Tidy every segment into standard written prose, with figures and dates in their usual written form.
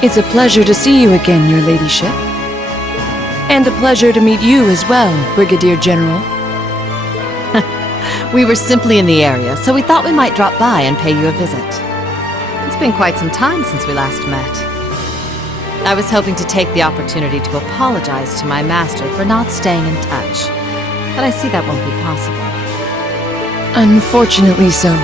It's a pleasure to see you again, your ladyship. And a pleasure to meet you as well, Brigadier General. We were simply in the area, so we thought we might drop by and pay you a visit. It's been quite some time since we last met. I was hoping to take the opportunity to apologize to my master for not staying in touch, but I see that won't be possible. Unfortunately so.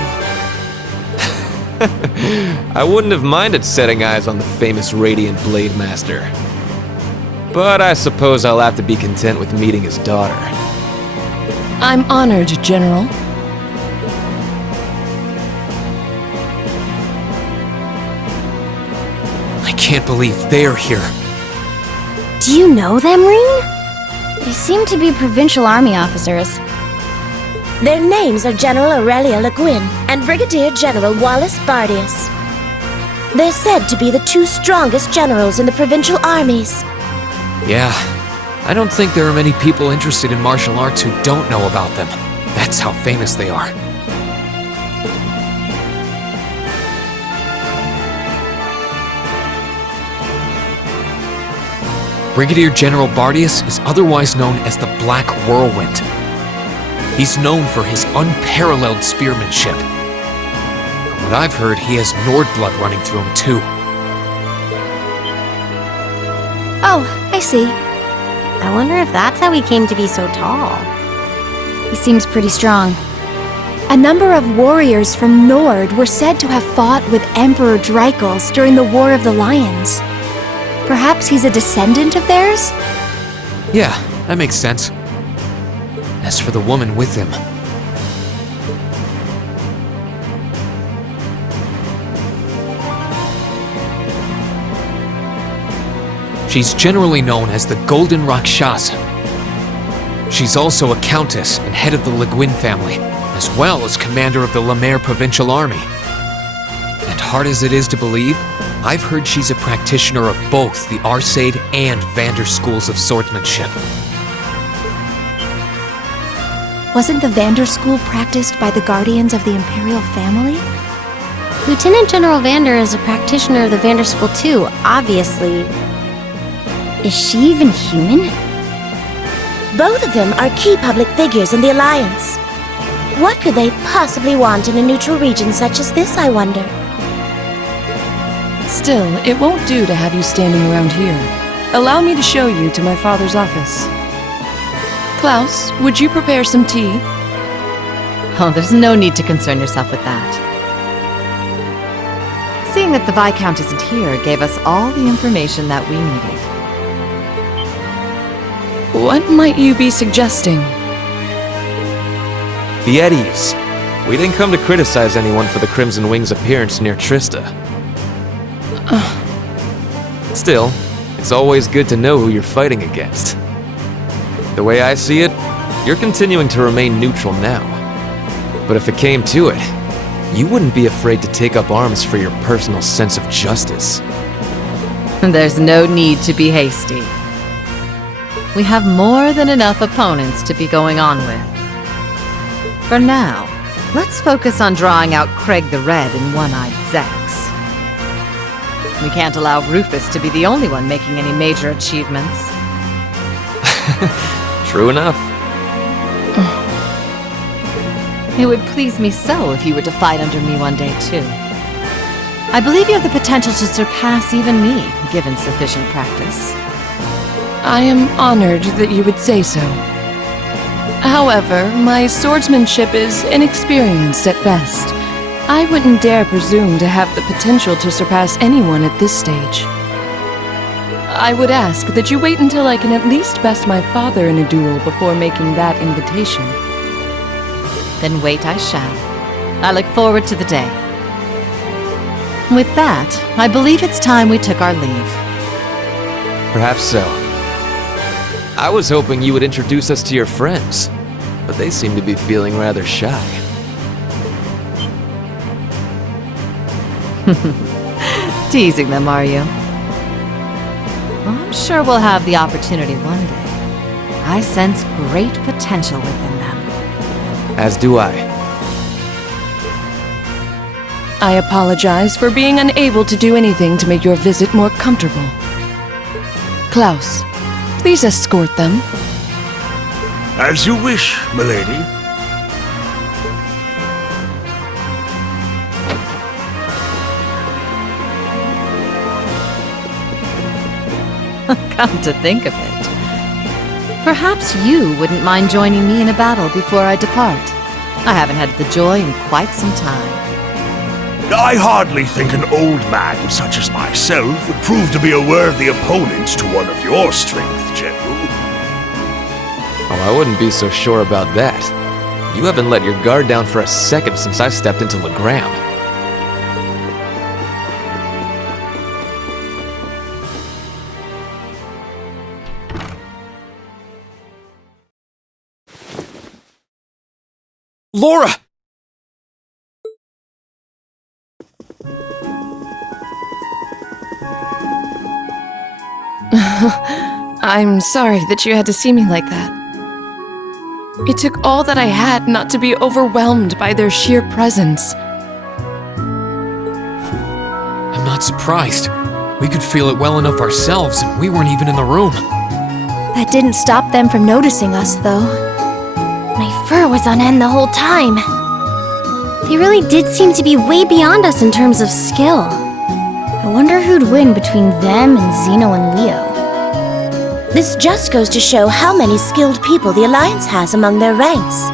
I wouldn't have minded setting eyes on the famous Radiant Blade Master. But I suppose I'll have to be content with meeting his daughter. I'm honored, General. I can't believe they're here. Do you know them, Rean? They seem to be provincial army officers. Their names are General Aurelia Le Guin and Brigadier General Wallace Bardius. They're said to be the two strongest generals in the provincial armies. Yeah, I don't think there are many people interested in martial arts who don't know about them. That's how famous they are. Brigadier General Bardius is otherwise known as the Black Whirlwind. He's known for his unparalleled spearmanship. From what I've heard, he has Nord blood running through him too. Oh, I see. I wonder if that's how he came to be so tall. He seems pretty strong. A number of warriors from Nord were said to have fought with Emperor Dreichels during the War of the Lions. Perhaps he's a descendant of theirs? Yeah, that makes sense. As for the woman with him, she's generally known as the Golden Rakshasa. She's also a countess and head of the Le Guin family, as well as commander of the Lemaire Provincial Army. And hard as it is to believe, I've heard she's a practitioner of both the Arcade and Vander schools of swordsmanship. Wasn't the Vander school practiced by the guardians of the Imperial family? Lieutenant General Vander is a practitioner of the Vander School too, obviously. Is she even human? Both of them are key public figures in the Alliance. What could they possibly want in a neutral region such as this, I wonder? Still, it won't do to have you standing around here. Allow me to show you to my father's office. Klaus, would you prepare some tea? Oh, there's no need to concern yourself with that. Seeing that the Viscount isn't here gave us all the information that we needed. What might you be suggesting? Be at ease. We didn't come to criticize anyone for the Crimson Wing's appearance near Trista. Still, it's always good to know who you're fighting against. The way I see it, you're continuing to remain neutral now. But if it came to it, you wouldn't be afraid to take up arms for your personal sense of justice. There's no need to be hasty. We have more than enough opponents to be going on with. For now, let's focus on drawing out Craig the Red and One-Eyed Zex. We can't allow Rufus to be the only one making any major achievements. True enough. It would please me so if you were to fight under me one day, too. I believe you have the potential to surpass even me, given sufficient practice. I am honored that you would say so. However, my swordsmanship is inexperienced at best. I wouldn't dare presume to have the potential to surpass anyone at this stage. I would ask that you wait until I can at least best my father in a duel before making that invitation. Then wait I shall. I look forward to the day. With that, I believe it's time we took our leave. Perhaps so. I was hoping you would introduce us to your friends, but they seem to be feeling rather shy. Teasing them, are you? Well, I'm sure we'll have the opportunity one day. I sense great potential within them. As do I. I apologize for being unable to do anything to make your visit more comfortable. Klaus, please escort them. As you wish, milady. Come to think of it. Perhaps you wouldn't mind joining me in a battle before I depart. I haven't had the joy in quite some time. I hardly think an old man such as myself would prove to be a worthy opponent to one of your strength, General. Oh, I wouldn't be so sure about that. You haven't let your guard down for a second since I stepped into Legram. Laura! I'm sorry that you had to see me like that. It took all that I had not to be overwhelmed by their sheer presence. I'm not surprised. We could feel it well enough ourselves, and we weren't even in the room. That didn't stop them from noticing us, though. My fur was on end the whole time. They really did seem to be way beyond us in terms of skill. I wonder who'd win between them and Zeno and Leo. This just goes to show how many skilled people the Alliance has among their ranks.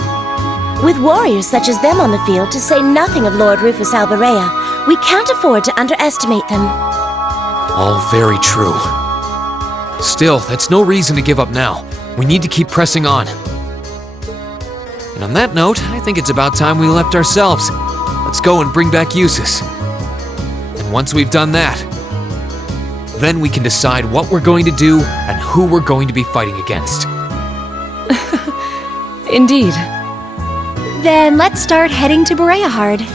With warriors such as them on the field, to say nothing of Lord Rufus Alberea, we can't afford to underestimate them. All very true. Still, that's no reason to give up now. We need to keep pressing on. And on that note, I think it's about time we left ourselves. Let's go and bring back Eusis. And once we've done that, then we can decide what we're going to do and who we're going to be fighting against. Indeed. Then let's start heading to Bereahard.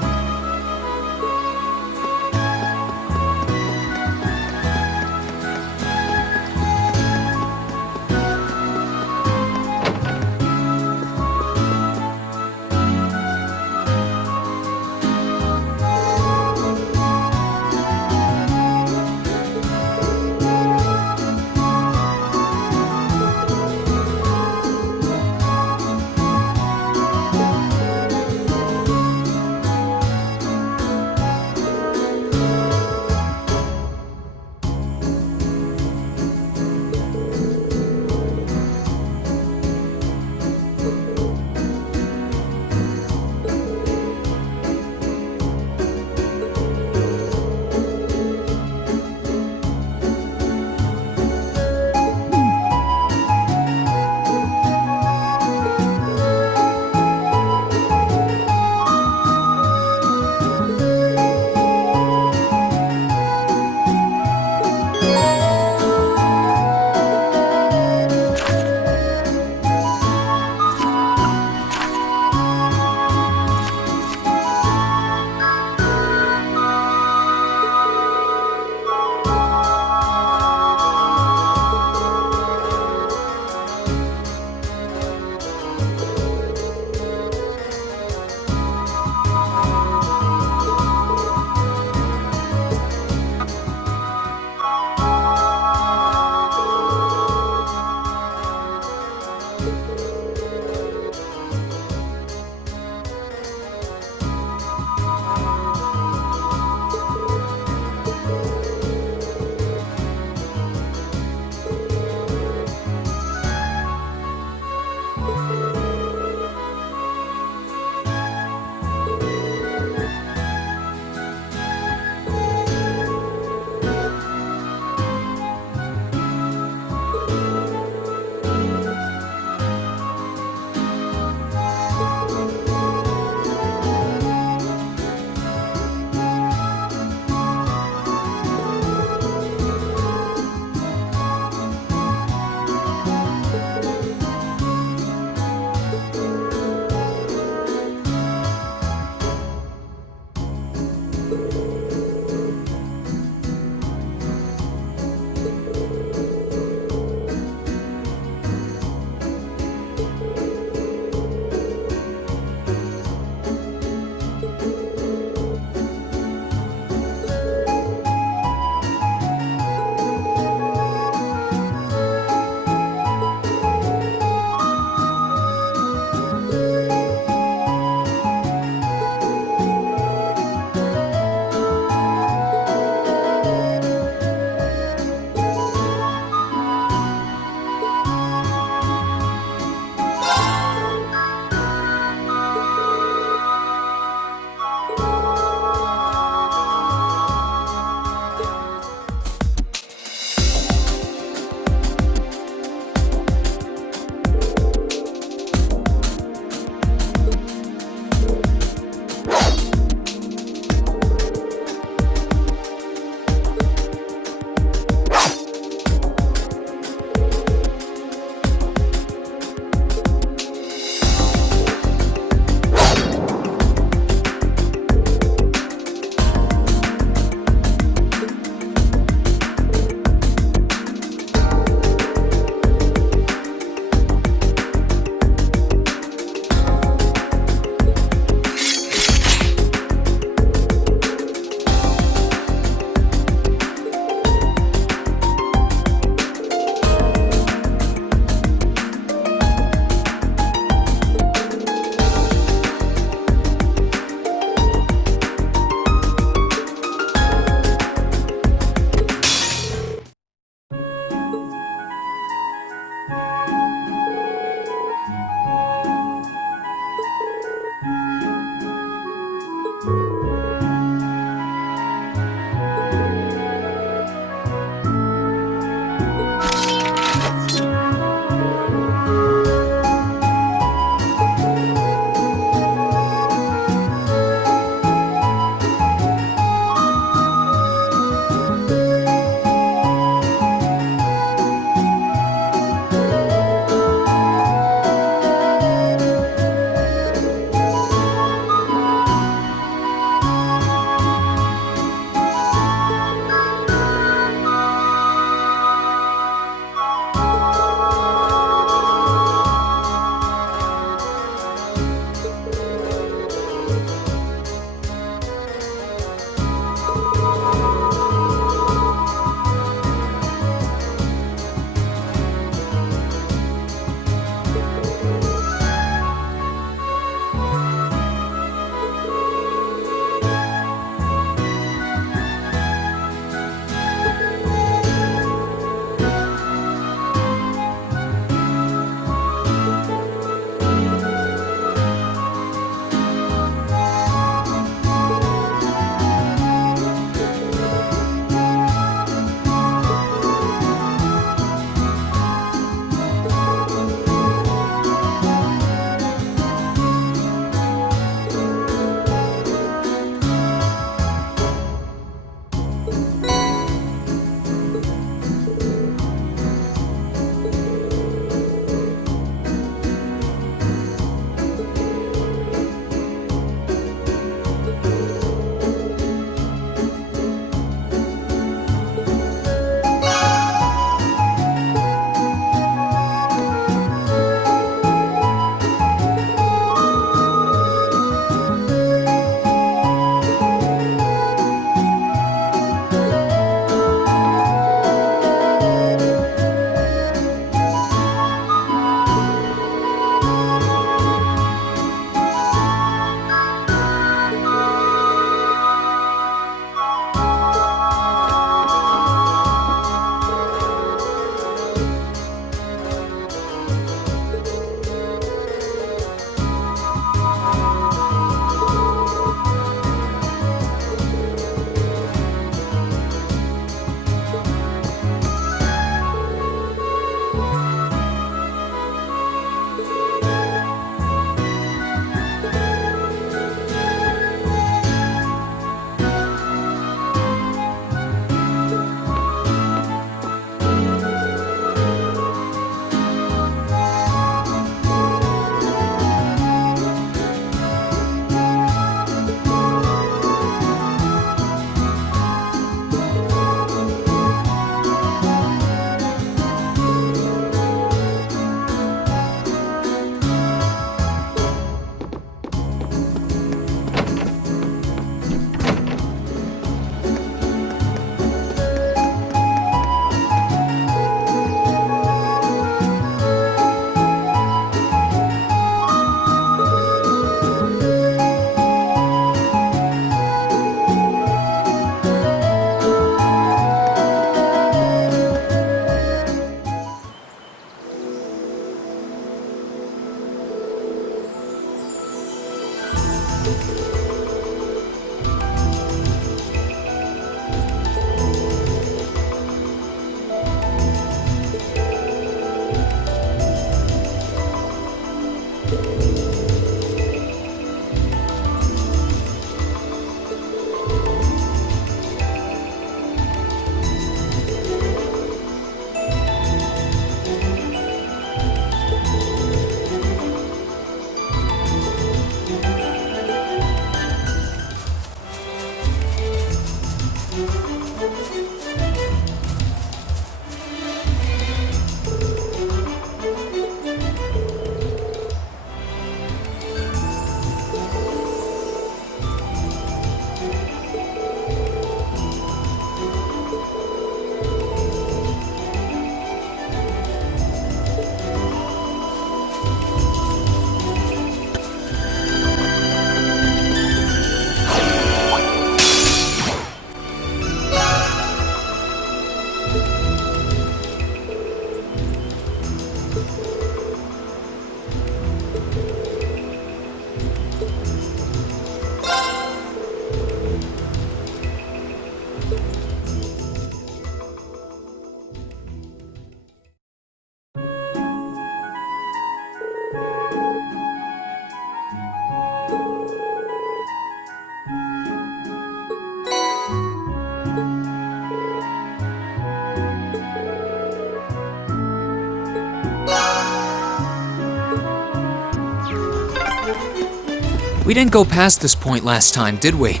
We didn't go past this point last time, did we?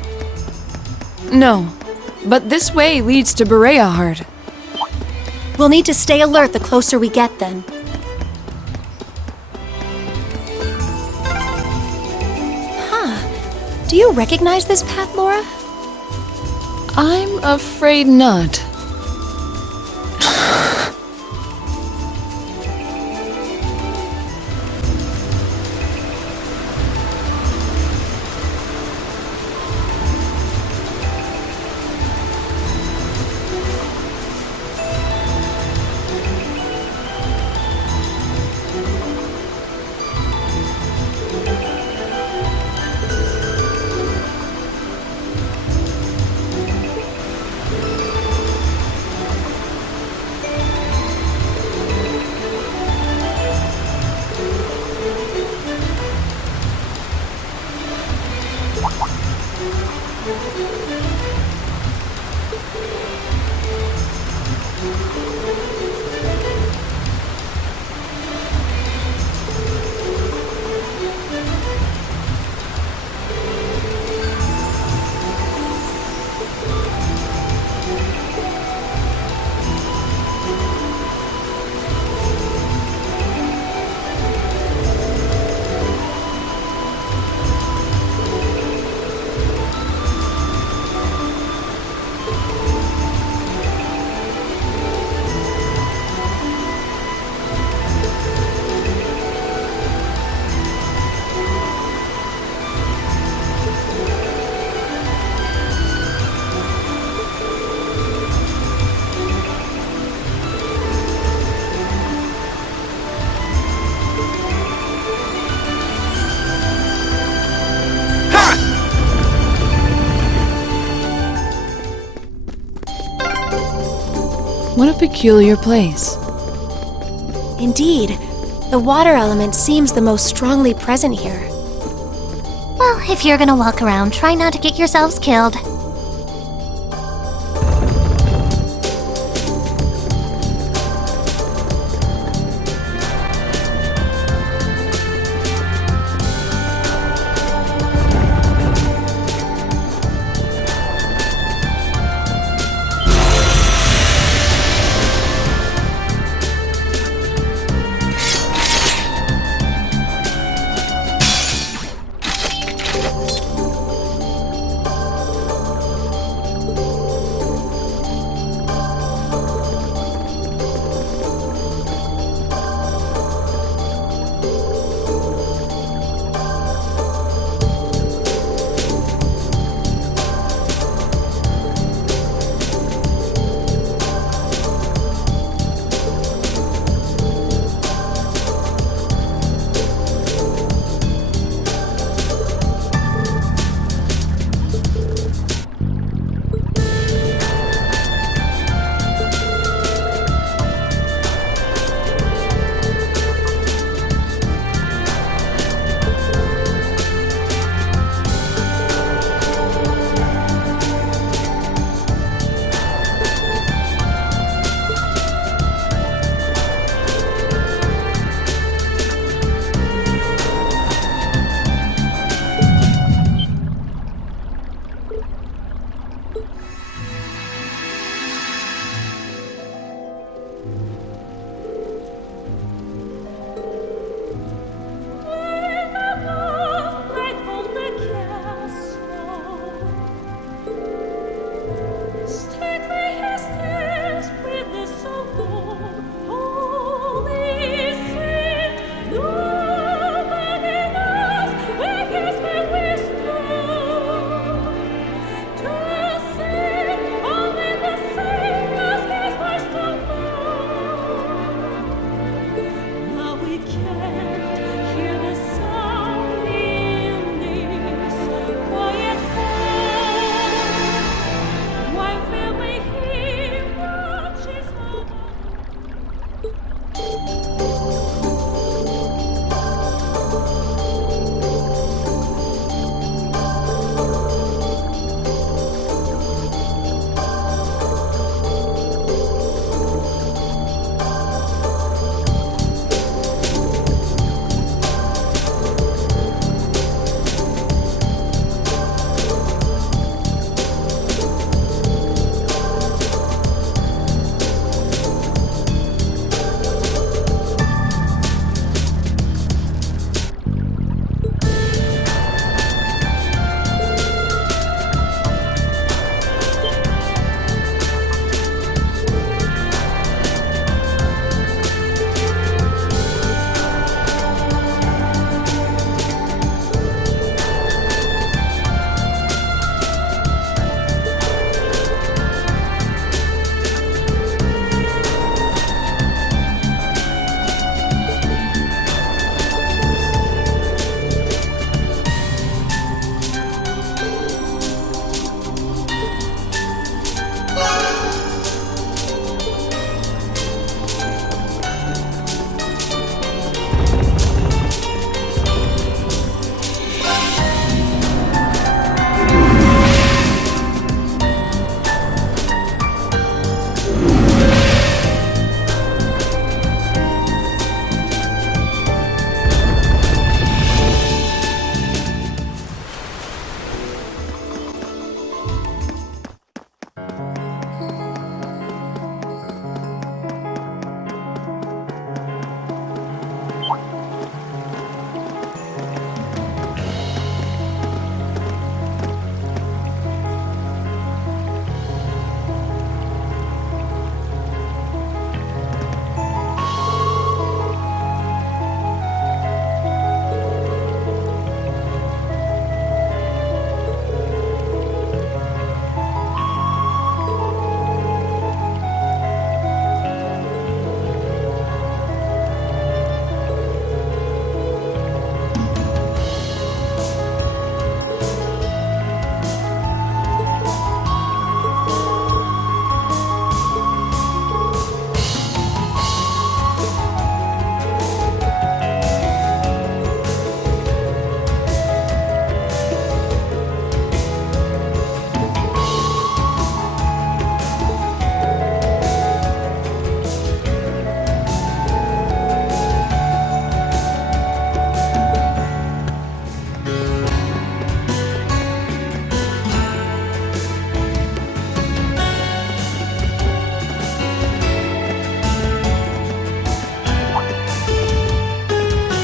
No, but this way leads to Bereahard. We'll need to stay alert the closer we get then. Huh. Do you recognize this path, Laura? I'm afraid not. What a peculiar place. Indeed. The water element seems the most strongly present here. Well, if you're gonna walk around, try not to get yourselves killed.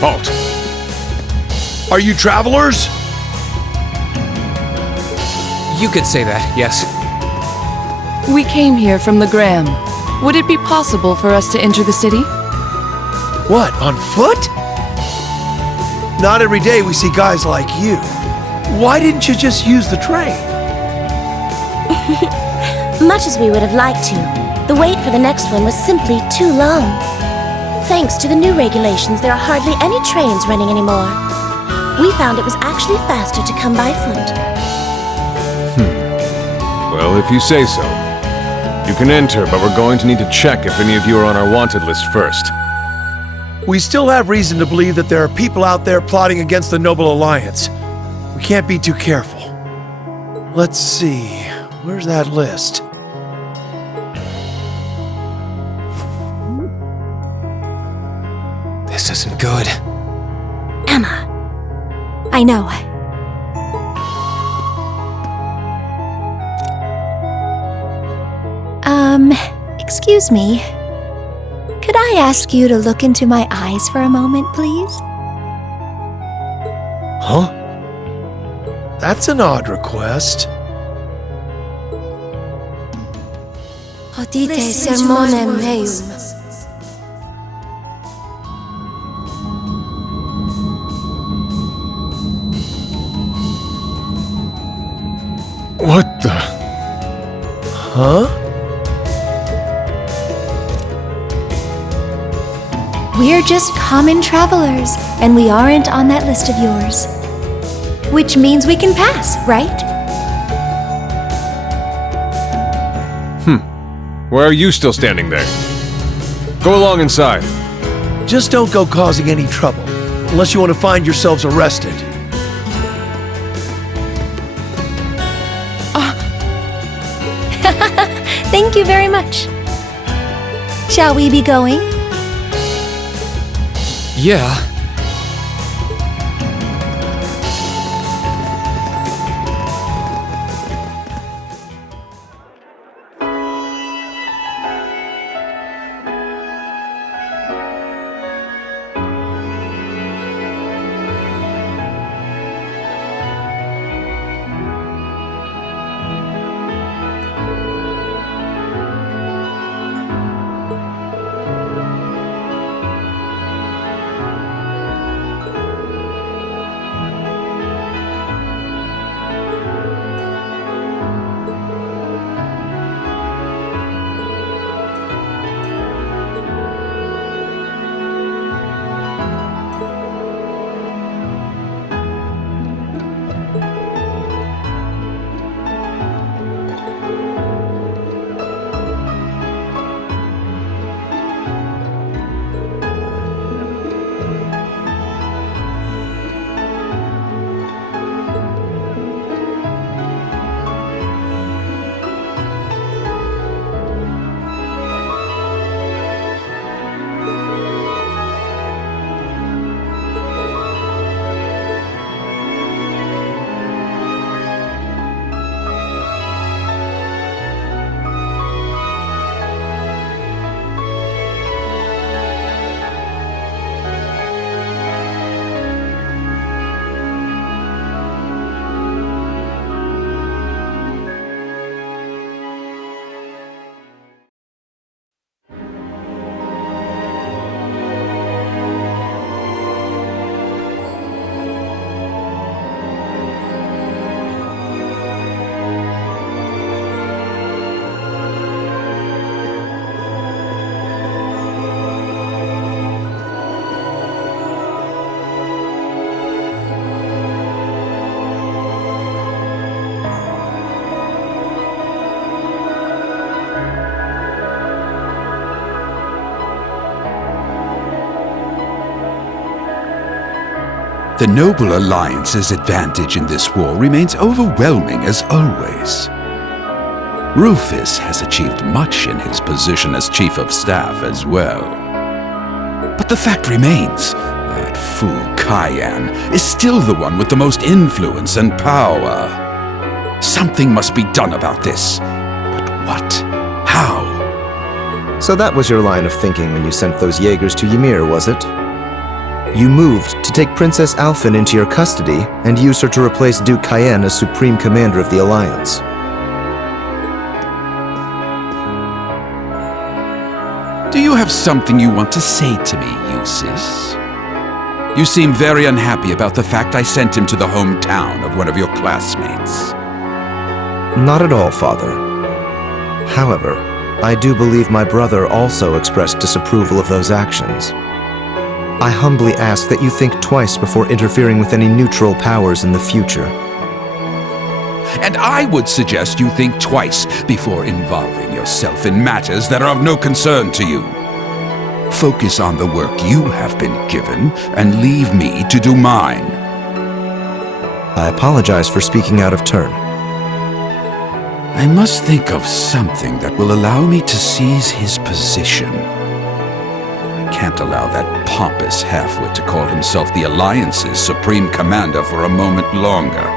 Halt! Are you travelers? You could say that, yes. We came here from the Gram. Would it be possible for us to enter the city? What, on foot? Not every day we see guys like you. Why didn't you just use the train? Much as we would have liked to, the wait for the next one was simply too long. Thanks to the new regulations, there are hardly any trains running anymore. We found it was actually faster to come by foot. Well, if you say so. You can enter, but we're going to need to check if any of you are on our wanted list first. We still have reason to believe that there are people out there plotting against the Noble Alliance. We can't be too careful. Let's see, where's that list? This isn't good. Emma. I know. Excuse me. Could I ask you to look into my eyes for a moment, please? Huh? That's an odd request. Hodite sermonem meum. What the? Huh? We're just common travelers, and we aren't on that list of yours. Which means we can pass, right? Why are you still standing there? Go along inside. Just don't go causing any trouble, unless you want to find yourselves arrested. Thank you very much. Shall we be going? Yeah. The Noble Alliance's advantage in this war remains overwhelming as always. Rufus has achieved much in his position as Chief of Staff as well. But the fact remains, that fool Cayenne is still the one with the most influence and power. Something must be done about this. But what? How? So that was your line of thinking when you sent those Jaegers to Ymir, was it? You moved to take Princess Alphen into your custody and use her to replace Duke Cayenne as Supreme Commander of the Alliance. Do you have something you want to say to me, Eustace? You seem very unhappy about the fact I sent him to the hometown of one of your classmates. Not at all, Father. However, I do believe my brother also expressed disapproval of those actions. I humbly ask that you think twice before interfering with any neutral powers in the future. And I would suggest you think twice before involving yourself in matters that are of no concern to you. Focus on the work you have been given and leave me to do mine. I apologize for speaking out of turn. I must think of something that will allow me to seize his position. I can't allow that pompous halfwit to call himself the Alliance's Supreme Commander for a moment longer.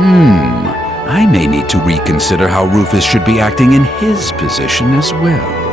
I may need to reconsider how Rufus should be acting in his position as well.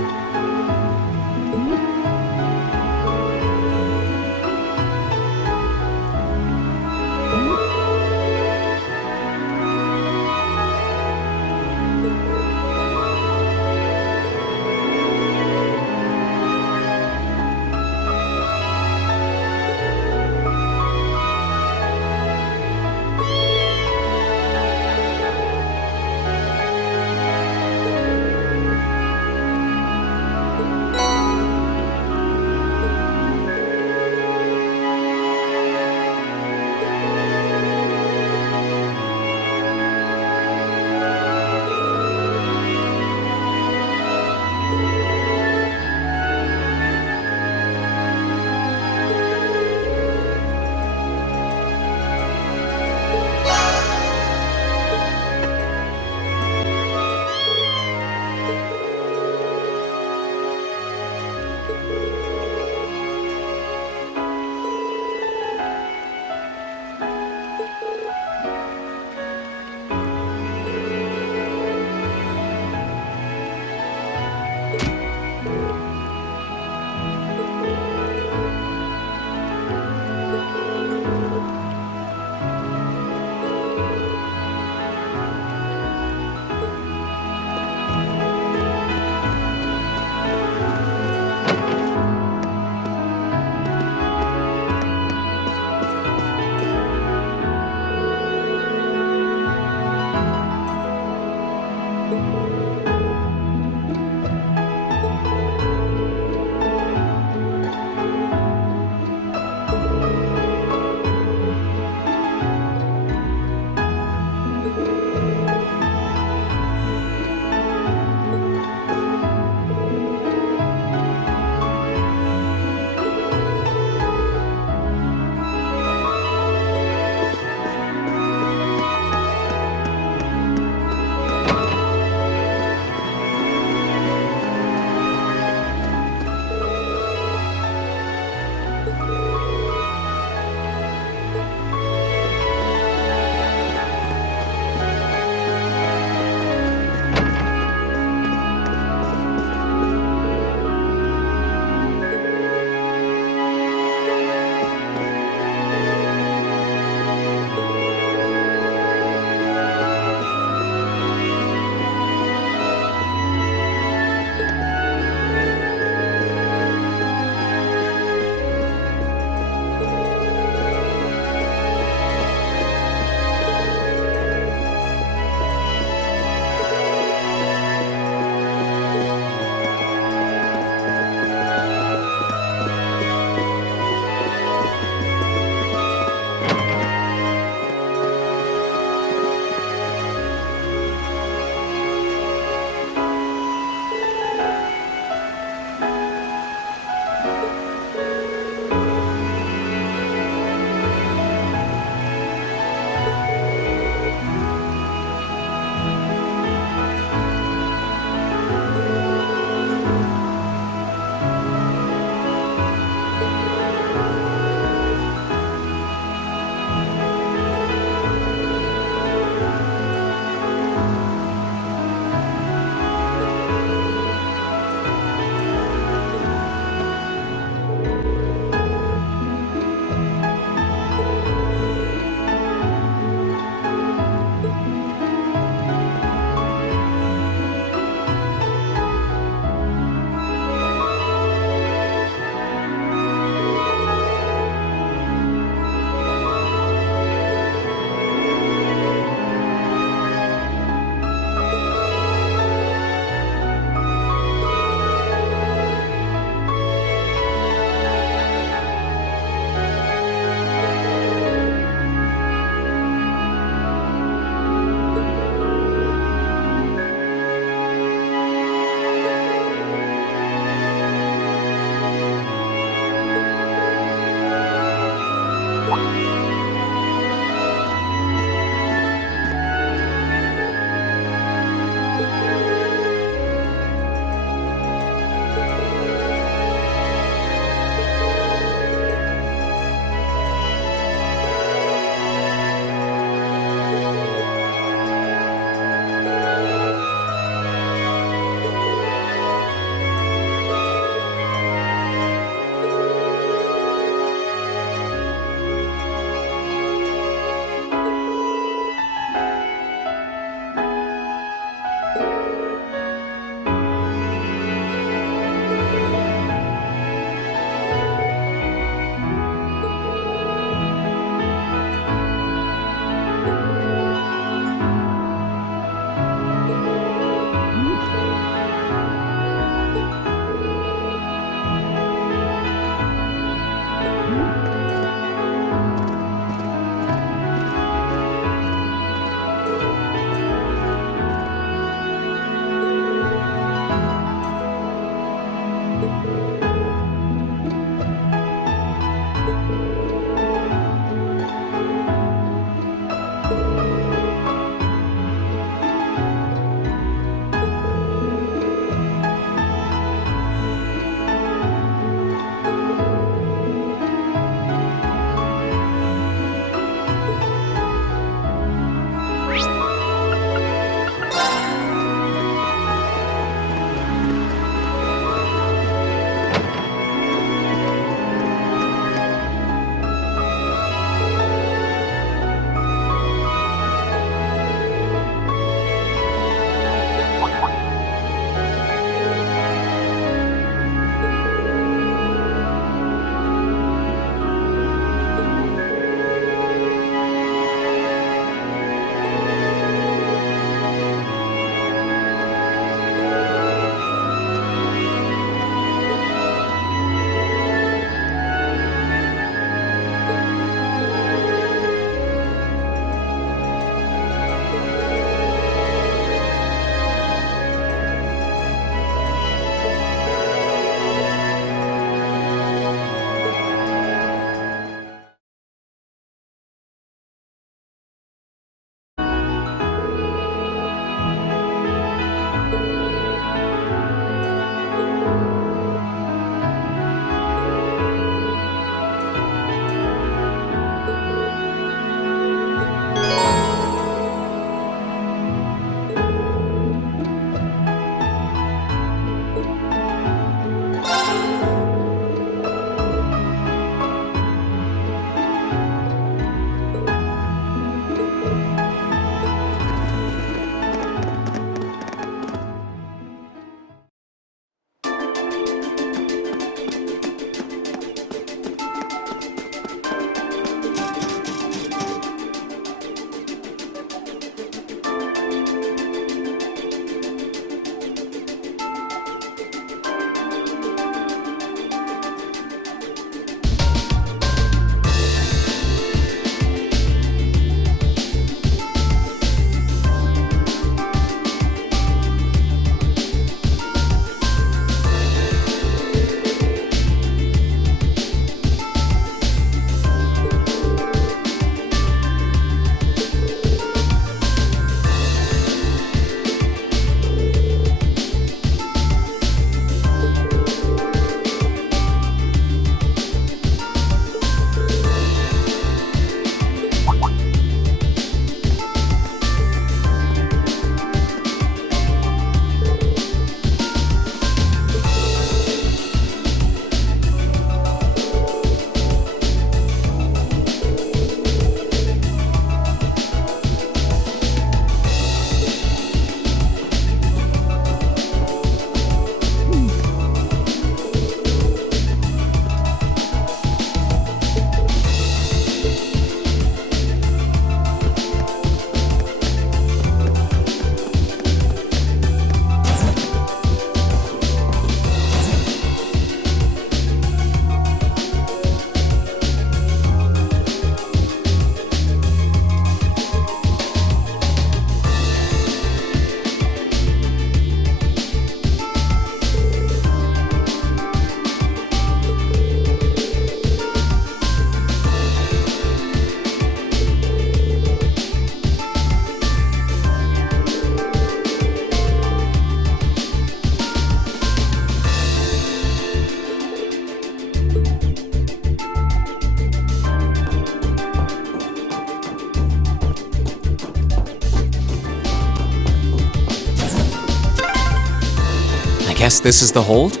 guess this is the hold?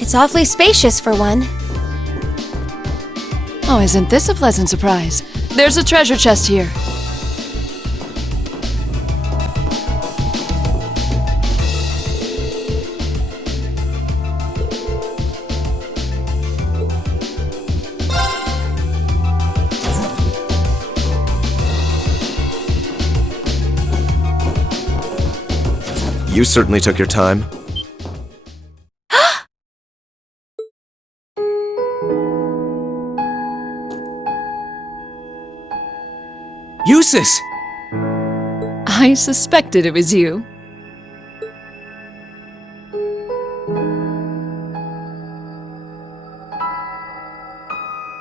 It's awfully spacious for one. Oh, isn't this a pleasant surprise? There's a treasure chest here. You certainly took your time. Eustace! I suspected it was you.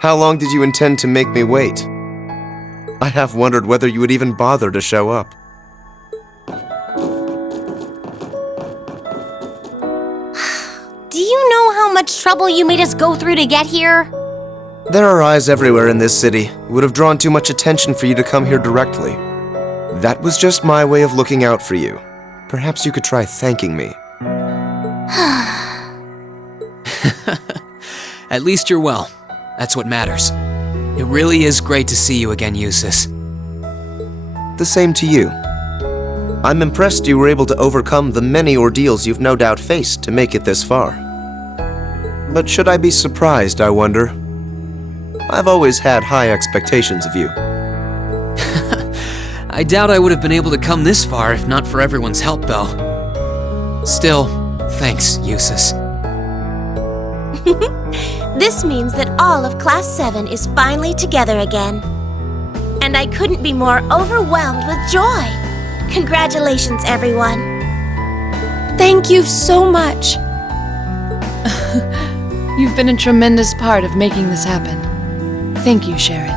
How long did you intend to make me wait? I half wondered whether you would even bother to show up. Do you know how much trouble you made us go through to get here? There are eyes everywhere in this city. It would have drawn too much attention for you to come here directly. That was just my way of looking out for you. Perhaps you could try thanking me. At least you're well. That's what matters. It really is great to see you again, Eustace. The same to you. I'm impressed you were able to overcome the many ordeals you've no doubt faced to make it this far. But should I be surprised, I wonder? I've always had high expectations of you. I doubt I would have been able to come this far if not for everyone's help, though. Still, thanks, Eustace. This means that all of Class 7 is finally together again. And I couldn't be more overwhelmed with joy. Congratulations, everyone. Thank you so much. You've been a tremendous part of making this happen. Thank you, Sharon.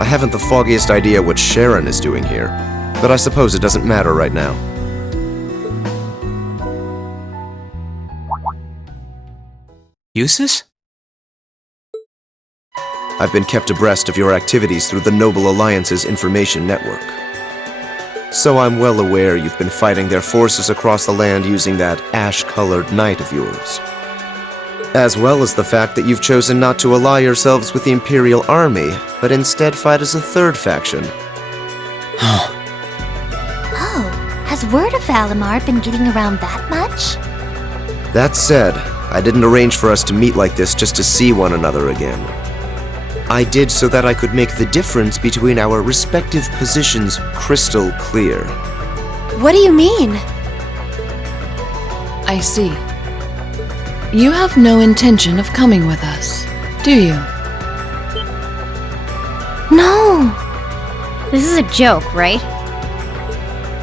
I haven't the foggiest idea what Sharon is doing here, but I suppose it doesn't matter right now. Eustace? I've been kept abreast of your activities through the Noble Alliance's information network. So I'm well aware you've been fighting their forces across the land using that ash-colored knight of yours. As well as the fact that you've chosen not to ally yourselves with the Imperial Army, but instead fight as a third faction. Oh, has word of Valimar been getting around that much? That said, I didn't arrange for us to meet like this just to see one another again. I did so that I could make the difference between our respective positions crystal clear. What do you mean? I see. You have no intention of coming with us, do you? No! This is a joke, right?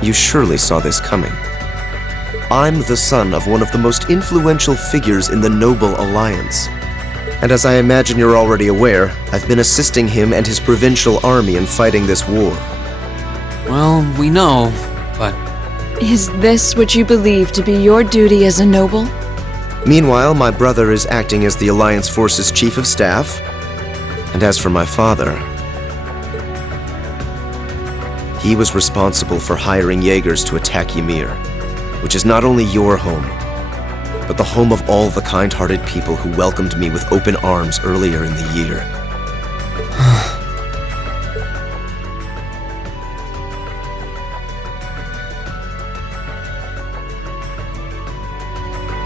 You surely saw this coming. I'm the son of one of the most influential figures in the Noble Alliance. And as I imagine you're already aware, I've been assisting him and his provincial army in fighting this war. Well, we know, but... Is this what you believe to be your duty as a noble? Meanwhile, my brother is acting as the Alliance Force's Chief of Staff. And as for my father, he was responsible for hiring Jaegers to attack Ymir, which is not only your home, but the home of all the kind-hearted people who welcomed me with open arms earlier in the year.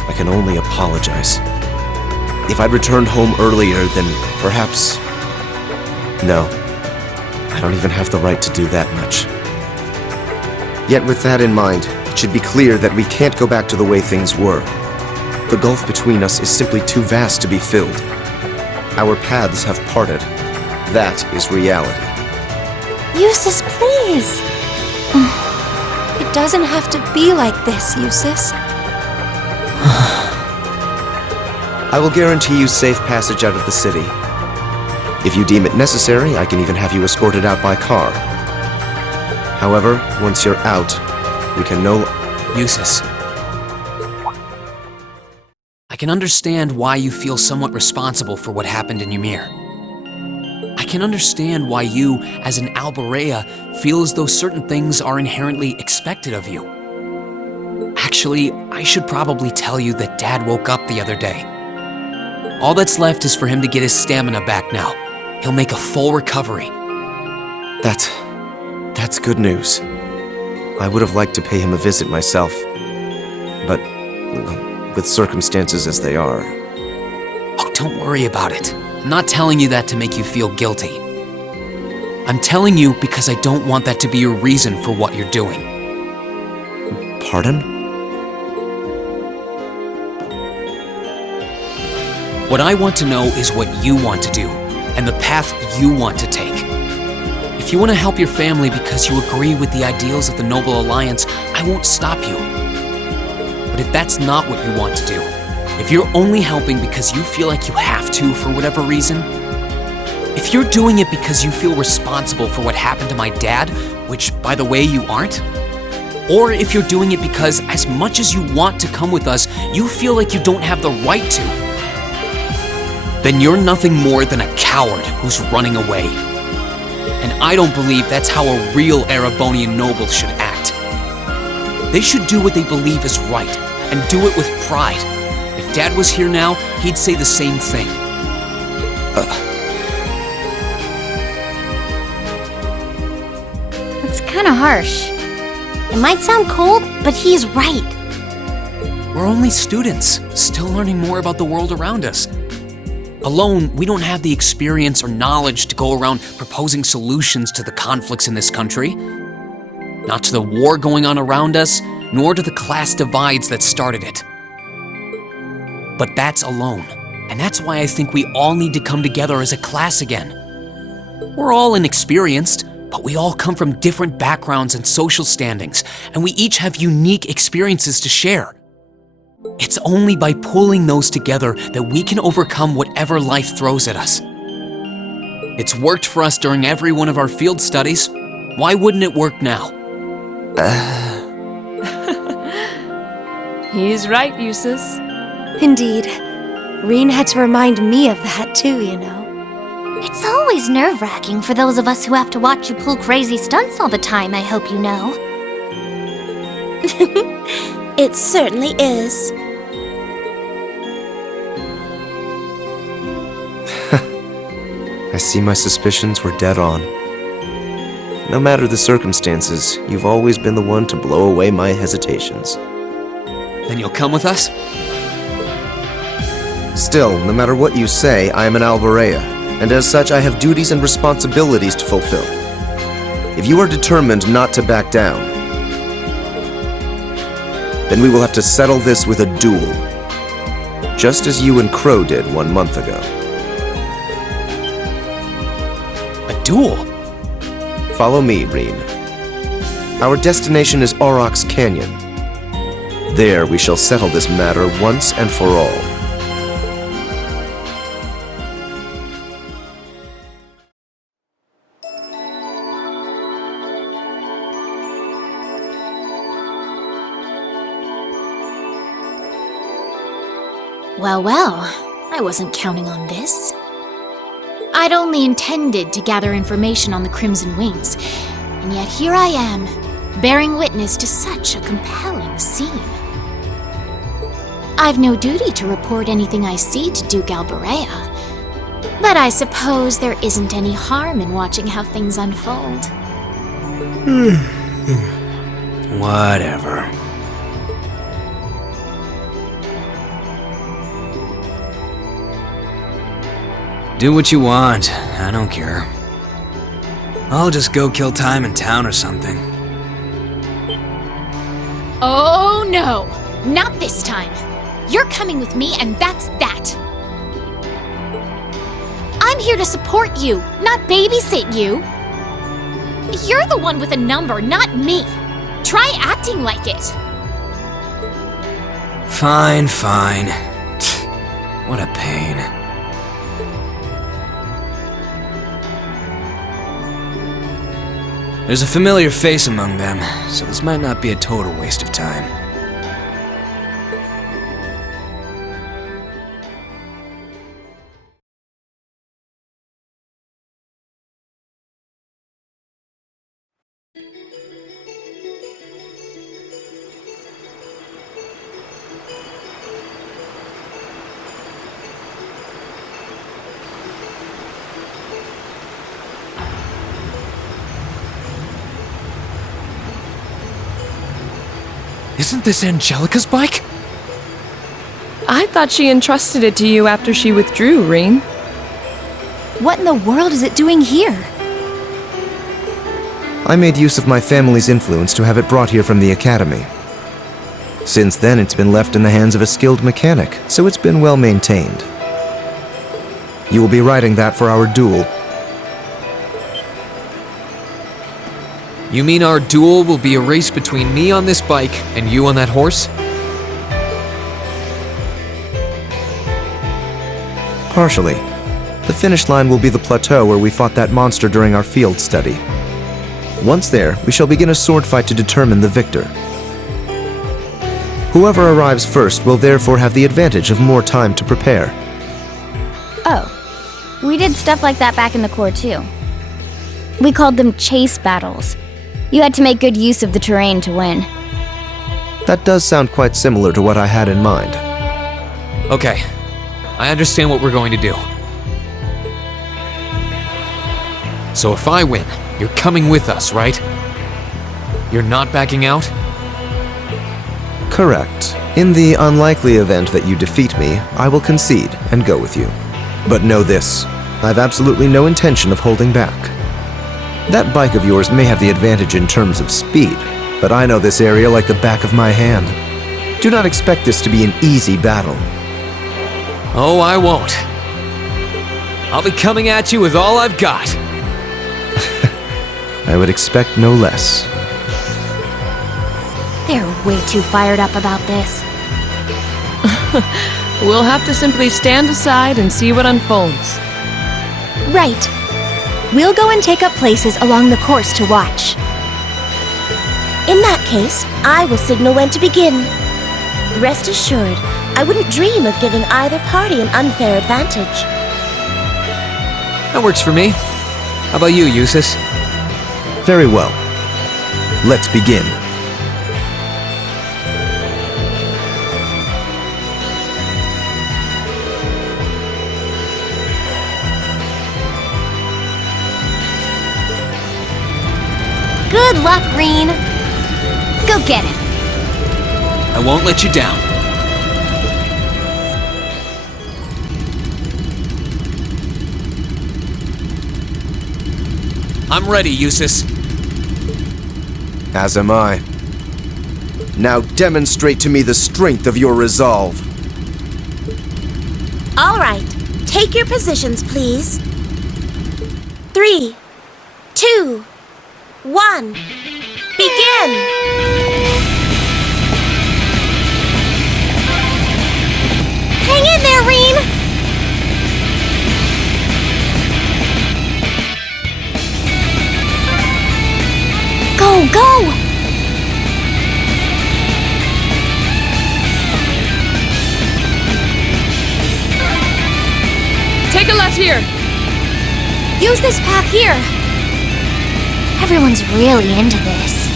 I can only apologize. If I'd returned home earlier, then perhaps... No, I don't even have the right to do that much. Yet with that in mind, it should be clear that we can't go back to the way things were. The gulf between us is simply too vast to be filled. Our paths have parted. That is reality. Eustace, please! It doesn't have to be like this, Eustace. I will guarantee you safe passage out of the city. If you deem it necessary, I can even have you escorted out by car. However, once you're out, we can Eustace. I can understand why you feel somewhat responsible for what happened in Ymir. I can understand why you, as an Alberea, feel as though certain things are inherently expected of you. Actually, I should probably tell you that Dad woke up the other day. All that's left is for him to get his stamina back now. He'll make a full recovery. That's good news. I would have liked to pay him a visit myself, but with circumstances as they are... Oh, don't worry about it. I'm not telling you that to make you feel guilty. I'm telling you because I don't want that to be your reason for what you're doing. Pardon? What I want to know is what you want to do, and the path you want to take. If you want to help your family because you agree with the ideals of the Noble Alliance, I won't stop you. But if that's not what you want to do, if you're only helping because you feel like you have to for whatever reason, if you're doing it because you feel responsible for what happened to my dad, which, by the way, you aren't, or if you're doing it because as much as you want to come with us, you feel like you don't have the right to, then you're nothing more than a coward who's running away. And I don't believe that's how a real Erebonian noble should act. They should do what they believe is right, and do it with pride. If Dad was here now, he'd say the same thing. It's kinda harsh. It might sound cold, but he's right. We're only students, still learning more about the world around us. Alone, we don't have the experience or knowledge to go around proposing solutions to the conflicts in this country. Not to the war going on around us, nor to the class divides that started it. But that's alone, and that's why I think we all need to come together as a class again. We're all inexperienced, but we all come from different backgrounds and social standings, and we each have unique experiences to share. It's only by pulling those together that we can overcome whatever life throws at us. It's worked for us during every one of our field studies. Why wouldn't it work now? He's right, Eustace. Indeed. Rean had to remind me of that too, you know. It's always nerve-wracking for those of us who have to watch you pull crazy stunts all the time, I hope you know. It certainly is. I see my suspicions were dead on. No matter the circumstances, you've always been the one to blow away my hesitations. Then you'll come with us? Still, no matter what you say, I am an Albarea, and as such I have duties and responsibilities to fulfill. If you are determined not to back down, then we will have to settle this with a duel. Just as you and Crow did 1 month ago. A duel? Follow me, Rean. Our destination is Aurochs Canyon. There we shall settle this matter once and for all. Well, I wasn't counting on this. I'd only intended to gather information on the Crimson Wings, and yet here I am, bearing witness to such a compelling scene. I've no duty to report anything I see to Duke Albarea, but I suppose there isn't any harm in watching how things unfold. Whatever. Do what you want, I don't care. I'll just go kill time in town or something. Oh no! Not this time! You're coming with me, and that's that! I'm here to support you, not babysit you! You're the one with a number, not me! Try acting like it! Fine. What a pain. There's a familiar face among them, so this might not be a total waste of time. Isn't this Angelica's bike? I thought she entrusted it to you after she withdrew, Rean. What in the world is it doing here? I made use of my family's influence to have it brought here from the academy. Since then, it's been left in the hands of a skilled mechanic, so it's been well maintained. You will be riding that for our duel. You mean our duel will be a race between me on this bike and you on that horse? Partially. The finish line will be the plateau where we fought that monster during our field study. Once there, we shall begin a sword fight to determine the victor. Whoever arrives first will therefore have the advantage of more time to prepare. Oh, we did stuff like that back in the Corps too. We called them chase battles. You had to make good use of the terrain to win. That does sound quite similar to what I had in mind. Okay, I understand what we're going to do. So if I win, you're coming with us, right? You're not backing out? Correct. In the unlikely event that you defeat me, I will concede and go with you. But know this, I've absolutely no intention of holding back. That bike of yours may have the advantage in terms of speed, but I know this area like the back of my hand. Do not expect this to be an easy battle. Oh, I won't. I'll be coming at you with all I've got. I would expect no less. They're way too fired up about this. We'll have to simply stand aside and see what unfolds. Right. We'll go and take up places along the course to watch. In that case, I will signal when to begin. Rest assured, I wouldn't dream of giving either party an unfair advantage. That works for me. How about you, Eustace? Very well. Let's begin. Good luck, Rean. Go get it. I won't let you down. I'm ready, Eustace. As am I. Now demonstrate to me the strength of your resolve. All right, take your positions, please. 3, 2, 1, begin! Hang in there, Rean! Go, go! Take a left here. Use this path here. Everyone's really into this.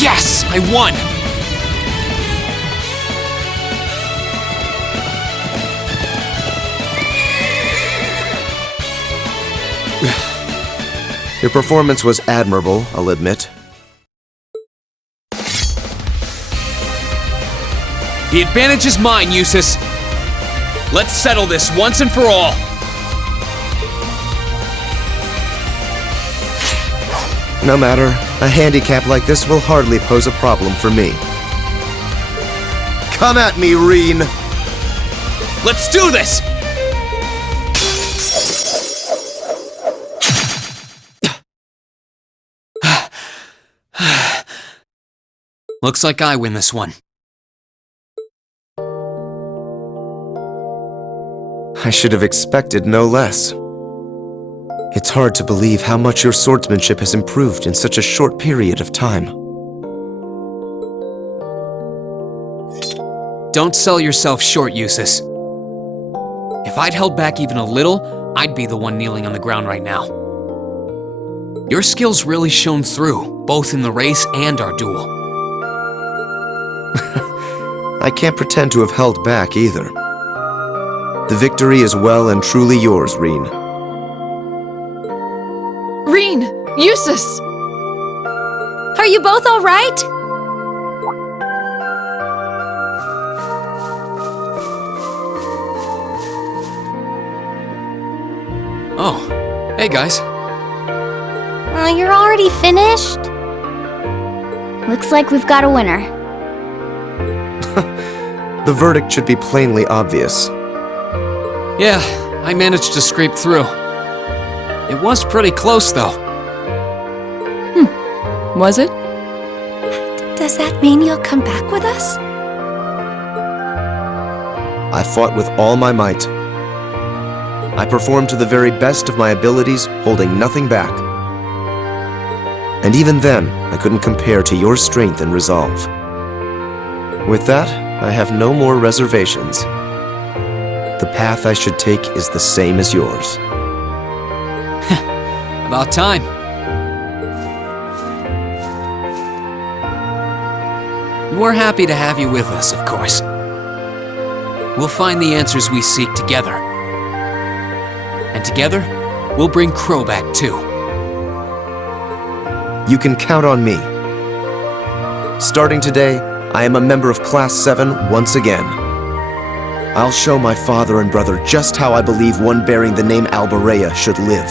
Yes! I won! Your performance was admirable, I'll admit. The advantage is mine, Eustace. Let's settle this once and for all. No matter, a handicap like this will hardly pose a problem for me. Come at me, Rean! Let's do this! Looks like I win this one. I should have expected no less. It's hard to believe how much your swordsmanship has improved in such a short period of time. Don't sell yourself short, Eustace. If I'd held back even a little, I'd be the one kneeling on the ground right now. Your skills really shone through, both in the race and our duel. I can't pretend to have held back either. The victory is well and truly yours, Rean. Rean! Eustace! Are you both all right? Oh, hey guys. You're already finished? Looks like we've got a winner. The verdict should be plainly obvious. Yeah, I managed to scrape through. It was pretty close, though. Was it? Does that mean you'll come back with us? I fought with all my might. I performed to the very best of my abilities, holding nothing back. And even then, I couldn't compare to your strength and resolve. With that, I have no more reservations. The path I should take is the same as yours. About time. We're happy to have you with us, of course. We'll find the answers we seek together. And together, we'll bring Crow back too. You can count on me. Starting today, I am a member of Class VII once again. I'll show my father and brother just how I believe one bearing the name Albarea should live.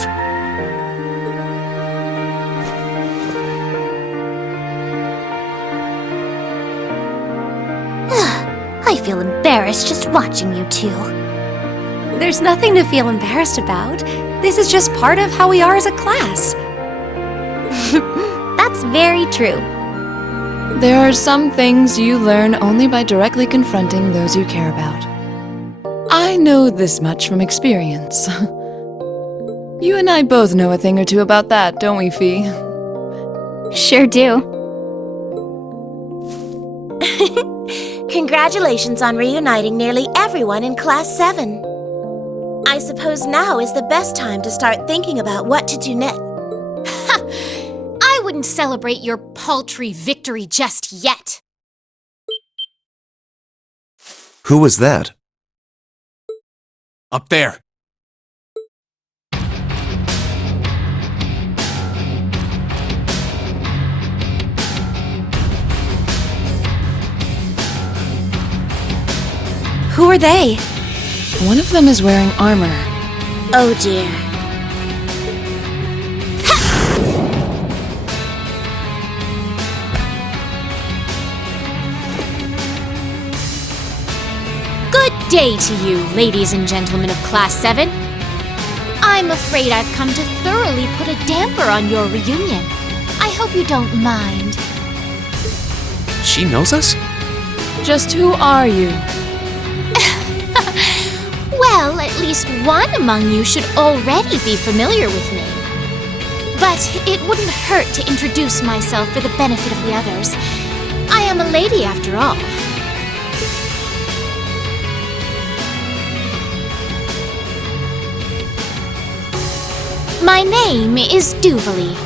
I feel embarrassed just watching you two. There's nothing to feel embarrassed about. This is just part of how we are as a class. That's very true. There are some things you learn only by directly confronting those you care about. I know this much from experience. You and I both know a thing or two about that, don't we, Fee? Sure do. Congratulations on reuniting nearly everyone in Class 7. I suppose now is the best time to start thinking about what to do next. I wouldn't celebrate your paltry victory just yet. Who was that? Up there. Who are they? One of them is wearing armor. Oh dear. Good day to you, ladies and gentlemen of Class 7. I'm afraid I've come to thoroughly put a damper on your reunion. I hope you don't mind. She knows us? Just who are you? Well, at least one among you should already be familiar with me. But it wouldn't hurt to introduce myself for the benefit of the others. I am a lady after all. My name is Duvalie.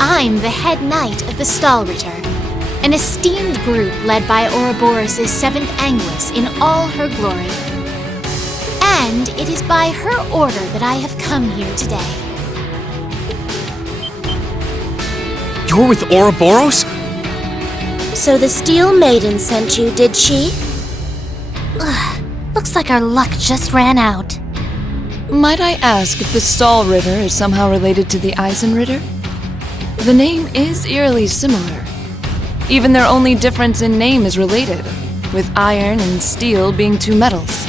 I'm the head knight of the Stahlritter, an esteemed group led by Ouroboros' 7th Anguis in all her glory. And it is by her order that I have come here today. You're with Ouroboros? So the Steel Maiden sent you, did she? Looks like our luck just ran out. Might I ask if the Stahlritter is somehow related to the Eisenritter? The name is eerily similar. Even their only difference in name is related, with iron and steel being two metals.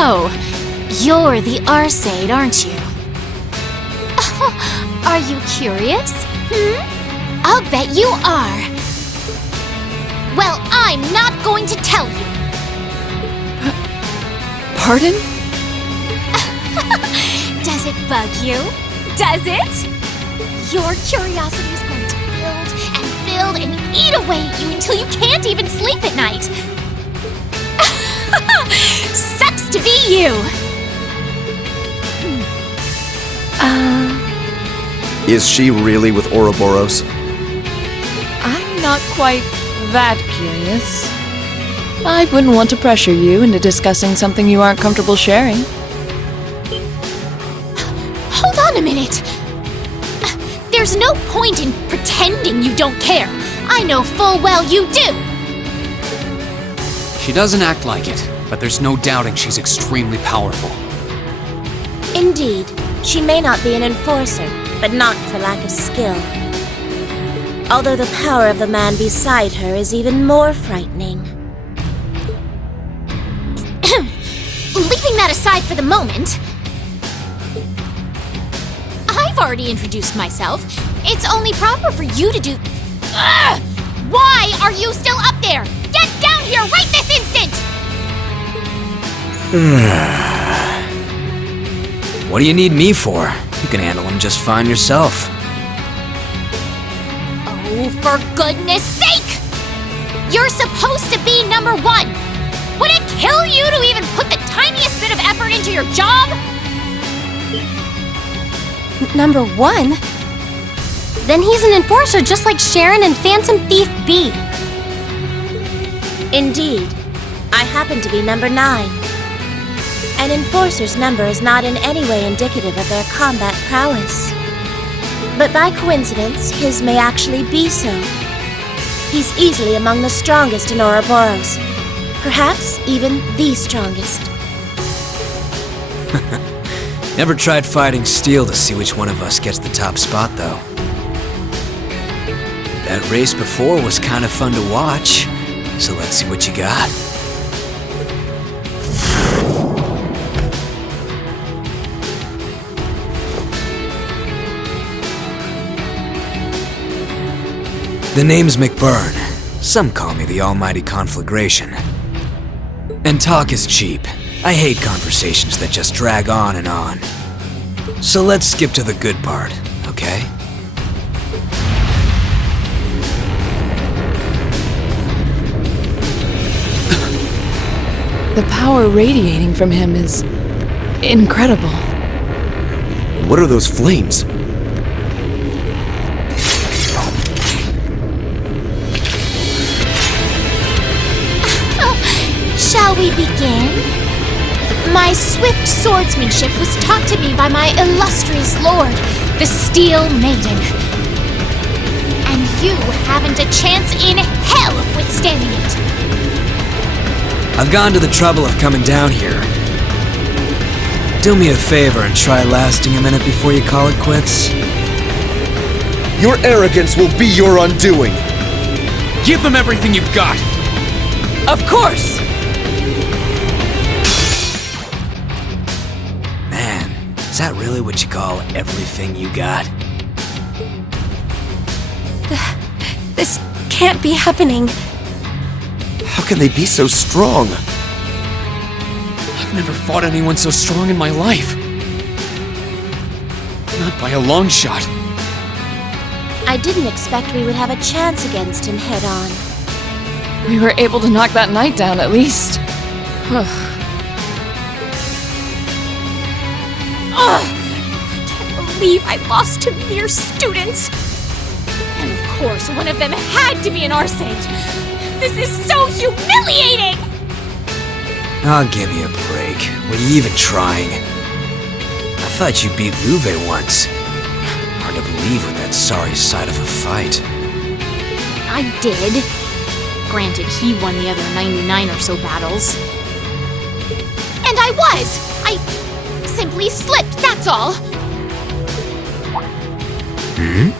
Oh, you're the Arseid, aren't you? Are you curious? I'll bet you are. Well, I'm not going to tell you. Pardon? Does it bug you? Does it? Your curiosity is going to build and eat away at you until you can't even sleep at night. Sucks to be you! Is she really with Ouroboros? I'm not quite that curious. I wouldn't want to pressure you into discussing something you aren't comfortable sharing. Hold on a minute. There's no point in pretending you don't care. I know full well you do. She doesn't act like it, but there's no doubting she's extremely powerful. Indeed, she may not be an enforcer, but not for lack of skill. Although the power of the man beside her is even more frightening. Leaving that aside for the moment, I've already introduced myself. It's only proper for you to do... Ugh! Why are you still up there? Get down here right this instant! What do you need me for? You can handle them just fine yourself. Oh, for goodness sake! You're supposed to be number 1! Would it kill you to even put the tiniest bit of effort into your job? Number 1? Then he's an enforcer just like Sharon and Phantom Thief B. Indeed, I happen to be number 9. An enforcer's number is not in any way indicative of their combat prowess. But by coincidence, his may actually be so. He's easily among the strongest in Ouroboros. Perhaps even the strongest. Never tried fighting steel to see which one of us gets the top spot, though. That race before was kind of fun to watch, so let's see what you got. The name's McBurn. Some call me the Almighty Conflagration. And talk is cheap. I hate conversations that just drag on and on. So let's skip to the good part, okay? The power radiating from him is incredible. What are those flames? Shall we begin? My swift swordsmanship was taught to me by my illustrious lord, the Steel Maiden. And you haven't a chance in hell of withstanding it. I've gone to the trouble of coming down here. Do me a favor and try lasting a minute before you call it quits. Your arrogance will be your undoing. Give them everything you've got! Of course! Man, is that really what you call everything you got? This can't be happening. How can they be so strong? I've never fought anyone so strong in my life. Not by a long shot. I didn't expect we would have a chance against him head-on. We were able to knock that knight down at least. Ugh! I can't believe I lost to mere students. And of course, one of them had to be an Arsaid. This is so humiliating! Oh, give me a break. Were you even trying? I thought you beat Louve once. Hard to believe with that sorry sight of a fight. I did. Granted, he won the other 99 or so battles. And I was! I simply slipped, that's all! Hmm?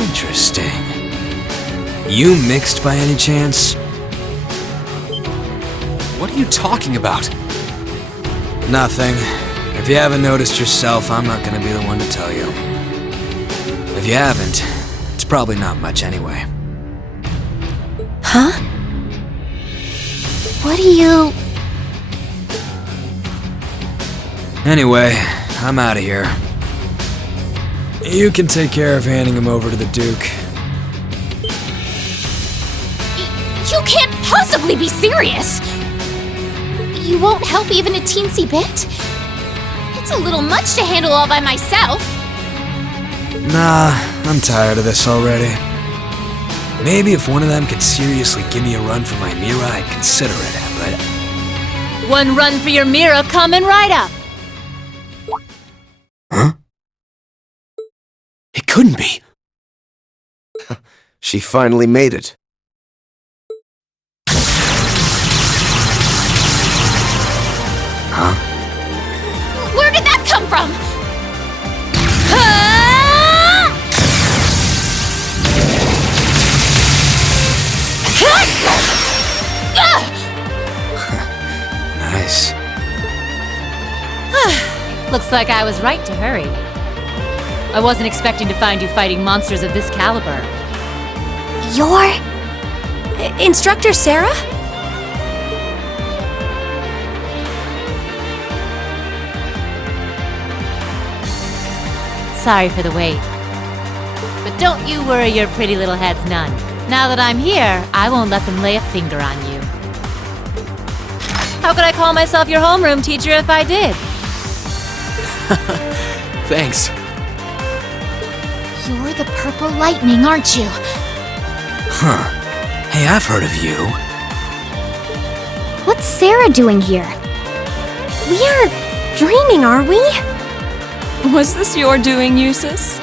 Interesting. You mixed by any chance? What are you talking about? Nothing. If you haven't noticed yourself, I'm not gonna be the one to tell you. If you haven't, it's probably not much anyway. Huh? What do you... Anyway, I'm out of here. You can take care of handing him over to the Duke. You can't possibly be serious! You won't help even a teensy bit? It's a little much to handle all by myself. Nah, I'm tired of this already. Maybe if one of them could seriously give me a run for my Mira, I'd consider it, but... One run for your Mira coming right up. Huh? It couldn't be. She finally made it. Huh? Where did that come from? Nice. Looks like I was right to hurry. I wasn't expecting to find you fighting monsters of this caliber. You're... Instructor Sarah? Sorry for the wait. But don't you worry your pretty little heads none. Now that I'm here, I won't let them lay a finger on you. How could I call myself your homeroom teacher if I did? Thanks. You're the Purple Lightning, aren't you? Huh. Hey, I've heard of you. What's Sarah doing here? We aren't dreaming, are we? Was this your doing, Eustace?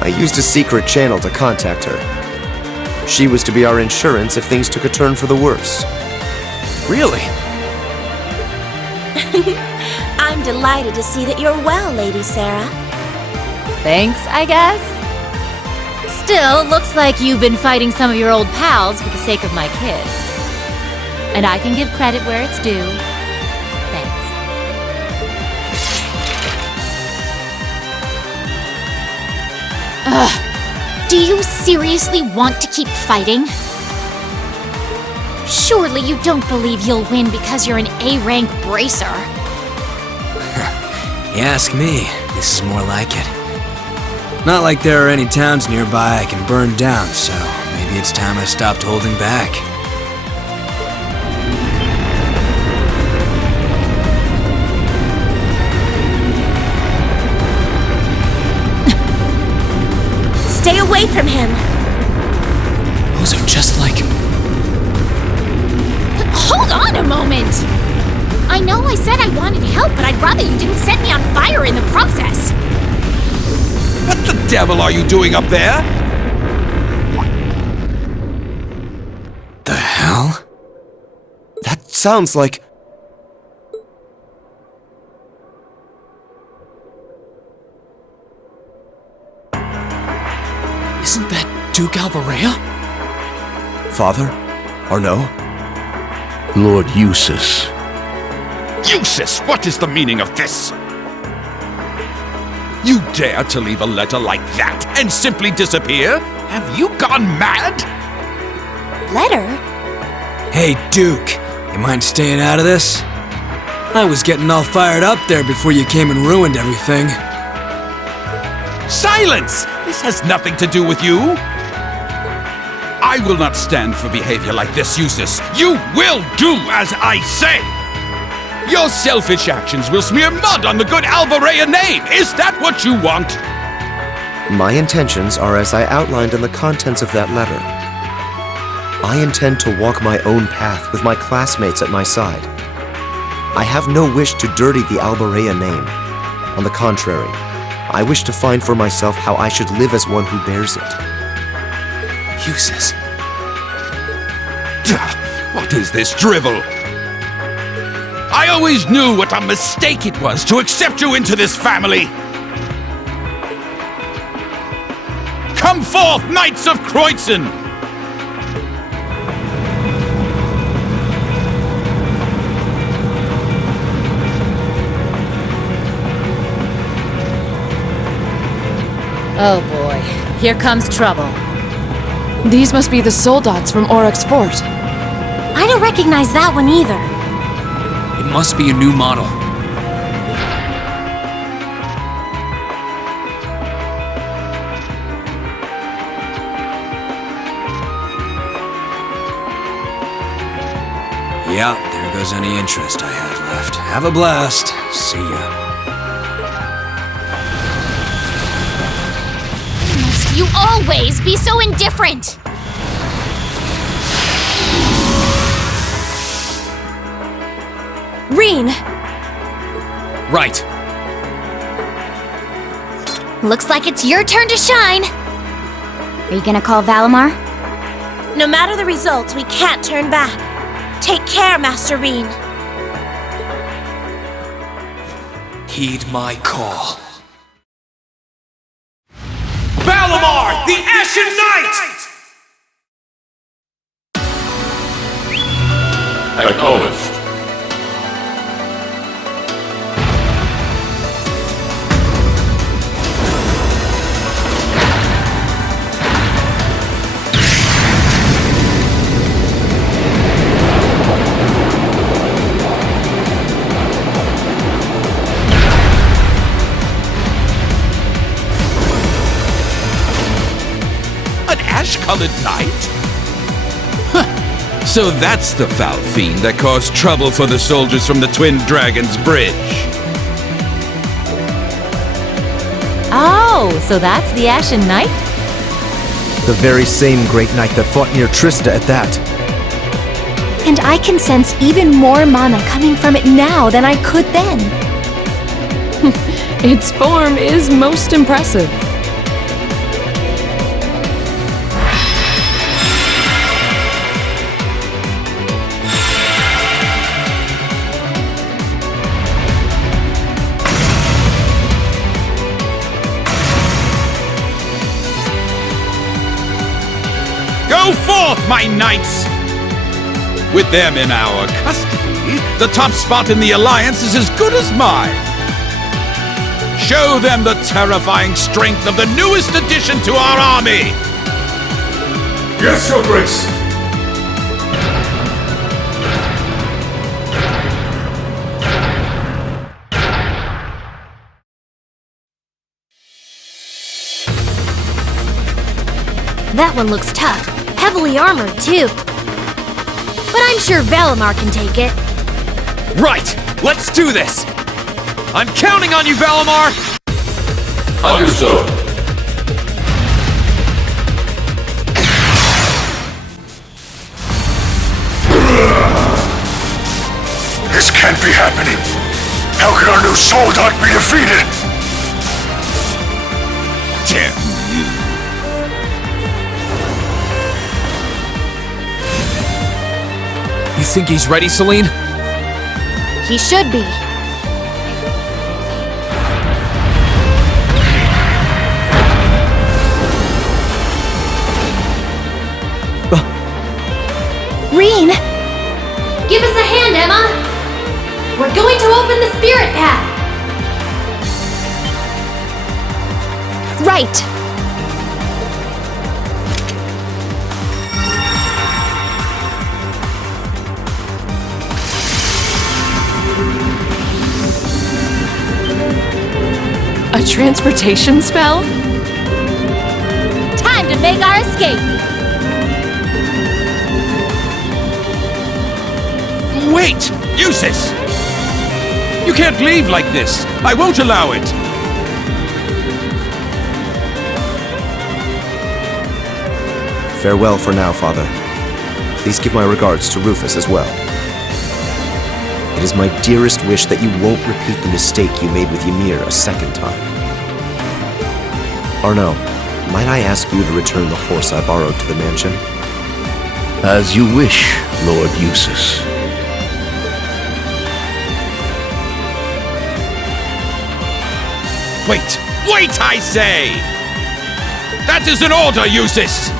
I used a secret channel to contact her. She was to be our insurance if things took a turn for the worse. Really? I'm delighted to see that you're well, Lady Sarah. Thanks, I guess. Still, looks like you've been fighting some of your old pals for the sake of my kids. And I can give credit where it's due. Thanks. Ugh. Do you seriously want to keep fighting? Surely you don't believe you'll win because you're an A-rank bracer. You ask me, this is more like it. Not like there are any towns nearby I can burn down, so maybe it's time I stopped holding back. Stay away from him. Those are just like... Hold on a moment! I know I said I wanted help, but I'd rather you didn't set me on fire in the process. What the devil are you doing up there? The hell? That sounds like... Isn't that Duke Alberea? Father? Or no? Lord Eustace. Eustace, what is the meaning of this? You dare to leave a letter like that and simply disappear? Have you gone mad? Letter? Hey, Duke, you mind staying out of this? I was getting all fired up there before you came and ruined everything. Silence! This has nothing to do with you. I will not stand for behavior like this, Eustace. You will do as I say. Your selfish actions will smear mud on the good Alberea name. Is that what you want? My intentions are as I outlined in the contents of that letter. I intend to walk my own path with my classmates at my side. I have no wish to dirty the Alberea name. On the contrary, I wish to find for myself how I should live as one who bears it. Eustace. What is this drivel? I always knew what a mistake it was to accept you into this family. Come forth, Knights of Kreutzen! Oh boy, here comes trouble. These must be the soldats from Oryx's fort. I don't recognize that one either. It must be a new model. Yeah, they're There goes any interest I had left. Have a blast. See ya. Must you always be so indifferent? Rean! Right. Looks like it's your turn to shine. Are you gonna call Valimar? No matter the results, we can't turn back. Take care, Master Rean. Heed my call. Valimar, the Ashen Knight! Acknowledged. An ash-colored knight? Huh. So that's the foul fiend that caused trouble for the soldiers from the Twin Dragons Bridge. Oh, so that's the Ashen Knight? The very same great knight that fought near Trista at that. And I can sense even more mana coming from it now than I could then. Its form is most impressive. Go forth, my knights! With them in our custody, the top spot in the Alliance is as good as mine. Show them the terrifying strength of the newest addition to our army! Yes, Your Grace. That one looks tough. Heavily armored, too. But I'm sure Valimar can take it. Right! Let's do this! I'm counting on you, Valimar! Understood. This can't be happening. How can our new soldat be defeated? Damn you. You think he's ready, Celine? He should be. Rean! Give us a hand, Emma! We're going to open the spirit path! Right! A transportation spell? Time to make our escape. Wait! Eustace! You can't leave like this! I won't allow it! Farewell for now, Father. Please give my regards to Rufus as well. It is my dearest wish that you won't repeat the mistake you made with Ymir a second time. Arno, might I ask you to return the horse I borrowed to the mansion? As you wish, Lord Eustace. Wait! Wait, I say! That is an order, Eustace!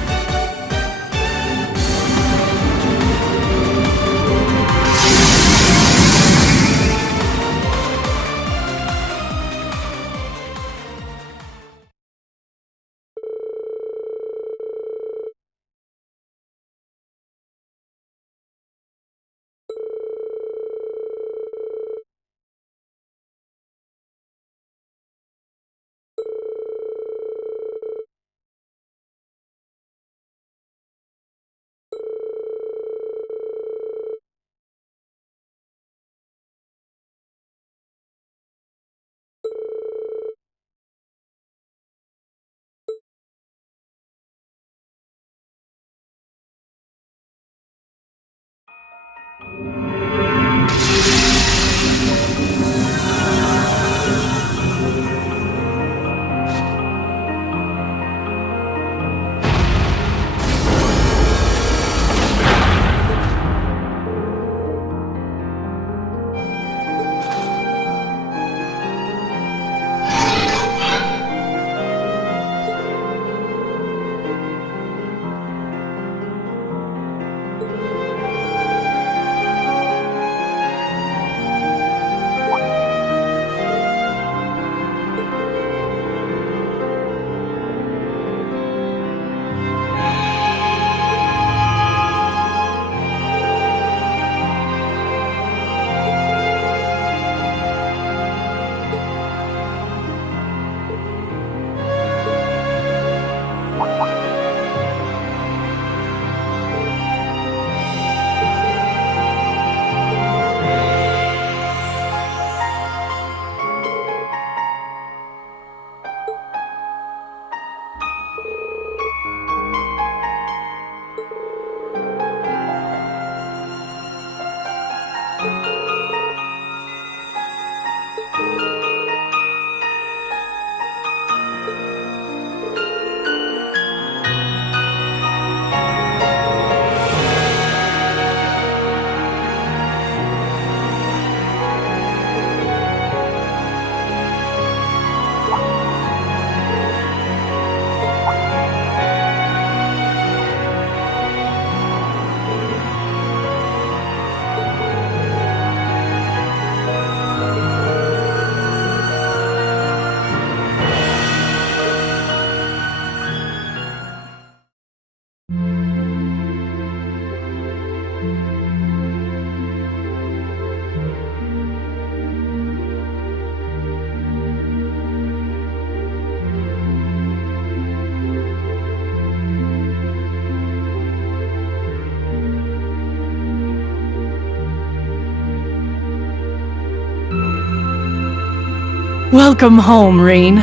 Welcome home, Rean.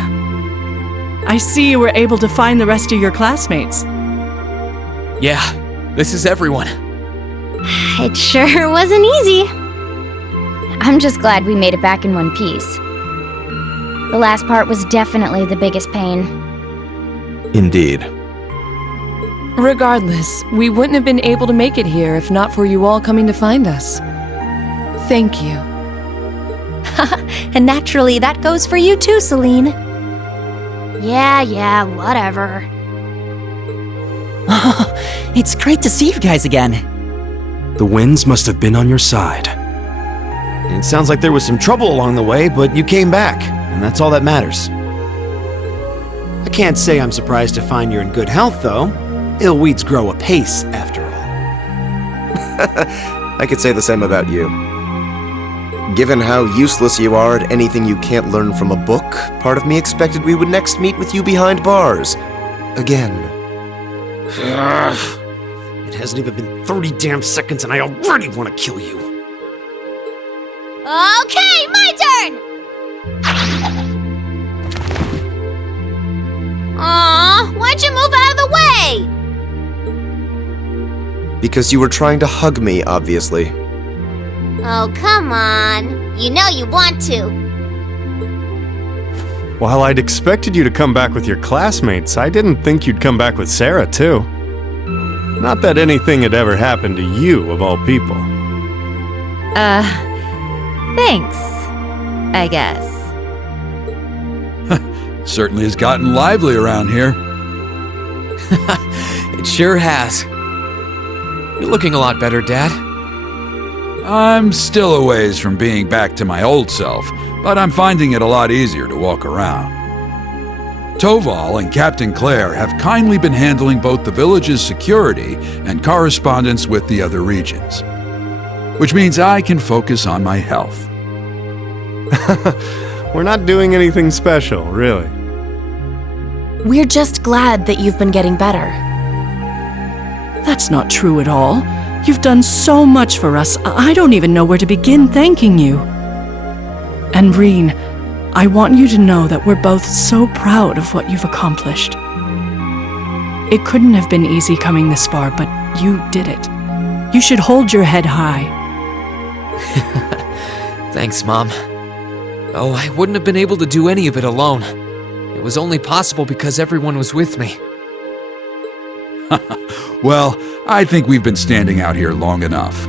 I see you were able to find the rest of your classmates. Yeah, this is everyone. It sure wasn't easy. I'm just glad we made it back in one piece. The last part was definitely the biggest pain. Indeed. Regardless, we wouldn't have been able to make it here if not for you all coming to find us. Thank you. And naturally, that goes for you too, Celine. Yeah, whatever. It's great to see you guys again. The winds must have been on your side. It sounds like there was some trouble along the way, but you came back, and that's all that matters. I can't say I'm surprised to find you're in good health, though. Ill weeds grow apace, after all. I could say the same about you. Given how useless you are at anything you can't learn from a book, part of me expected we would next meet with you behind bars. Again. It hasn't even been 30 damn seconds and I already want to kill you. Okay, my turn! Aw, why'd you move out of the way? Because you were trying to hug me, obviously. Oh, come on. You know you want to. While I'd expected you to come back with your classmates, I didn't think you'd come back with Sarah, too. Not that anything had ever happened to you, of all people. Thanks, I guess. Certainly has gotten lively around here. It sure has. You're looking a lot better, Dad. I'm still a ways from being back to my old self, but I'm finding it a lot easier to walk around. Toval and Captain Claire have kindly been handling both the village's security and correspondence with the other regions, which means I can focus on my health. We're not doing anything special, really. We're just glad that you've been getting better. That's not true at all. You've done so much for us, I don't even know where to begin thanking you. And Rean, I want you to know that we're both so proud of what you've accomplished. It couldn't have been easy coming this far, but you did it. You should hold your head high. Thanks, Mom. Oh, I wouldn't have been able to do any of it alone. It was only possible because everyone was with me. Well, I think we've been standing out here long enough.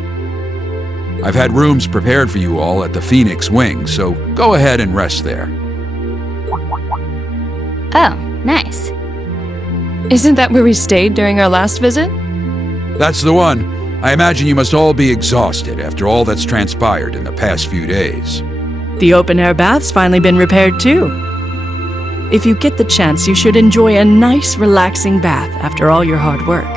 I've had rooms prepared for you all at the Phoenix Wing, so go ahead and rest there. Oh, nice. Isn't that where we stayed during our last visit? That's the one. I imagine you must all be exhausted after all that's transpired in the past few days. The open-air bath's finally been repaired too. If you get the chance, you should enjoy a nice, relaxing bath after all your hard work.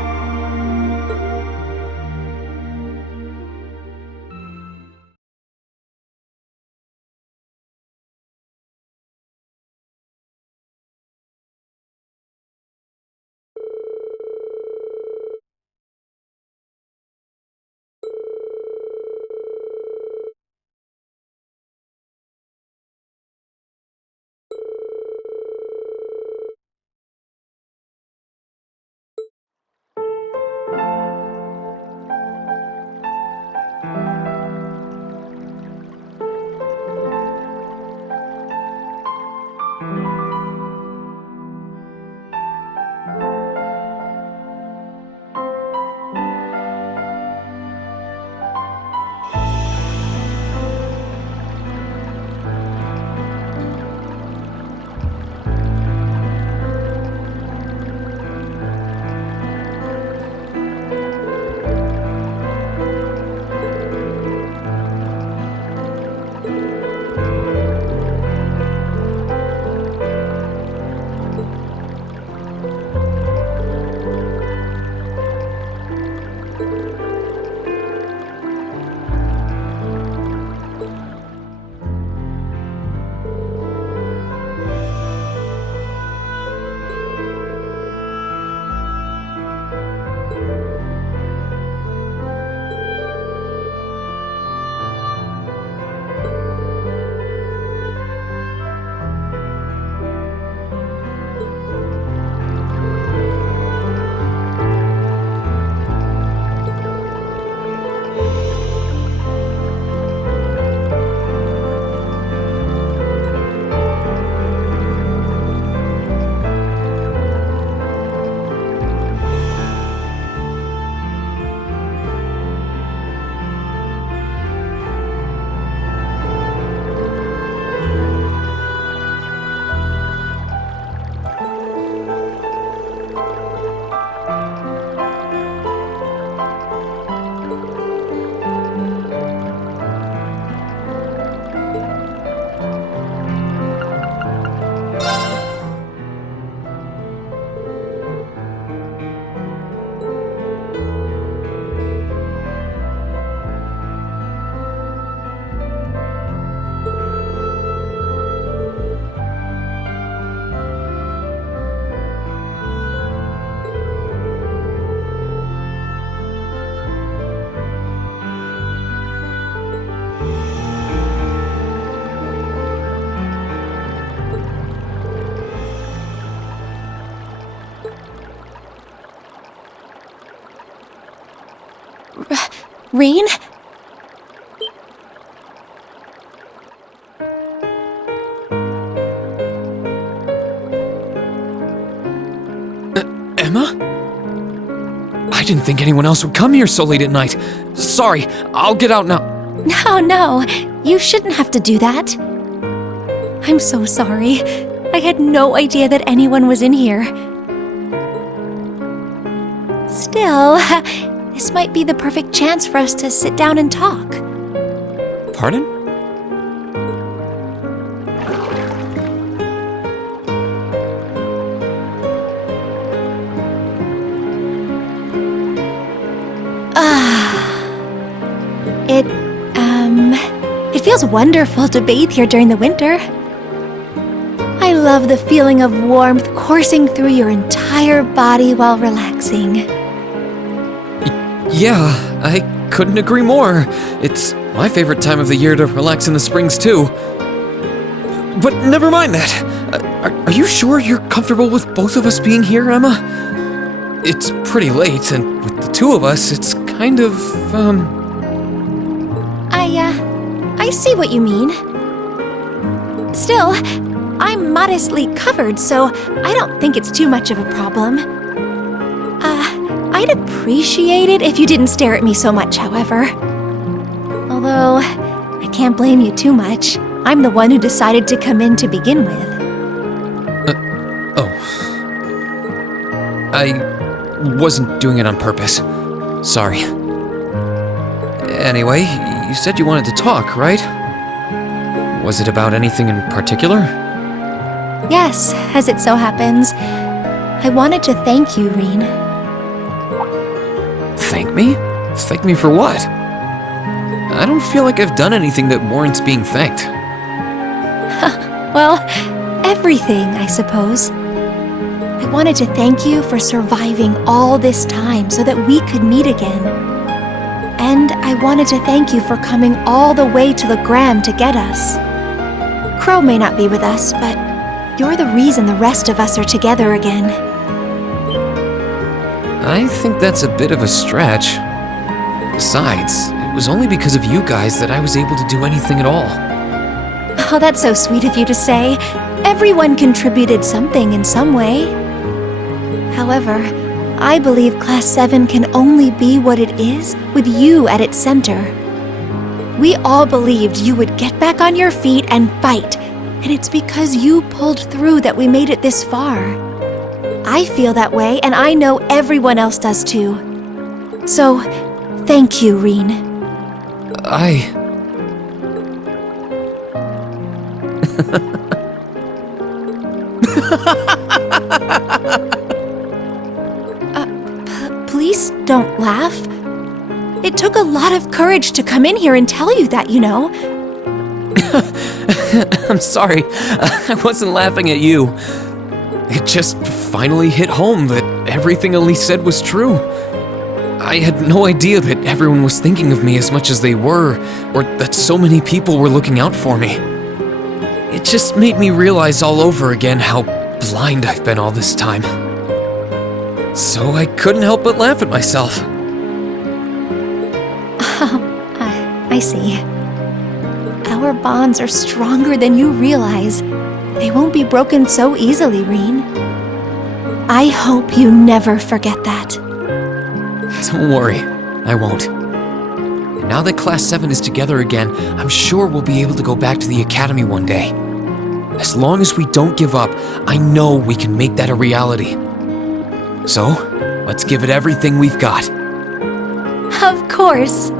Rean? Emma? I didn't think anyone else would come here so late at night. Sorry, I'll get out now. No, you shouldn't have to do that. I'm so sorry. I had no idea that anyone was in here. Still, this might be the perfect chance for us to sit down and talk. Pardon? It feels wonderful to bathe here during the winter. I love the feeling of warmth coursing through your entire body while relaxing. Yeah, I couldn't agree more. It's my favorite time of the year to relax in the springs, too. But never mind that. Are you sure you're comfortable with both of us being here, Emma? It's pretty late, and with the two of us, it's kind of, I see what you mean. Still, I'm modestly covered, so I don't think it's too much of a problem. I'd appreciate it if you didn't stare at me so much, however. Although, I can't blame you too much. I'm the one who decided to come in to begin with. I wasn't doing it on purpose. Sorry. Anyway, you said you wanted to talk, right? Was it about anything in particular? Yes, as it so happens. I wanted to thank you, Rean. Thank me? Thank me for what? I don't feel like I've done anything that warrants being thanked. Well, everything, I suppose. I wanted to thank you for surviving all this time so that we could meet again. And I wanted to thank you for coming all the way to the Gram to get us. Crow may not be with us, but you're the reason the rest of us are together again. I think that's a bit of a stretch. Besides, it was only because of you guys that I was able to do anything at all. Oh, that's so sweet of you to say. Everyone contributed something in some way. However, I believe Class VII can only be what it is with you at its center. We all believed you would get back on your feet and fight, and it's because you pulled through that we made it this far. I feel that way, and I know everyone else does too. So, thank you, Rean. Please don't laugh. It took a lot of courage to come in here and tell you that, you know. I'm sorry. I wasn't laughing at you. It just finally hit home that everything Elise said was true. I had no idea that everyone was thinking of me as much as they were, or that so many people were looking out for me. It just made me realize all over again how blind I've been all this time. So I couldn't help but laugh at myself. I see. Our bonds are stronger than you realize. They won't be broken so easily, Rean. I hope you never forget that. Don't worry, I won't. And now that Class 7 is together again, I'm sure we'll be able to go back to the Academy one day. As long as we don't give up, I know we can make that a reality. So, let's give it everything we've got. Of course.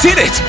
Did it!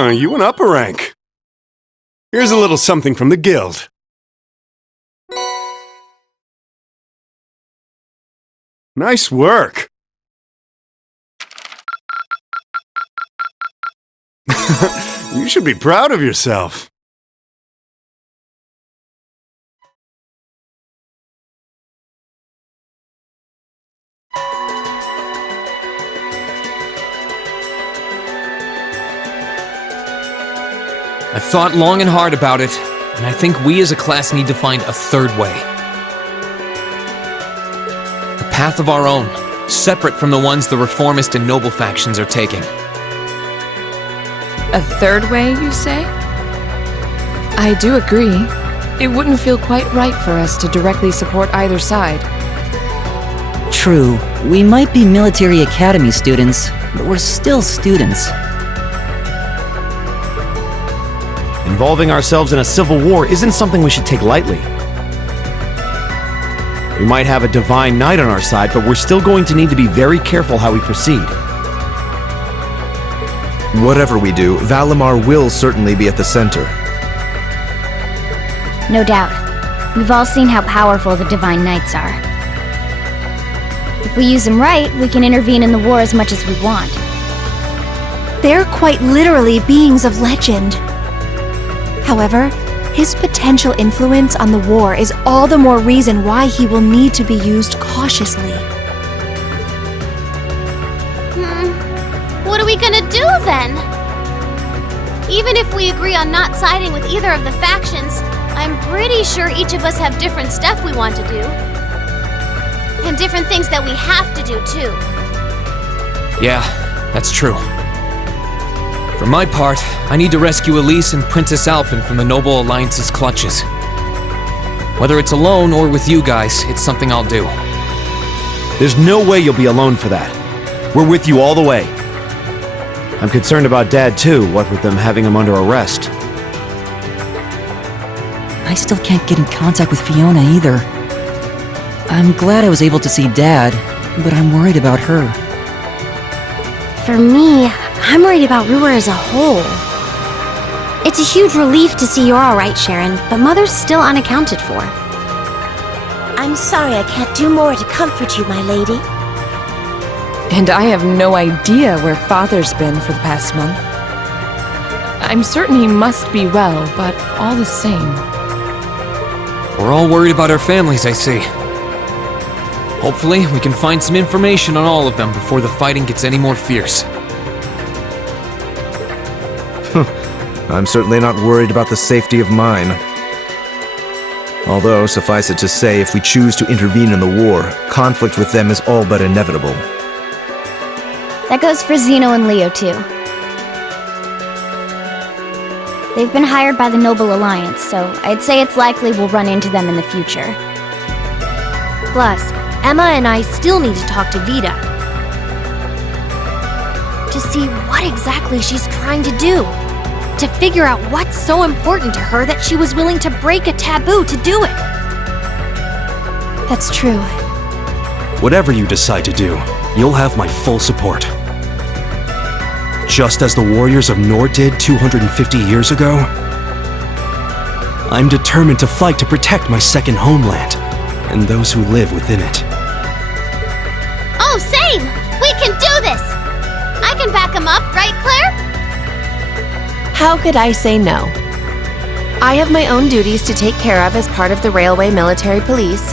Oh, you went up a rank. Here's a little something from the guild. Nice work. You should be proud of yourself. I've thought long and hard about it, and I think we as a class need to find a third way. A path of our own, separate from the ones the reformist and noble factions are taking. A third way, you say? I do agree. It wouldn't feel quite right for us to directly support either side. True, we might be military academy students, but we're still students. Involving ourselves in a civil war isn't something we should take lightly. We might have a divine knight on our side, but we're still going to need to be very careful how we proceed. Whatever we do, Valimar will certainly be at the center. No doubt. We've all seen how powerful the Divine Knights are. If we use them right, we can intervene in the war as much as we want. They're quite literally beings of legend. However, his potential influence on the war is all the more reason why he will need to be used cautiously. What are we gonna do then? Even if we agree on not siding with either of the factions, I'm pretty sure each of us have different stuff we want to do. And different things that we have to do, too. Yeah, that's true. For my part, I need to rescue Elise and Princess Alphen from the Noble Alliance's clutches. Whether it's alone or with you guys, it's something I'll do. There's no way you'll be alone for that. We're with you all the way. I'm concerned about Dad too, what with them having him under arrest. I still can't get in contact with Fiona either. I'm glad I was able to see Dad, but I'm worried about her. For me, I'm worried about Ruhr as a whole. It's a huge relief to see you're alright, Sharon, but Mother's still unaccounted for. I'm sorry I can't do more to comfort you, my lady. And I have no idea where Father's been for the past month. I'm certain he must be well, but all the same. We're all worried about our families, I see. Hopefully, we can find some information on all of them before the fighting gets any more fierce. I'm certainly not worried about the safety of mine. Although, suffice it to say, if we choose to intervene in the war, conflict with them is all but inevitable. That goes for Zeno and Leo, too. They've been hired by the Noble Alliance, so I'd say it's likely we'll run into them in the future. Plus, Emma and I still need to talk to Vida. To see what exactly she's trying to do. To figure out what's so important to her that she was willing to break a taboo to do it. That's true. Whatever you decide to do, you'll have my full support. Just as the warriors of Nord did 250 years ago, I'm determined to fight to protect my second homeland and those who live within it. Oh, same! We can do this! I can back him up, right, Claire? How could I say no? I have my own duties to take care of as part of the Railway Military Police,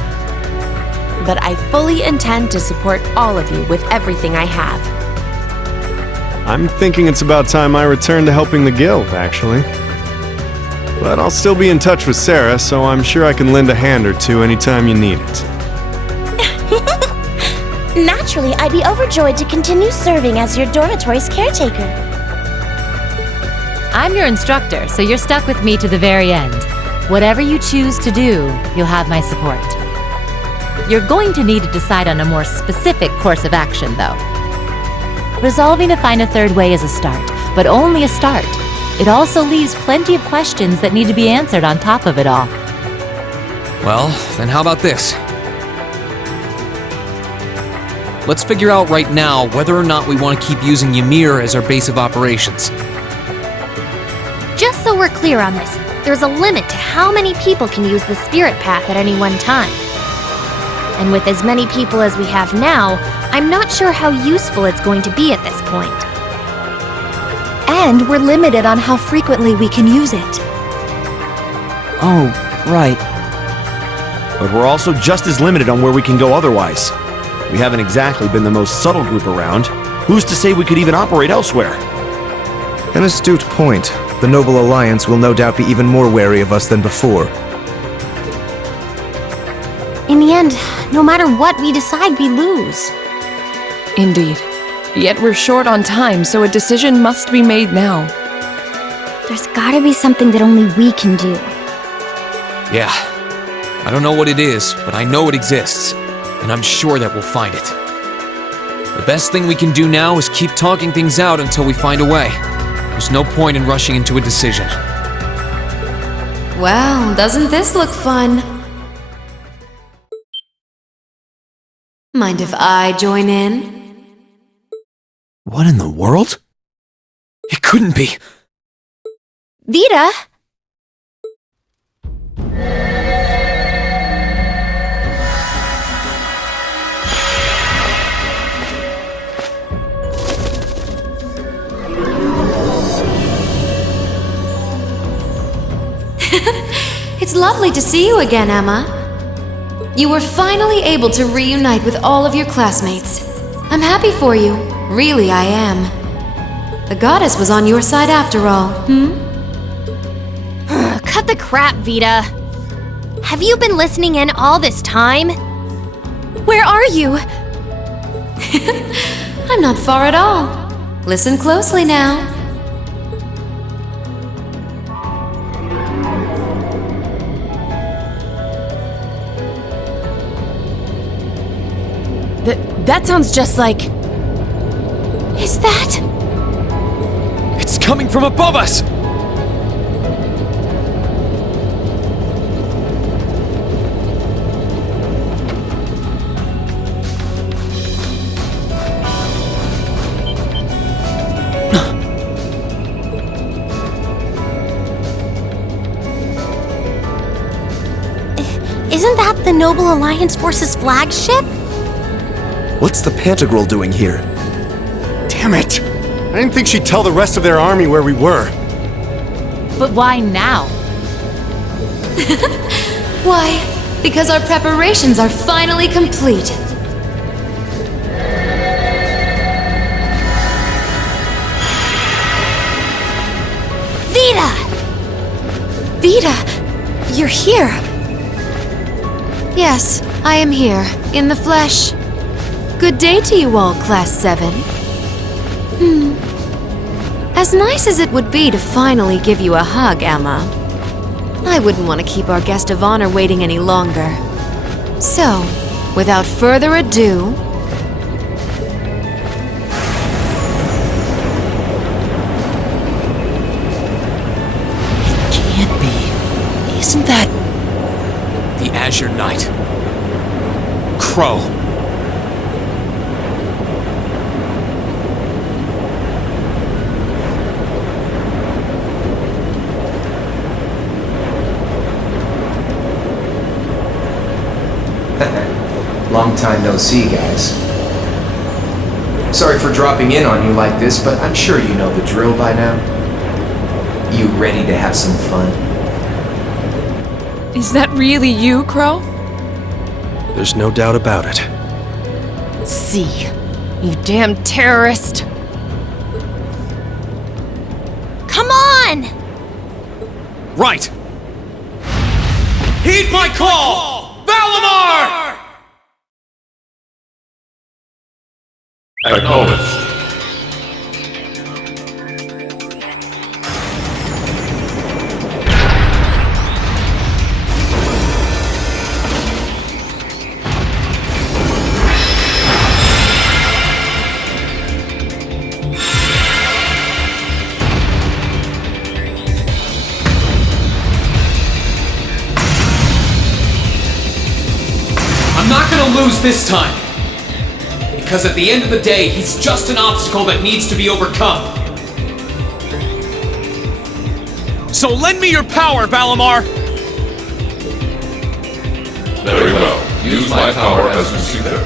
but I fully intend to support all of you with everything I have. I'm thinking it's about time I return to helping the guild, actually. But I'll still be in touch with Sarah, so I'm sure I can lend a hand or two anytime you need it. Naturally, I'd be overjoyed to continue serving as your dormitory's caretaker. I'm your instructor, so you're stuck with me to the very end. Whatever you choose to do, you'll have my support. You're going to need to decide on a more specific course of action, though. Resolving to find a third way is a start, but only a start. It also leaves plenty of questions that need to be answered on top of it all. Well, then how about this? Let's figure out right now whether or not we want to keep using Ymir as our base of operations. so we're clear on this, there's a limit to how many people can use the spirit path at any one time. And with as many people as we have now, I'm not sure how useful it's going to be at this point. And we're limited on how frequently we can use it. Oh, right. But we're also just as limited on where we can go otherwise. We haven't exactly been the most subtle group around. Who's to say we could even operate elsewhere? An astute point. The Noble Alliance will no doubt be even more wary of us than before. In the end, no matter what we decide, we lose. Indeed. Yet we're short on time, so a decision must be made now. There's gotta be something that only we can do. Yeah. I don't know what it is, but I know it exists. And I'm sure that we'll find it. The best thing we can do now is keep talking things out until we find a way. There's no point in rushing into a decision. Well, doesn't this look fun? Mind if I join in? What in the world? It couldn't be. Vita! It's lovely to see you again, Emma. You were finally able to reunite with all of your classmates. I'm happy for you. Really, I am. The goddess was on your side after all, Cut the crap, Vita. Have you been listening in all this time? Where are you? I'm not far at all. Listen closely now. That sounds just like... Is that... It's coming from above us! Isn't that the Noble Alliance Force's flagship? What's the Pantagruel doing here? Damn it! I didn't think she'd tell the rest of their army where we were. But why now? Why? Because our preparations are finally complete. Vita! Vita! You're here! Yes, I am here, in the flesh. Good day to you all, Class 7. As nice as it would be to finally give you a hug, Emma, I wouldn't want to keep our guest of honor waiting any longer. So, without further ado... It can't be. Isn't that... The Azure Knight. Crow. Long time no see, guys. Sorry for dropping in on you like this, but I'm sure you know the drill by now. You ready to have some fun? Is that really you, Crow? There's no doubt about it. See, you damn terrorist. Come on! Right! Heed my call! Valimar! Acknowledged. I'm not gonna lose this time! Because at the end of the day, he's just an obstacle that needs to be overcome. So lend me your power, Valimar! Very well. Use my power as you see fit.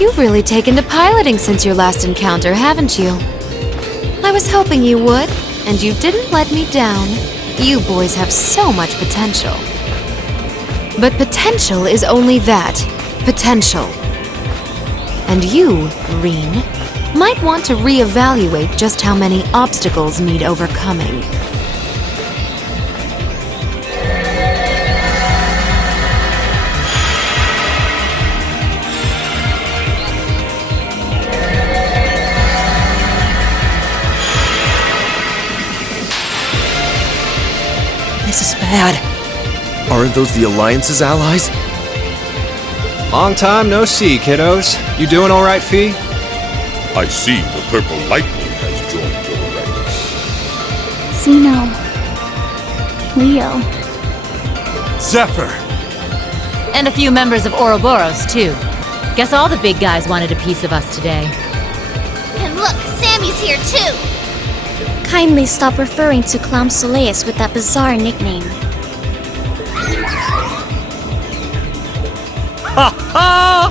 You've really taken to piloting since your last encounter, haven't you? I was hoping you would, and you didn't let me down. You boys have so much potential. But potential is only that, potential. And you, Rean, might want to reevaluate just how many obstacles need overcoming. This is bad. Aren't those the Alliance's allies? Long time no see, kiddos. You doing all right, Fee? I see the purple lightning has joined your ranks. Zeno. Leo. Zephyr. And a few members of Ouroboros, too. Guess all the big guys wanted a piece of us today. And look, Sammy's here too! Kindly stop referring to Clown Soleus with that bizarre nickname. Ha ha!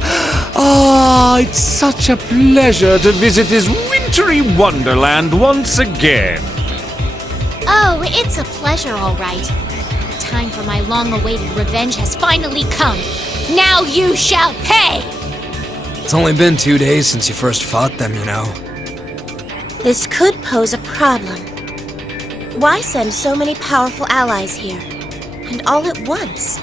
Ah, it's such a pleasure to visit this wintry wonderland once again. Oh, it's a pleasure, all right. The time for my long-awaited revenge has finally come. Now you shall pay! It's only been 2 days since you first fought them, you know. This could pose a problem. Why send so many powerful allies here? And all at once?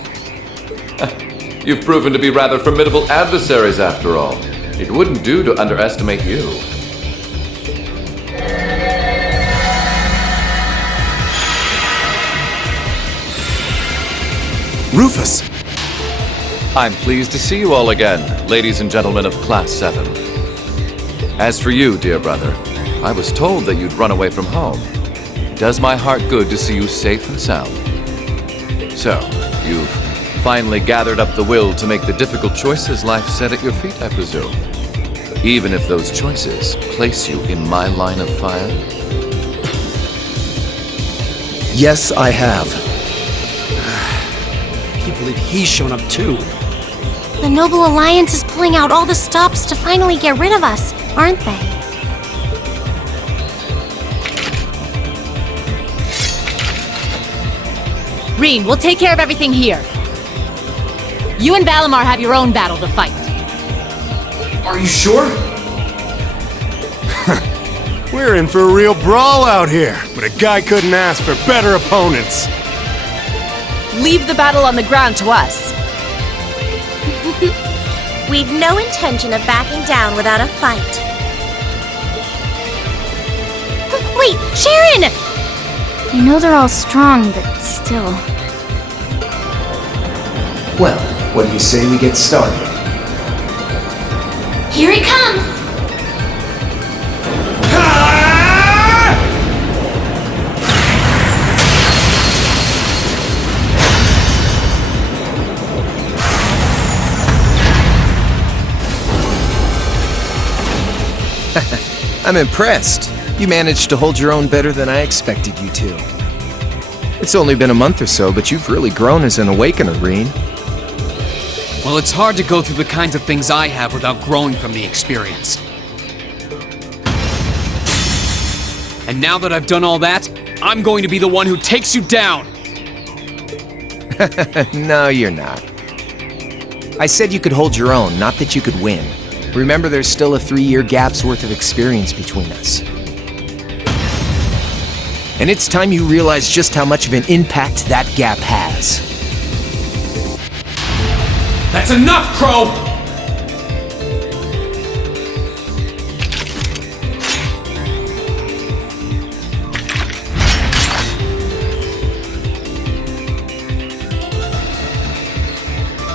You've proven to be rather formidable adversaries after all. It wouldn't do to underestimate you. Rufus! I'm pleased to see you all again, ladies and gentlemen of Class VII. As for you, dear brother, I was told that you'd run away from home. It does my heart good to see you safe and sound. So, you've finally gathered up the will to make the difficult choices life set at your feet, I presume. Even if those choices place you in my line of fire? Yes, I have. I can't believe he's shown up too. The Noble Alliance is pulling out all the stops to finally get rid of us, aren't they? Rean, we'll take care of everything here. You and Valimar have your own battle to fight. Are you sure? We're in for a real brawl out here, but a guy couldn't ask for better opponents. Leave the battle on the ground to us. We've no intention of backing down without a fight. Wait, Sharon! I know they're all strong, but still. Well, what do you say we get started? Here he comes! I'm impressed. You managed to hold your own better than I expected you to. It's only been a month or so, but you've really grown as an Awakener, Rean. Well, it's hard to go through the kinds of things I have without growing from the experience. And now that I've done all that, I'm going to be the one who takes you down! No, you're not. I said you could hold your own, not that you could win. Remember, there's still a 3-year gap's worth of experience between us. And it's time you realize just how much of an impact that gap has. That's enough, Crow!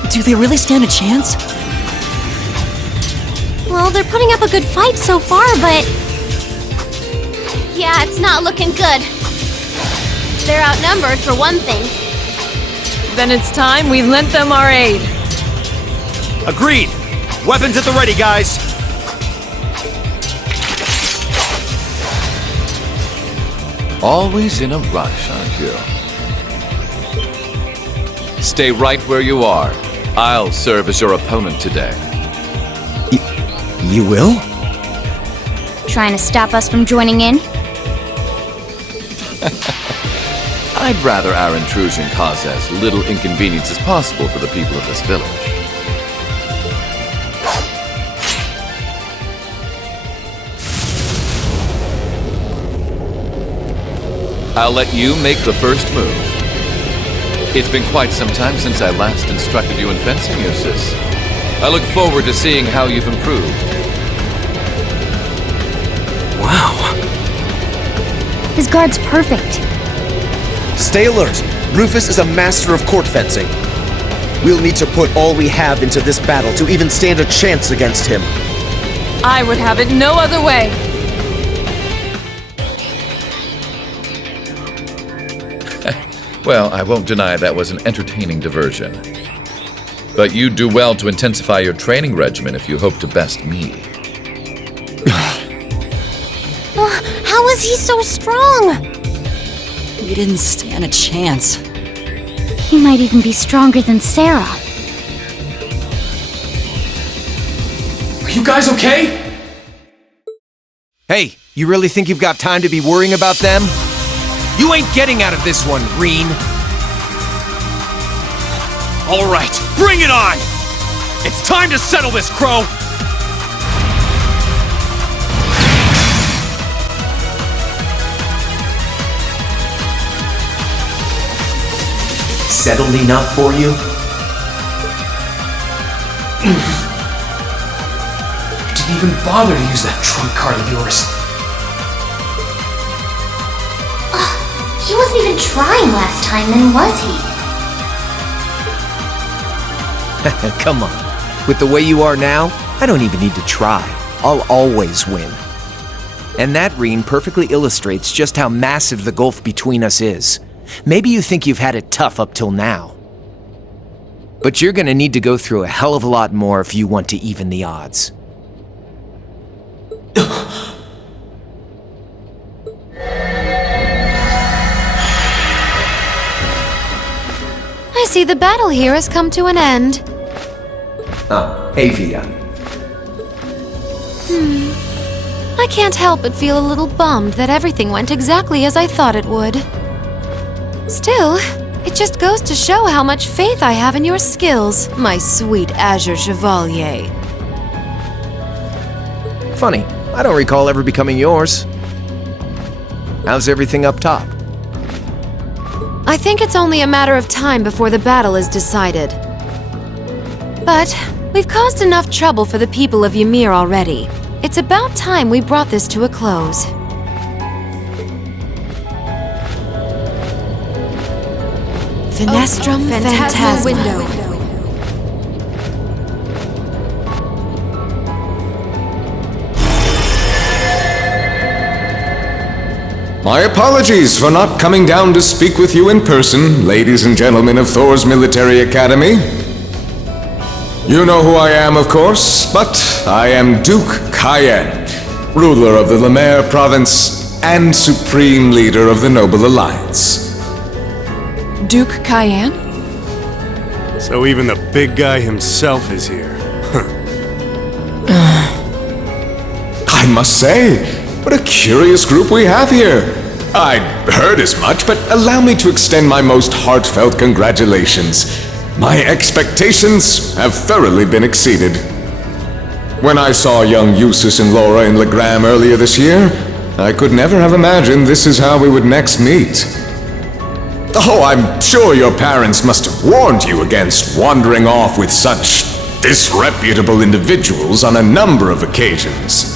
Do they really stand a chance? Well, they're putting up a good fight so far, but... Yeah, it's not looking good. They're outnumbered for one thing. Then it's time we lent them our aid. Agreed. Weapons at the ready, guys. Always in a rush, aren't you? Stay right where you are. I'll serve as your opponent today. You will? Trying to stop us from joining in? I'd rather our intrusion cause as little inconvenience as possible for the people of this village. I'll let you make the first move. It's been quite some time since I last instructed you in fencing, Eustace. I look forward to seeing how you've improved. Wow. His guard's perfect. Stay alert. Rufus is a master of court fencing. We'll need to put all we have into this battle to even stand a chance against him. I would have it no other way. Well, I won't deny that was an entertaining diversion. But you'd do well to intensify your training regimen if you hope to best me. How is he so strong? We didn't stand a chance. He might even be stronger than Sarah. Are you guys okay? Hey, you really think you've got time to be worrying about them? You ain't getting out of this one, Rean. All right, bring it on! It's time to settle this, Crow! Settled enough for you? Didn't even bother to use that trump card of yours. He wasn't even trying last time, then was he? Come on. With the way you are now, I don't even need to try. I'll always win. And that, Rean, perfectly illustrates just how massive the gulf between us is. Maybe you think you've had it tough up till now. But you're gonna need to go through a hell of a lot more if you want to even the odds. I see the battle here has come to an end. Oh, hey, Via. I can't help but feel a little bummed that everything went exactly as I thought it would. Still, it just goes to show how much faith I have in your skills, my sweet Azure Chevalier. Funny, I don't recall ever becoming yours. How's everything up top? I think it's only a matter of time before the battle is decided. But we've caused enough trouble for the people of Ymir already. It's about time we brought this to a close. Finestrum Phantasma Window. My apologies for not coming down to speak with you in person, ladies and gentlemen of Thor's Military Academy. You know who I am, of course, but I am Duke Cayenne, ruler of the Lemaire province and supreme leader of the Noble Alliance. Duke Cayenne? So even the big guy himself is here. I must say, what a curious group we have here. I'd heard as much, but allow me to extend my most heartfelt congratulations. My expectations have thoroughly been exceeded. When I saw young Eustace and Laura in Legram earlier this year, I could never have imagined this is how we would next meet. Oh, I'm sure your parents must have warned you against wandering off with such disreputable individuals on a number of occasions.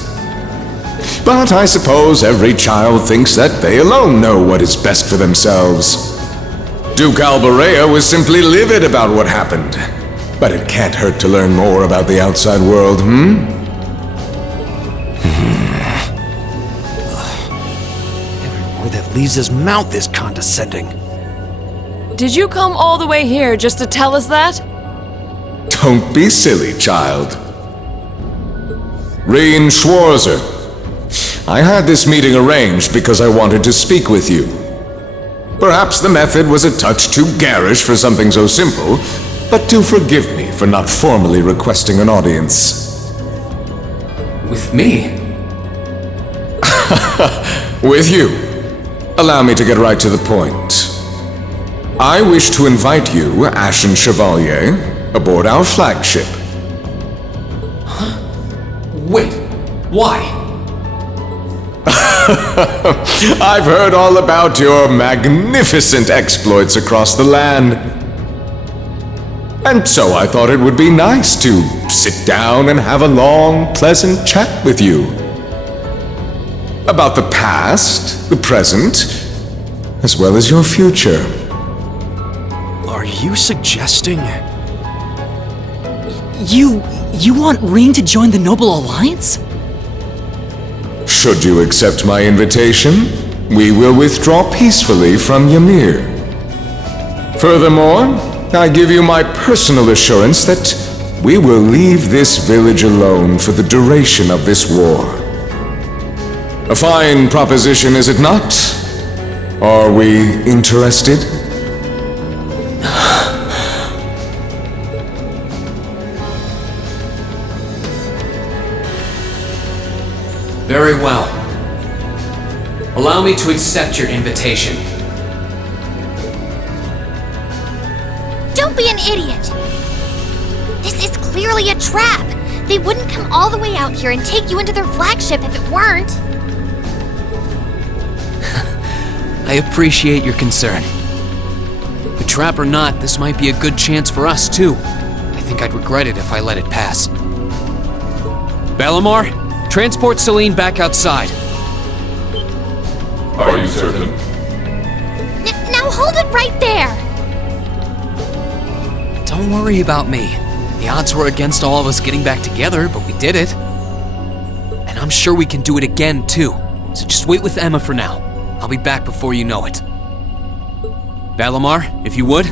But I suppose every child thinks that they alone know what is best for themselves. Duke Albarea was simply livid about what happened. But it can't hurt to learn more about the outside world, Every word that leaves his mouth is condescending. Did you come all the way here just to tell us that? Don't be silly, child. Rean Schwarzer. I had this meeting arranged because I wanted to speak with you. Perhaps the method was a touch too garish for something so simple, but do forgive me for not formally requesting an audience. With me? With you. Allow me to get right to the point. I wish to invite you, Ashen Chevalier, aboard our flagship. Wait, why? I've heard all about your magnificent exploits across the land. And so I thought it would be nice to sit down and have a long, pleasant chat with you. About the past, the present, as well as your future. Are you suggesting... You want Rean to join the Noble Alliance? Should you accept my invitation, we will withdraw peacefully from Ymir. Furthermore, I give you my personal assurance that we will leave this village alone for the duration of this war. A fine proposition, is it not? Are we interested? Very well. Allow me to accept your invitation. Don't be an idiot! This is clearly a trap! They wouldn't come all the way out here and take you into their flagship if it weren't! I appreciate your concern. But trap or not, this might be a good chance for us, too. I think I'd regret it if I let it pass. Valimar, transport Celine back outside. Are you certain? Now hold it right there! Don't worry about me. The odds were against all of us getting back together, but we did it. And I'm sure we can do it again, too. So just wait with Emma for now. I'll be back before you know it. Valimar, if you would.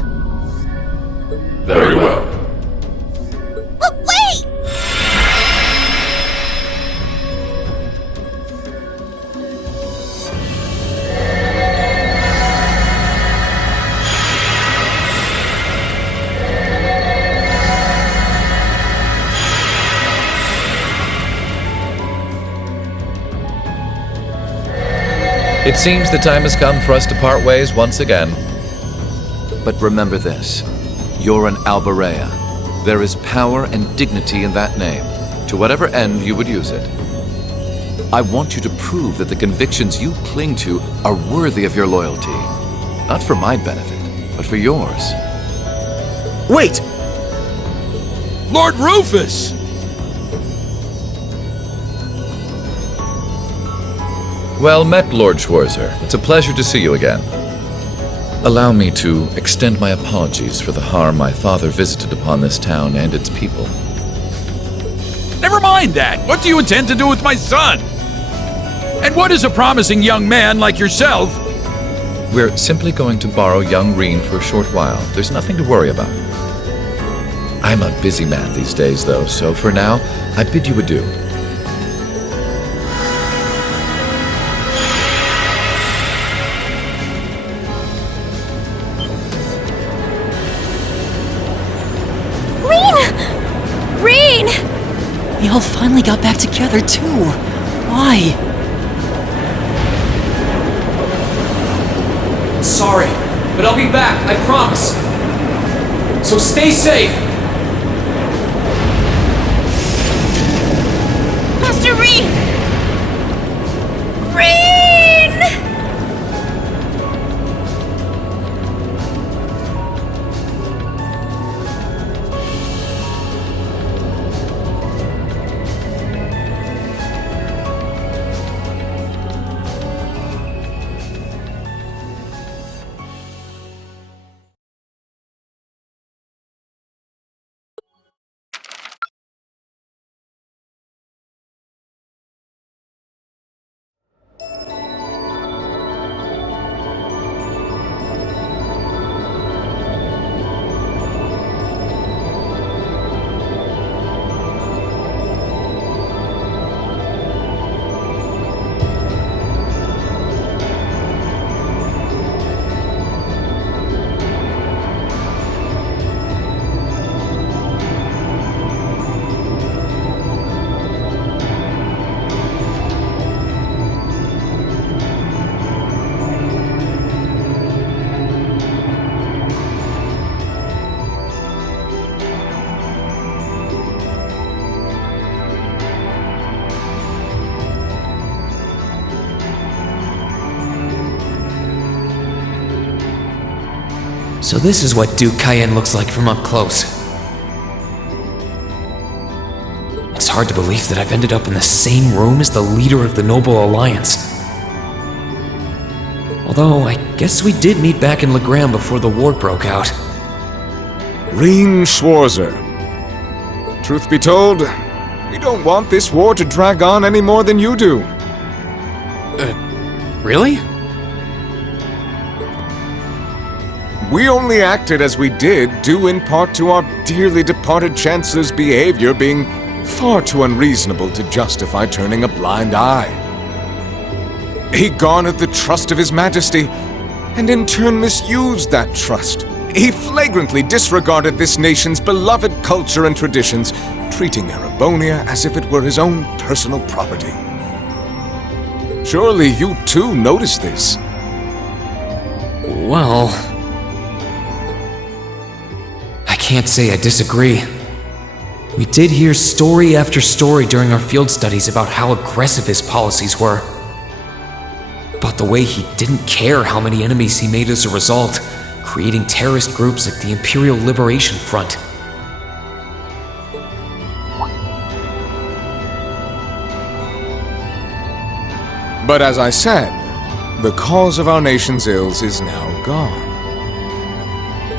Very well. But wait! It seems the time has come for us to part ways once again. But remember this, you're an Alberea. There is power and dignity in that name, to whatever end you would use it. I want you to prove that the convictions you cling to are worthy of your loyalty. Not for my benefit, but for yours. Wait! Lord Rufus! Well met, Lord Schwarzer. It's a pleasure to see you again. Allow me to extend my apologies for the harm my father visited upon this town and its people. Never mind that. What do you intend to do with my son? And what is a promising young man like yourself? We're simply going to borrow young Rean for a short while. There's nothing to worry about. I'm a busy man these days, though, so for now, I bid you adieu. We all finally got back together, too. Why? Sorry, but I'll be back, I promise. So stay safe. Master Rean! Rean! So this is what Duke Cayenne looks like from up close. It's hard to believe that I've ended up in the same room as the leader of the Noble Alliance. Although, I guess we did meet back in Legram before the war broke out. Rean Schwarzer. Truth be told, we don't want this war to drag on any more than you do. Really? We only acted as we did due in part to our dearly departed Chancellor's behavior being far too unreasonable to justify turning a blind eye. He garnered the trust of His Majesty, and in turn misused that trust. He flagrantly disregarded this nation's beloved culture and traditions, treating Erebonia as if it were his own personal property. Surely you too noticed this. Well, I can't say I disagree. We did hear story after story during our field studies about how aggressive his policies were. About the way he didn't care how many enemies he made as a result, creating terrorist groups like the Imperial Liberation Front. But as I said, the cause of our nation's ills is now gone.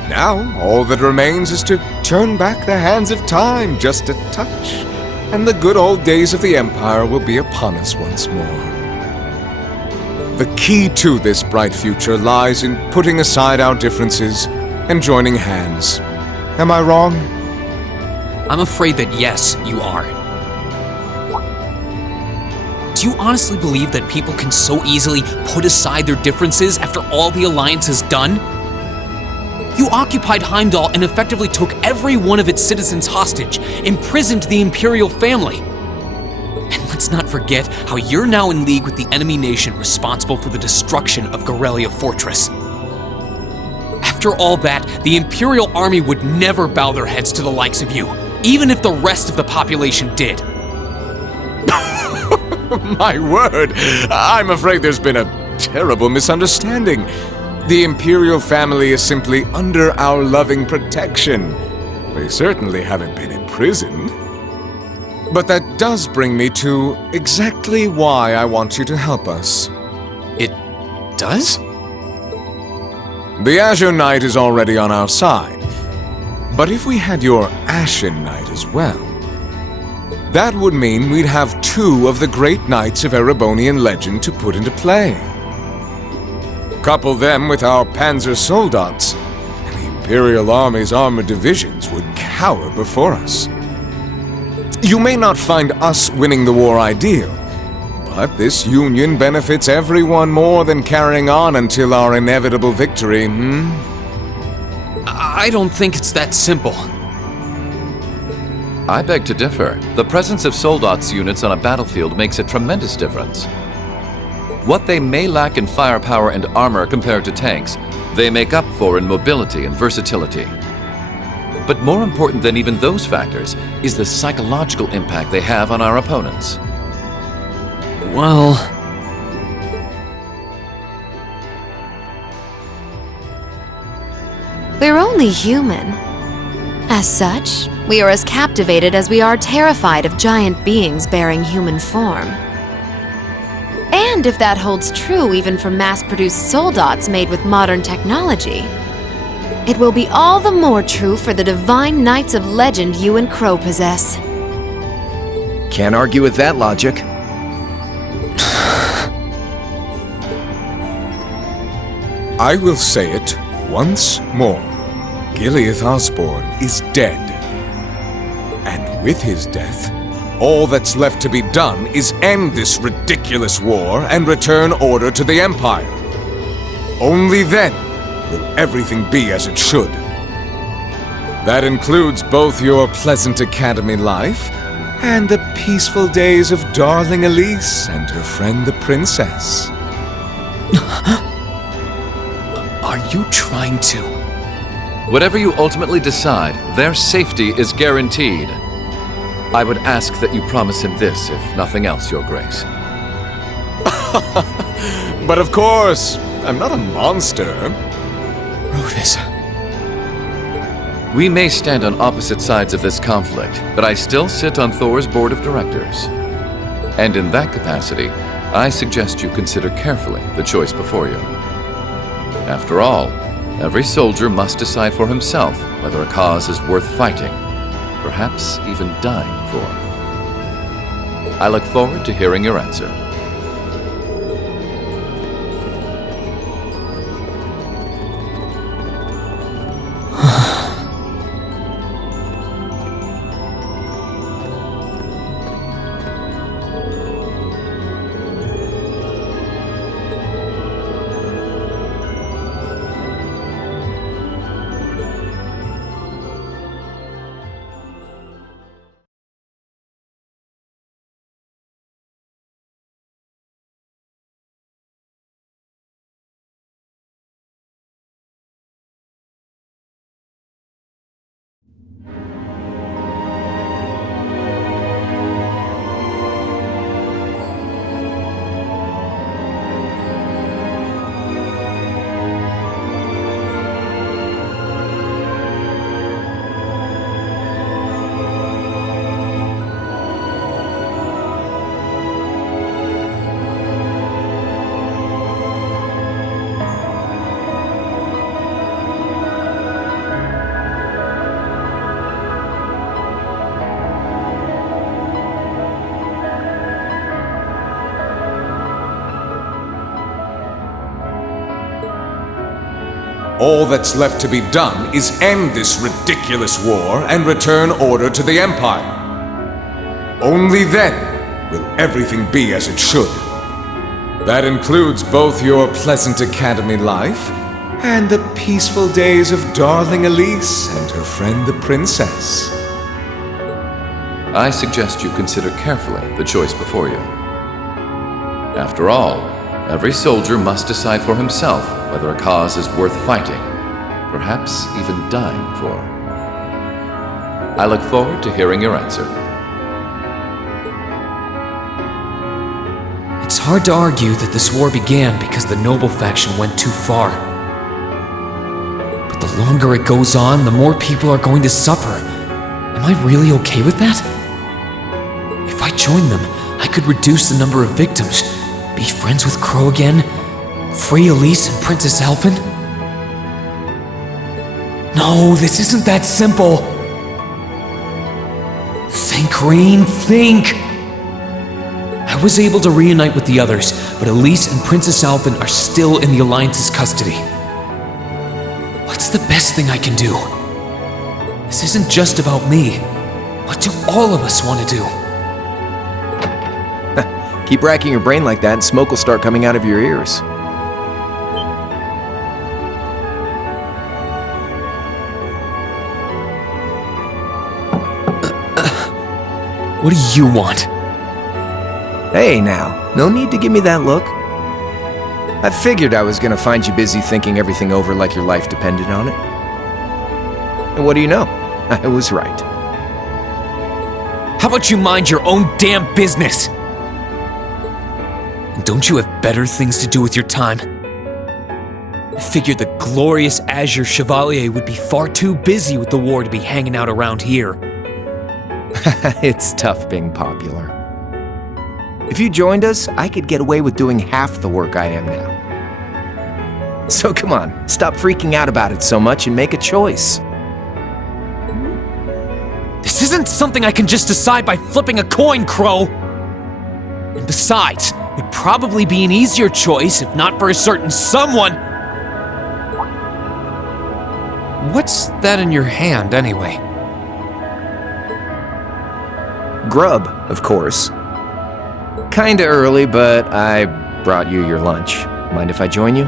Now, all that remains is to turn back the hands of time just a touch, and the good old days of the Empire will be upon us once more. The key to this bright future lies in putting aside our differences and joining hands. Am I wrong? I'm afraid that yes, you are. Do you honestly believe that people can so easily put aside their differences after all the Alliance has done? You occupied Heimdall and effectively took every one of its citizens hostage, imprisoned the Imperial family. And let's not forget how you're now in league with the enemy nation responsible for the destruction of Gorelia Fortress. After all that, the Imperial army would never bow their heads to the likes of you, even if the rest of the population did. My word, I'm afraid there's been a terrible misunderstanding. The Imperial family is simply under our loving protection. They certainly haven't been imprisoned. But that does bring me to exactly why I want you to help us. It does? The Azure Knight is already on our side. But if we had your Ashen Knight as well, that would mean we'd have two of the great knights of Erebonian legend to put into play. Couple them with our Panzer Soldats, and the Imperial Army's armored divisions would cower before us. You may not find us winning the war ideal, but this union benefits everyone more than carrying on until our inevitable victory, I don't think it's that simple. I beg to differ. The presence of Soldats units on a battlefield makes a tremendous difference. What they may lack in firepower and armor compared to tanks, they make up for in mobility and versatility. But more important than even those factors is the psychological impact they have on our opponents. Well... We're only human. As such, we are as captivated as we are terrified of giant beings bearing human form. And if that holds true even for mass-produced soldats made with modern technology, it will be all the more true for the divine knights of legend you and Crow possess. Can't argue with that logic. I will say it once more. Gileath Osborne is dead. And with his death, all that's left to be done is end this ridiculous war and return order to the Empire. Only then will everything be as it should. That includes both your pleasant academy life and the peaceful days of darling Elise and her friend the princess. Are you trying to... Whatever you ultimately decide, their safety is guaranteed. I would ask that you promise him this, if nothing else, Your Grace. But of course, I'm not a monster. Rufus, We may stand on opposite sides of this conflict, but I still sit on Thor's board of directors. And in that capacity, I suggest you consider carefully the choice before you. After all, every soldier must decide for himself whether a cause is worth fighting, perhaps even dying for. I look forward to hearing your answer. All that's left to be done is end this ridiculous war and return order to the Empire. Only then will everything be as it should. That includes both your pleasant academy life and the peaceful days of darling Elise and her friend the princess. I suggest you consider carefully the choice before you. After all, every soldier must decide for himself whether a cause is worth fighting, perhaps even dying for. I look forward to hearing your answer. It's hard to argue that this war began because the noble faction went too far. But the longer it goes on, the more people are going to suffer. Am I really okay with that? If I join them, I could reduce the number of victims, be friends with Crow again, free Elise and Princess Elfin? No, this isn't that simple. Think, Rean, think! I was able to reunite with the others, but Elise and Princess Elfin are still in the Alliance's custody. What's the best thing I can do? This isn't just about me. What do all of us want to do? Keep racking your brain like that and smoke will start coming out of your ears. What do you want? Hey now, no need to give me that look. I figured I was gonna find you busy thinking everything over like your life depended on it. And what do you know? I was right. How about you mind your own damn business? And don't you have better things to do with your time? I figured the glorious Azure Chevalier would be far too busy with the war to be hanging out around here. It's tough being popular. If you joined us, I could get away with doing half the work I am now. So come on, stop freaking out about it so much and make a choice. This isn't something I can just decide by flipping a coin, Crow! And besides, it'd probably be an easier choice if not for a certain someone. What's that in your hand, anyway? Grub, of course. Kinda early, but I brought you your lunch. Mind if I join you?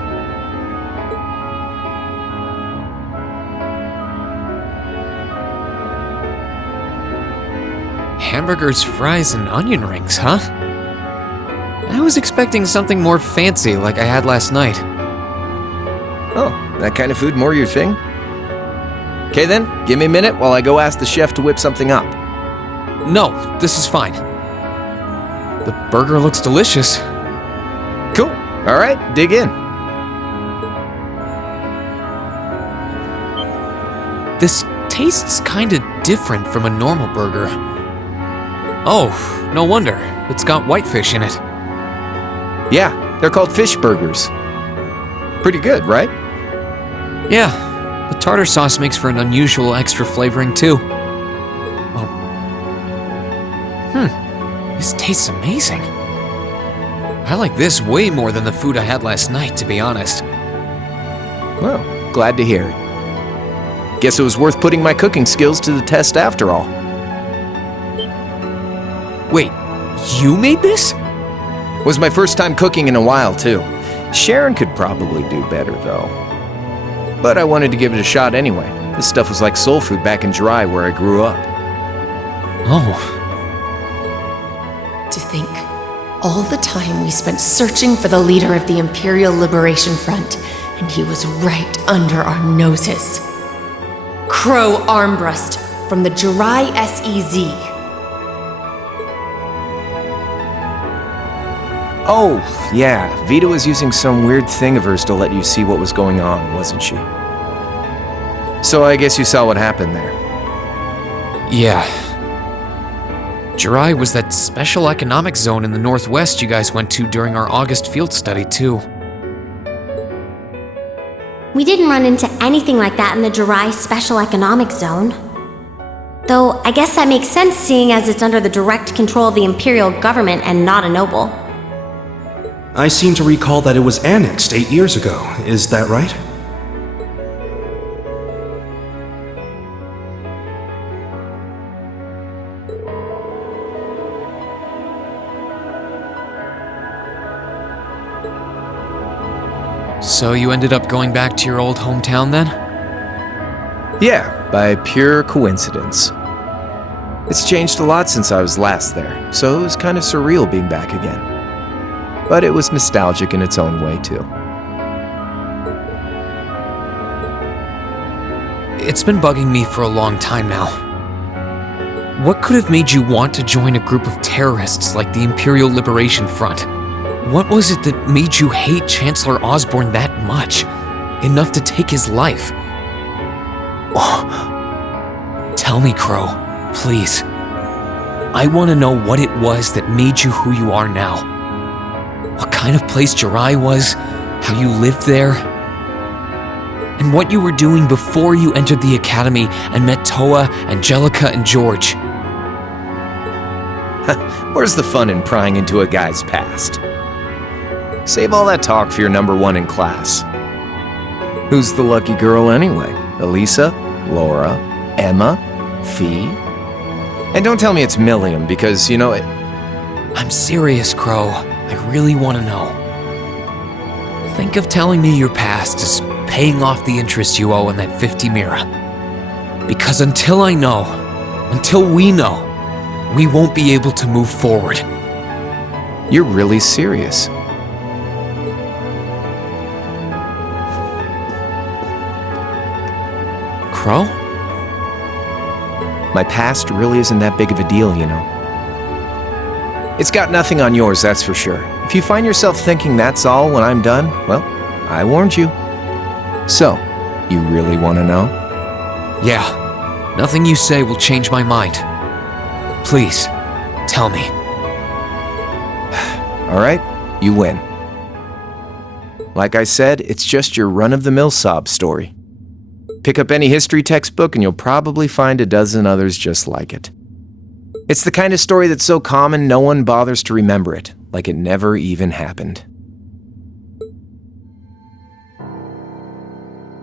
Hamburgers, fries, and onion rings, huh? I was expecting something more fancy like I had last night. Oh, that kind of food more your thing? Okay then, give me a minute while I go ask the chef to whip something up. No, this is fine. The burger looks delicious. Cool. All right, dig in. This tastes kinda different from a normal burger. Oh, no wonder. It's got whitefish in it. Yeah, they're called fish burgers. Pretty good, right? Yeah, the tartar sauce makes for an unusual extra flavoring too. Oh. This tastes amazing. I like this way more than the food I had last night, to be honest. Well, glad to hear it. Guess it was worth putting my cooking skills to the test after all. Wait, you made this? Was my first time cooking in a while, too. Sharon could probably do better, though. But I wanted to give it a shot anyway. This stuff was like soul food back in Jirai, where I grew up. Oh. To think, all the time we spent searching for the leader of the Imperial Liberation Front, and he was right under our noses. Crow Armbrust from the Jirai SEZ. Oh, yeah, Vita was using some weird thing of hers to let you see what was going on, wasn't she? So I guess you saw what happened there. Yeah. Jirai was that special economic zone in the northwest you guys went to during our August field study, too. We didn't run into anything like that in the Jirai Special Economic Zone. Though, I guess that makes sense seeing as it's under the direct control of the Imperial government and not a noble. I seem to recall that it was annexed 8 years ago. Is that right? So you ended up going back to your old hometown then? Yeah, by pure coincidence. It's changed a lot since I was last there, so it was kind of surreal being back again. But it was nostalgic in its own way, too. It's been bugging me for a long time now. What could have made you want to join a group of terrorists like the Imperial Liberation Front? What was it that made you hate Chancellor Osborne that much? Enough to take his life? Oh. Tell me, Crow, please. I want to know what it was that made you who you are now. What kind of place Jirai was, how you lived there, and what you were doing before you entered the academy and met Toa, Angelica, and George. Where's the fun in prying into a guy's past? Save all that talk for your number one in class. Who's the lucky girl anyway? Elisa? Laura? Emma? Fee? And don't tell me it's Milliam, because, you know, I'm serious, Crow. I really want to know. Think of telling me your past as paying off the interest you owe in that 50 Mira. Because until I know, until we know, we won't be able to move forward. You're really serious. Crow? My past really isn't that big of a deal, you know. It's got nothing on yours, that's for sure. If you find yourself thinking that's all when I'm done, well, I warned you. So, you really want to know? Yeah. Nothing you say will change my mind. Please, tell me. All right, you win. Like I said, it's just your run-of-the-mill sob story. Pick up any history textbook and you'll probably find a dozen others just like it. It's the kind of story that's so common no one bothers to remember it, like it never even happened.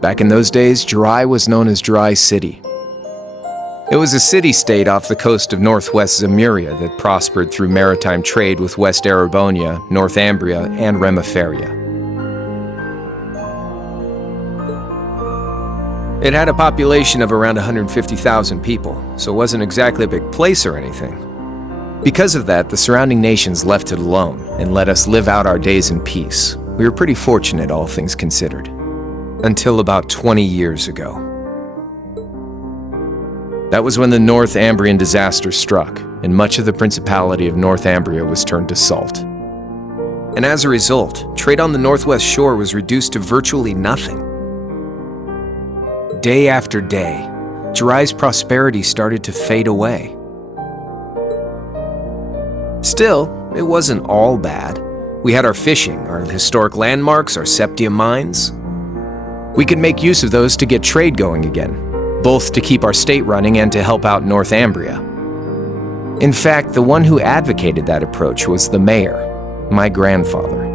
Back in those days, Jirai was known as Jirai City. It was a city-state off the coast of northwest Zemuria that prospered through maritime trade with West Erebonia, Northumbria, and Remiferia. It had a population of around 150,000 people, so it wasn't exactly a big place or anything. Because of that, the surrounding nations left it alone and let us live out our days in peace. We were pretty fortunate, all things considered. Until about 20 years ago. That was when the Northumbrian disaster struck, and much of the Principality of Northumbria was turned to salt. And as a result, trade on the northwest shore was reduced to virtually nothing. Day after day, Jiraiya's prosperity started to fade away. Still, it wasn't all bad. We had our fishing, our historic landmarks, our septium mines. We could make use of those to get trade going again, both to keep our state running and to help out Northumbria. In fact, the one who advocated that approach was the mayor, my grandfather.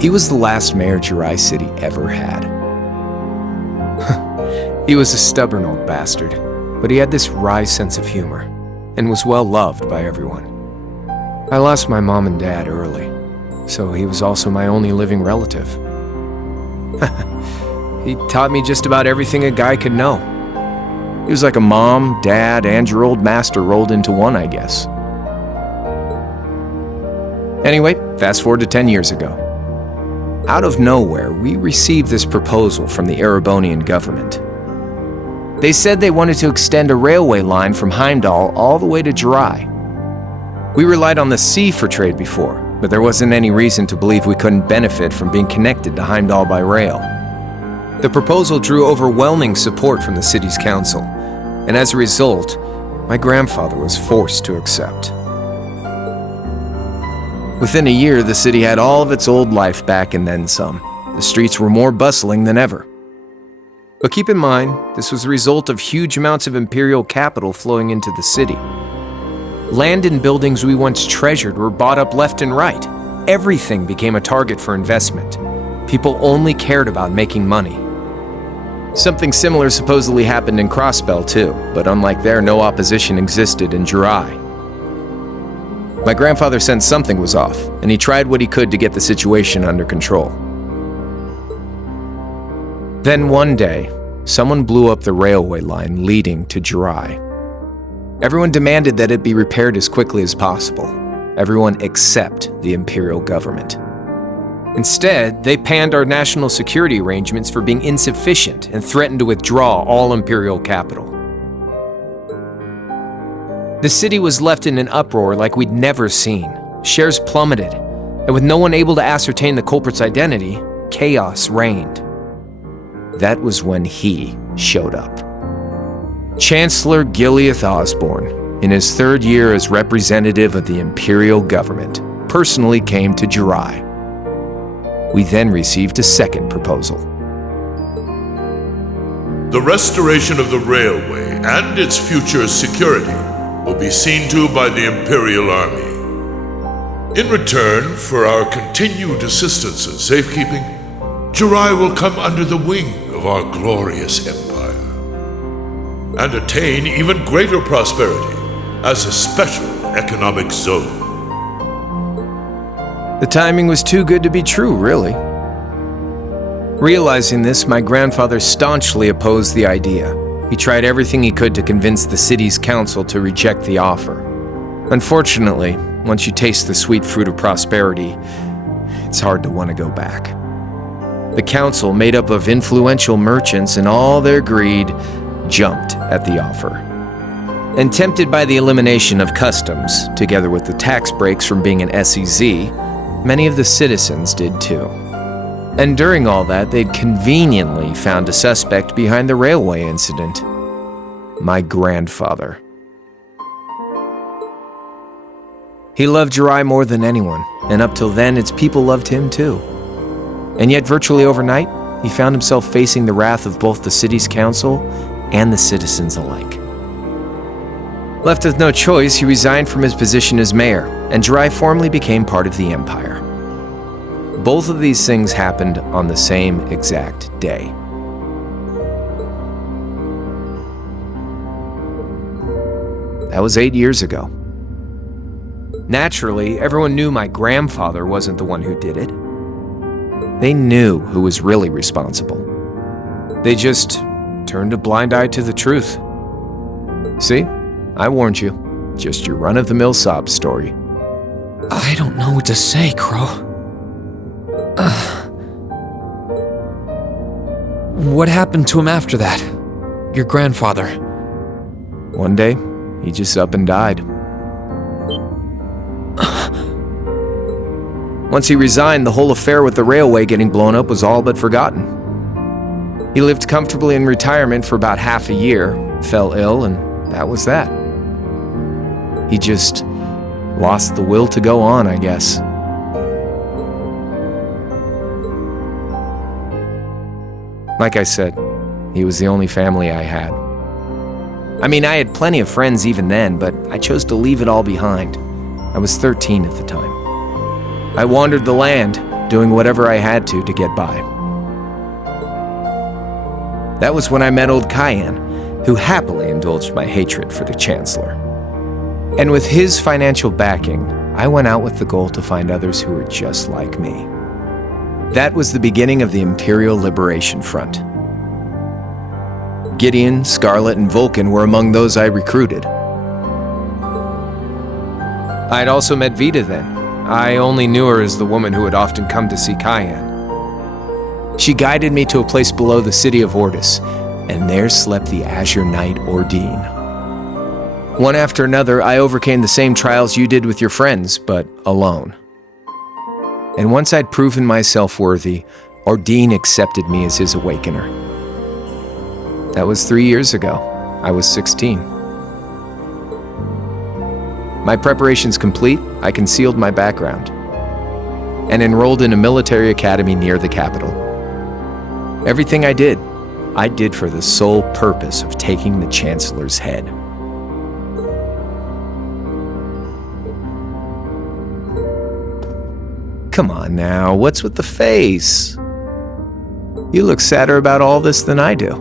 He was the last mayor Jiraiya City ever had. He was a stubborn old bastard, but he had this wry sense of humor, and was well loved by everyone. I lost my mom and dad early, so he was also my only living relative. He taught me just about everything a guy could know. He was like a mom, dad, and your old master rolled into one, I guess. Anyway, fast forward to 10 years ago. Out of nowhere, we received this proposal from the Erebonian government. They said they wanted to extend a railway line from Heimdall all the way to Jiraiya. We relied on the sea for trade before, but there wasn't any reason to believe we couldn't benefit from being connected to Heimdall by rail. The proposal drew overwhelming support from the city's council, and as a result, my grandfather was forced to accept. Within a year, the city had all of its old life back and then some. The streets were more bustling than ever. But keep in mind, this was the result of huge amounts of imperial capital flowing into the city. Land and buildings we once treasured were bought up left and right. Everything became a target for investment. People only cared about making money. Something similar supposedly happened in Crossbell too, but unlike there, no opposition existed in Jiraiya. My grandfather sensed something was off, and he tried what he could to get the situation under control. Then one day, someone blew up the railway line leading to Jiraiya. Everyone demanded that it be repaired as quickly as possible. Everyone except the imperial government. Instead, they panned our national security arrangements for being insufficient and threatened to withdraw all imperial capital. The city was left in an uproar like we'd never seen. Shares plummeted, and with no one able to ascertain the culprit's identity, chaos reigned. That was when he showed up. Chancellor Gileath Osborne, in his third year as representative of the imperial government, personally came to Jiraiya. We then received a second proposal. The restoration of the railway and its future security will be seen to by the Imperial Army. In return for our continued assistance in safekeeping, Jiraiya will come under the wing of our glorious empire and attain even greater prosperity as a special economic zone. The timing was too good to be true, really. Realizing this, my grandfather staunchly opposed the idea. He tried everything he could to convince the city's council to reject the offer. Unfortunately, once you taste the sweet fruit of prosperity, it's hard to want to go back. The council, made up of influential merchants and all their greed, jumped at the offer. And tempted by the elimination of customs, together with the tax breaks from being an SEZ, many of the citizens did too. And during all that, they'd conveniently found a suspect behind the railway incident. My grandfather. He loved Jiraiya more than anyone, and up till then, its people loved him too. And yet, virtually overnight, he found himself facing the wrath of both the city's council and the citizens alike. Left with no choice, he resigned from his position as mayor, and Jiraiya formally became part of the Empire. Both of these things happened on the same exact day. That was 8 years ago. Naturally, everyone knew my grandfather wasn't the one who did it. They knew who was really responsible. They just turned a blind eye to the truth. See? I warned you. Just your run-of-the-mill sob story. I don't know what to say, Crow. What happened to him after that? Your grandfather? One day, he just up and died. Once he resigned, the whole affair with the railway getting blown up was all but forgotten. He lived comfortably in retirement for about half a year, fell ill, and that was that. He just lost the will to go on, I guess. Like I said, he was the only family I had. I mean, I had plenty of friends even then, but I chose to leave it all behind. I was 13 at the time. I wandered the land, doing whatever I had to get by. That was when I met old Cayenne, who happily indulged my hatred for the Chancellor. And with his financial backing, I went out with the goal to find others who were just like me. That was the beginning of the Imperial Liberation Front. Gideon, Scarlet, and Vulcan were among those I recruited. I had also met Vita then. I only knew her as the woman who had often come to see Cayenne. She guided me to a place below the city of Ordis, and there slept the Azure Knight Ordine. One after another, I overcame the same trials you did with your friends, but alone. And once I'd proven myself worthy, Ordine accepted me as his awakener. That was 3 years ago. I was 16. My preparations complete, I concealed my background and enrolled in a military academy near the capital. Everything I did for the sole purpose of taking the Chancellor's head. Come on now, what's with the face? You look sadder about all this than I do.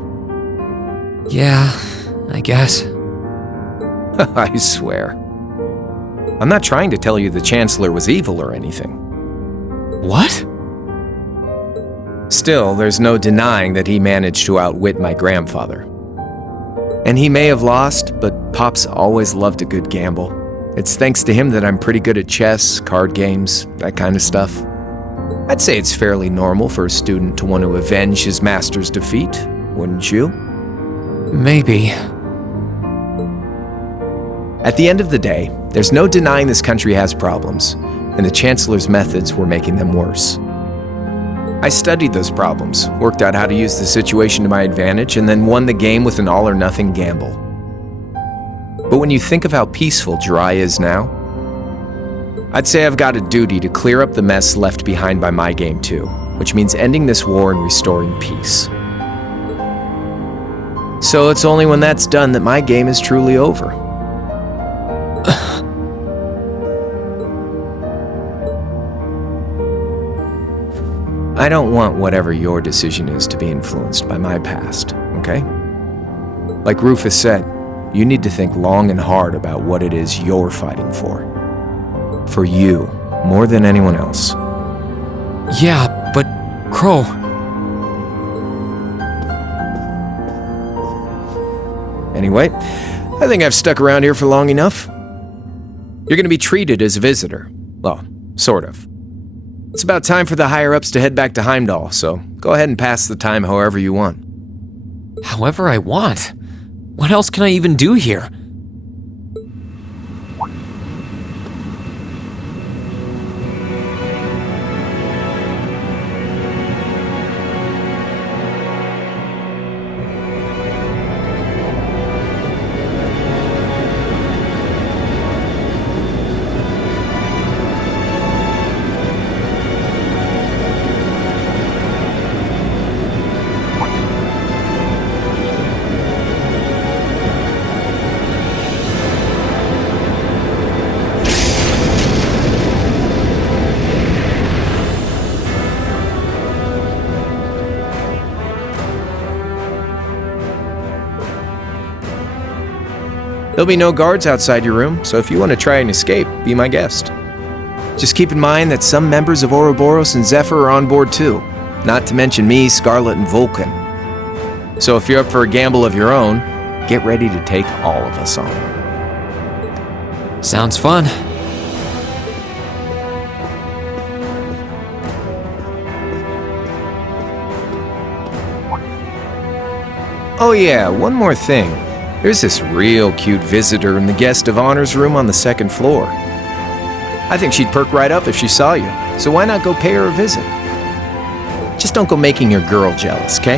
Yeah, I guess. I swear. I'm not trying to tell you the Chancellor was evil or anything. What? Still, there's no denying that he managed to outwit my grandfather. And he may have lost, but Pop's always loved a good gamble. It's thanks to him that I'm pretty good at chess, card games, that kind of stuff. I'd say it's fairly normal for a student to want to avenge his master's defeat, wouldn't you? Maybe. At the end of the day, there's no denying this country has problems, and the Chancellor's methods were making them worse. I studied those problems, worked out how to use the situation to my advantage, and then won the game with an all-or-nothing gamble. But when you think of how peaceful Jirai is now, I'd say I've got a duty to clear up the mess left behind by my game too, which means ending this war and restoring peace. So it's only when that's done that my game is truly over. I don't want whatever your decision is to be influenced by my past, okay? Like Rufus said, you need to think long and hard about what it is you're fighting for. For you, more than anyone else. Yeah, but Crow... Anyway, I think I've stuck around here for long enough. You're gonna be treated as a visitor. Well, sort of. It's about time for the higher-ups to head back to Heimdall, so go ahead and pass the time however you want. However I want? What else can I even do here? There'll be no guards outside your room, so if you want to try and escape, be my guest. Just keep in mind that some members of Ouroboros and Zephyr are on board too, not to mention me, Scarlet, and Vulcan. So if you're up for a gamble of your own, get ready to take all of us on. Sounds fun. Oh yeah, one more thing. There's this real cute visitor in the guest of honor's room on the second floor. I think she'd perk right up if she saw you, so why not go pay her a visit? Just don't go making your girl jealous, okay?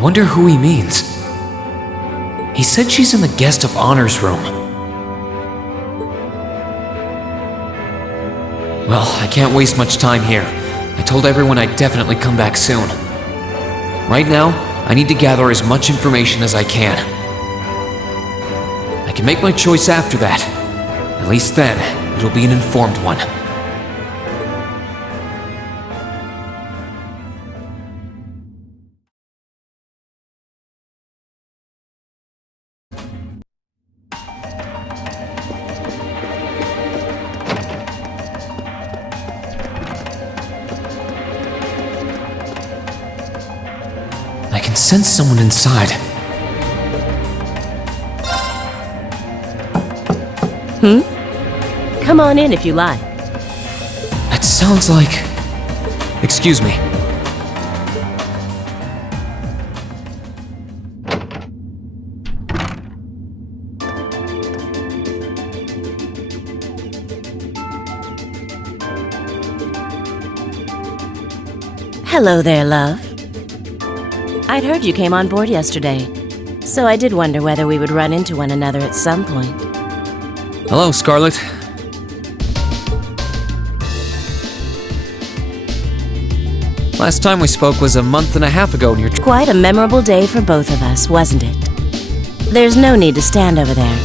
wonder who he means. He said she's in the guest of honor's room. Well, I can't waste much time here. I told everyone I'd definitely come back soon. Right now, I need to gather as much information as I can. I can make my choice after that. At least then, it'll be an informed one. I can sense someone inside. Come on in if you like. That sounds like... Excuse me. Hello there, love. I'd heard you came on board yesterday, so I did wonder whether we would run into one another at some point. Hello, Scarlet. Last time we spoke was a month and a half ago and you're... Quite a memorable day for both of us, wasn't it? There's no need to stand over there.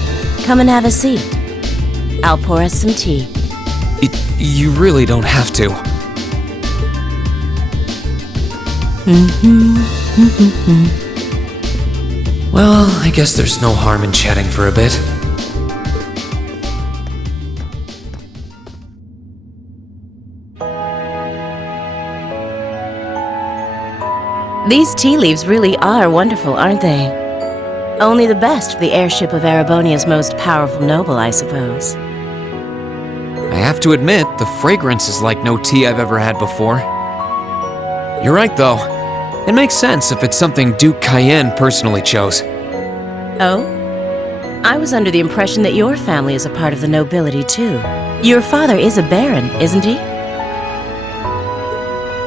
Come and have a seat. I'll pour us some tea. You really don't have to. Well, I guess there's no harm in chatting for a bit. These tea leaves really are wonderful, aren't they? Only the best for the airship of Erebonia's most powerful noble, I suppose. I have to admit, the fragrance is like no tea I've ever had before. You're right, though. It makes sense if it's something Duke Cayenne personally chose. Oh? I was under the impression that your family is a part of the nobility, too. Your father is a baron, isn't he?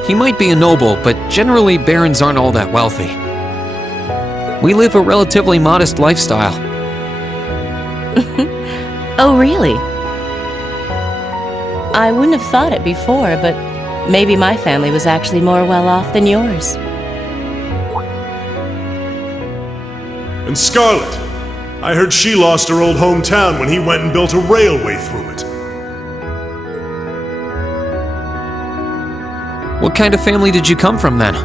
He might be a noble, but generally barons aren't all that wealthy. We live a relatively modest lifestyle. Oh, really? I wouldn't have thought it before, but maybe my family was actually more well off than yours. And Scarlet, I heard she lost her old hometown when he went and built a railway through it. What kind of family did you come from then?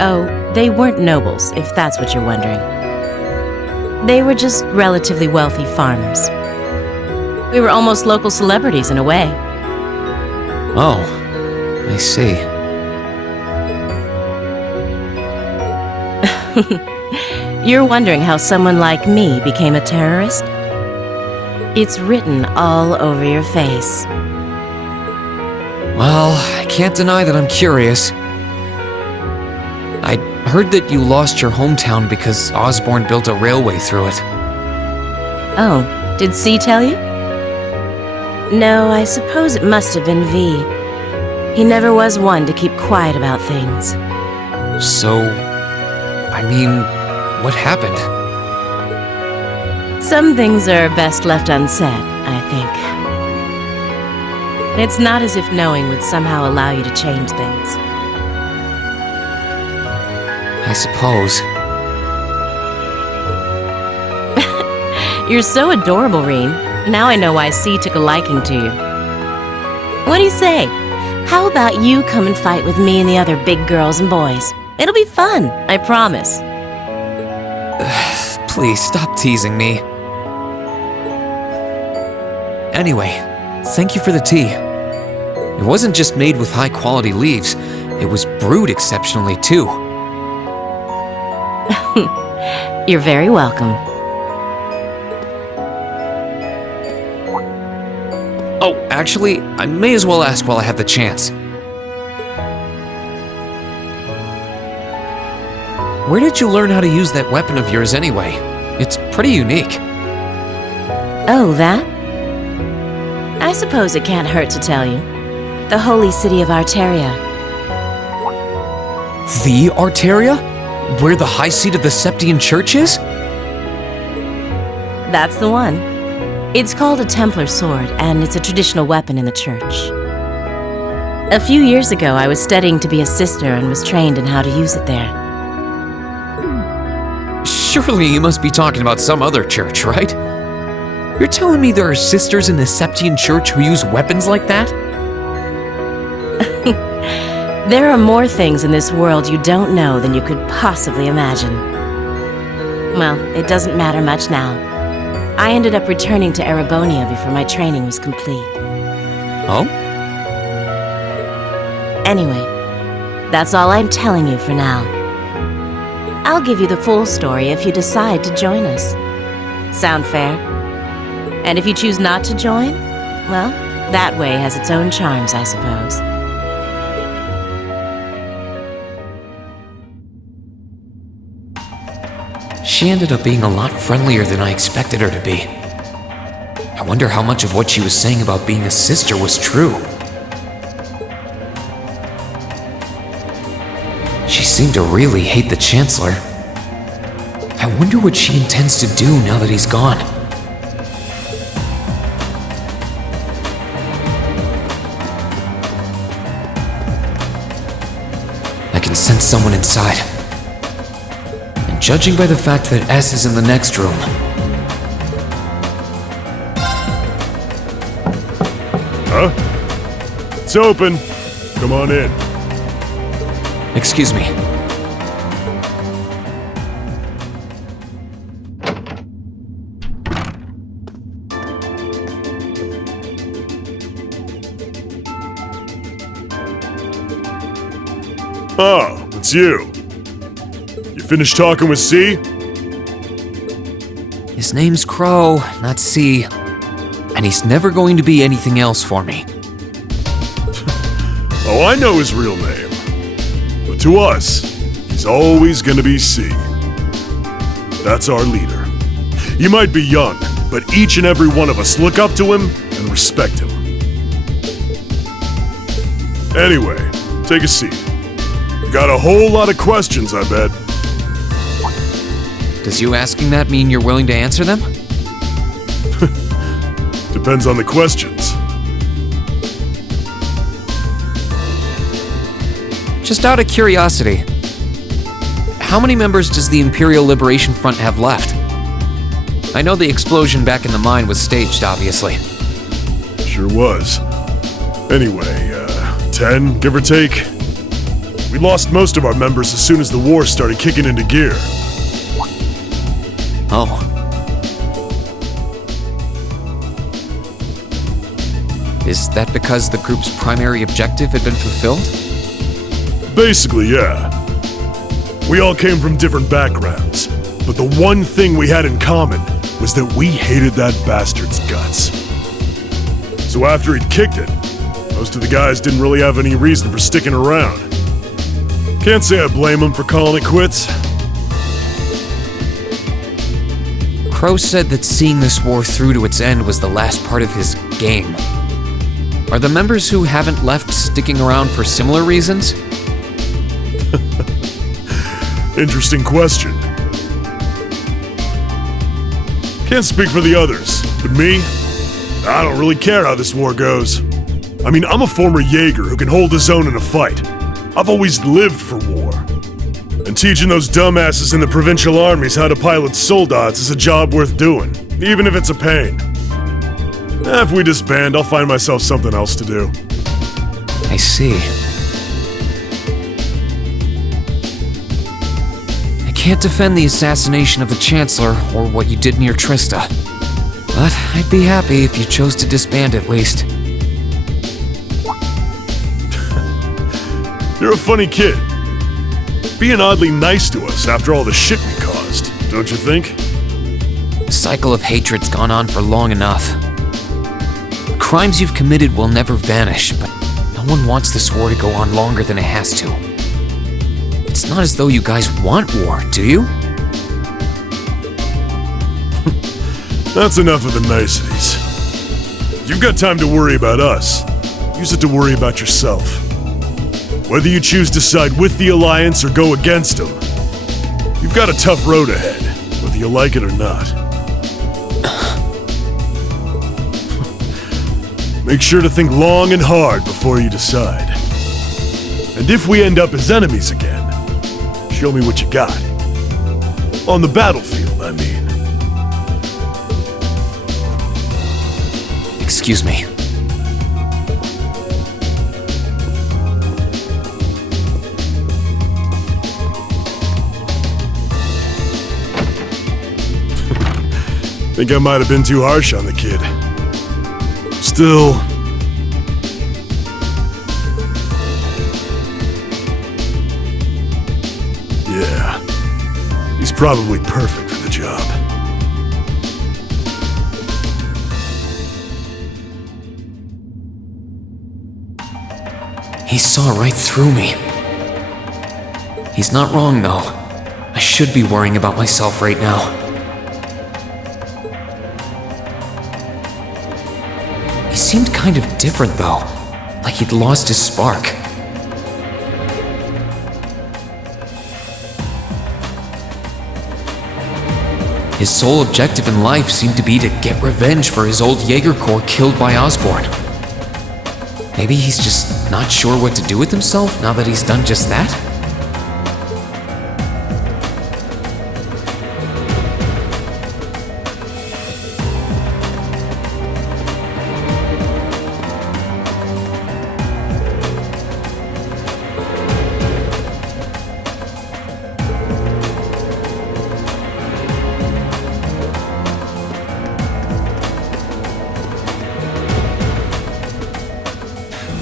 Oh, they weren't nobles, if that's what you're wondering. They were just relatively wealthy farmers. We were almost local celebrities in a way. Oh, I see. You're wondering how someone like me became a terrorist? It's written all over your face. Well, I can't deny that I'm curious. I heard that you lost your hometown because Osborne built a railway through it. Oh, did C tell you? No, I suppose it must have been V. He never was one to keep quiet about things. So, I mean, what happened? Some things are best left unsaid, I think. It's not as if knowing would somehow allow you to change things. I suppose. You're so adorable, Rean. Now I know why C took a liking to you. What do you say? How about you come and fight with me and the other big girls and boys? It'll be fun, I promise. Please stop teasing me. Anyway, thank you for the tea. It wasn't just made with high-quality leaves, it was brewed exceptionally too. You're very welcome. Oh, actually, I may as well ask while I have the chance. Where did you learn how to use that weapon of yours anyway? It's pretty unique. Oh, that? I suppose it can't hurt to tell you. The holy city of Arteria. The Arteria? Where the high seat of the Septian Church is? That's the one. It's called a Templar sword, and it's a traditional weapon in the church. A few years ago, I was studying to be a sister and was trained in how to use it there. Surely you must be talking about some other church, right? You're telling me there are sisters in the Septian Church who use weapons like that? There are more things in this world you don't know than you could possibly imagine. Well, it doesn't matter much now. I ended up returning to Erebonia before my training was complete. Oh? Anyway, that's all I'm telling you for now. I'll give you the full story if you decide to join us. Sound fair? And if you choose not to join, well, that way has its own charms, I suppose. She ended up being a lot friendlier than I expected her to be. I wonder how much of what she was saying about being a sister was true. She seemed to really hate the Chancellor. I wonder what she intends to do now that he's gone. I can sense someone inside. And judging by the fact that S is in the next room, Huh? It's open. Come on in. excuse me. Oh, it's you. You finished talking with C? His name's Crow, not C. And he's never going to be anything else for me. Oh, I know his real name. But to us, he's always gonna be C. That's our leader. He might be young, but each and every one of us look up to him and respect him. Anyway, take a seat. Got a whole lot of questions, I bet. Does you asking that mean you're willing to answer them? Depends on the questions. Just out of curiosity, how many members does the Imperial Liberation Front have left? I know the explosion back in the mine was staged, obviously. Sure was. Anyway, 10, give or take. We lost most of our members as soon as the war started kicking into gear. Oh. Is that because the group's primary objective had been fulfilled? Basically, yeah. We all came from different backgrounds, but the one thing we had in common was that we hated that bastard's guts. So after he'd kicked it, most of the guys didn't really have any reason for sticking around. Can't say I blame him for calling it quits. Crow said that seeing this war through to its end was the last part of his game. Are the members who haven't left sticking around for similar reasons? Interesting question. Can't speak for the others, but me, I don't really care how this war goes. I mean, I'm a former Jaeger who can hold his own in a fight. I've always lived for war. And teaching those dumbasses in the provincial armies how to pilot soldats is a job worth doing, even if it's a pain. If we disband, I'll find myself something else to do. I see. I can't defend the assassination of the Chancellor or what you did near Trista. But I'd be happy if you chose to disband at least. You're a funny kid. Being oddly nice to us after all the shit we caused, don't you think? The cycle of hatred's gone on for long enough. The crimes you've committed will never vanish, but no one wants this war to go on longer than it has to. It's not as though you guys want war, do you? That's enough of the niceties. You've got time to worry about us. Use it to worry about yourself. Whether you choose to side with the Alliance or go against them, you've got a tough road ahead, whether you like it or not. Make sure to think long and hard before you decide. And if we end up as enemies again, show me what you got. On the battlefield, I mean. Excuse me. Think I might have been too harsh on the kid. Still... yeah. He's probably perfect for the job. He saw right through me. He's not wrong, though. I should be worrying about myself right now. He seemed kind of different, though. Like he'd lost his spark. His sole objective in life seemed to be to get revenge for his old Jaeger Corps killed by Osborne. Maybe he's just not sure what to do with himself now that he's done just that?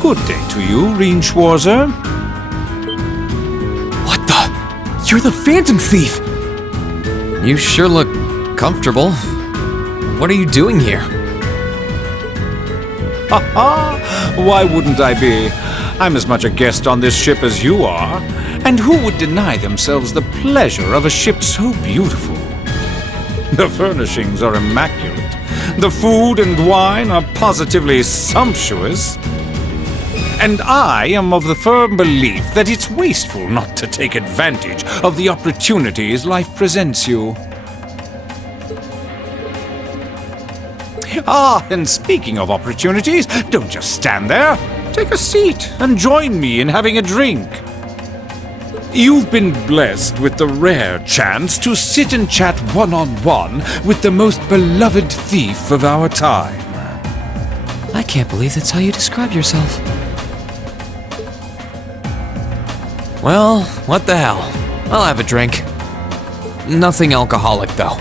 Good day to you, Rean Schwarzer. What the? You're the Phantom Thief! You sure look comfortable. What are you doing here? Ha ha! Why wouldn't I be? I'm as much a guest on this ship as you are. And who would deny themselves the pleasure of a ship so beautiful? The furnishings are immaculate. The food and wine are positively sumptuous. And I am of the firm belief that it's wasteful not to take advantage of the opportunities life presents you. Ah, and speaking of opportunities, don't just stand there. Take a seat and join me in having a drink. You've been blessed with the rare chance to sit and chat one-on-one with the most beloved thief of our time. I can't believe that's how you describe yourself. Well, what the hell? I'll have a drink. Nothing alcoholic, though.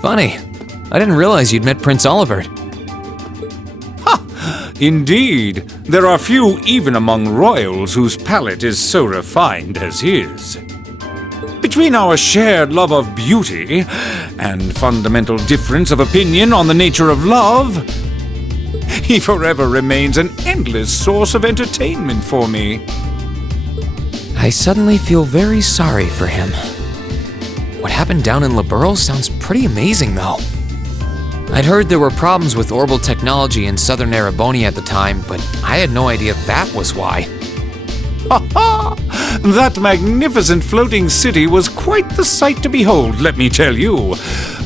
Funny. I didn't realize you'd met Prince Olivert. Ha! Indeed. There are few even among royals whose palate is so refined as his. Between our shared love of beauty and fundamental difference of opinion on the nature of love, he forever remains an endless source of entertainment for me. I suddenly feel very sorry for him. What happened down in Liberl sounds pretty amazing, though. I'd heard there were problems with orbital technology in southern Erebonia at the time, but I had no idea that was why. Ha ha! That magnificent floating city was quite the sight to behold, let me tell you.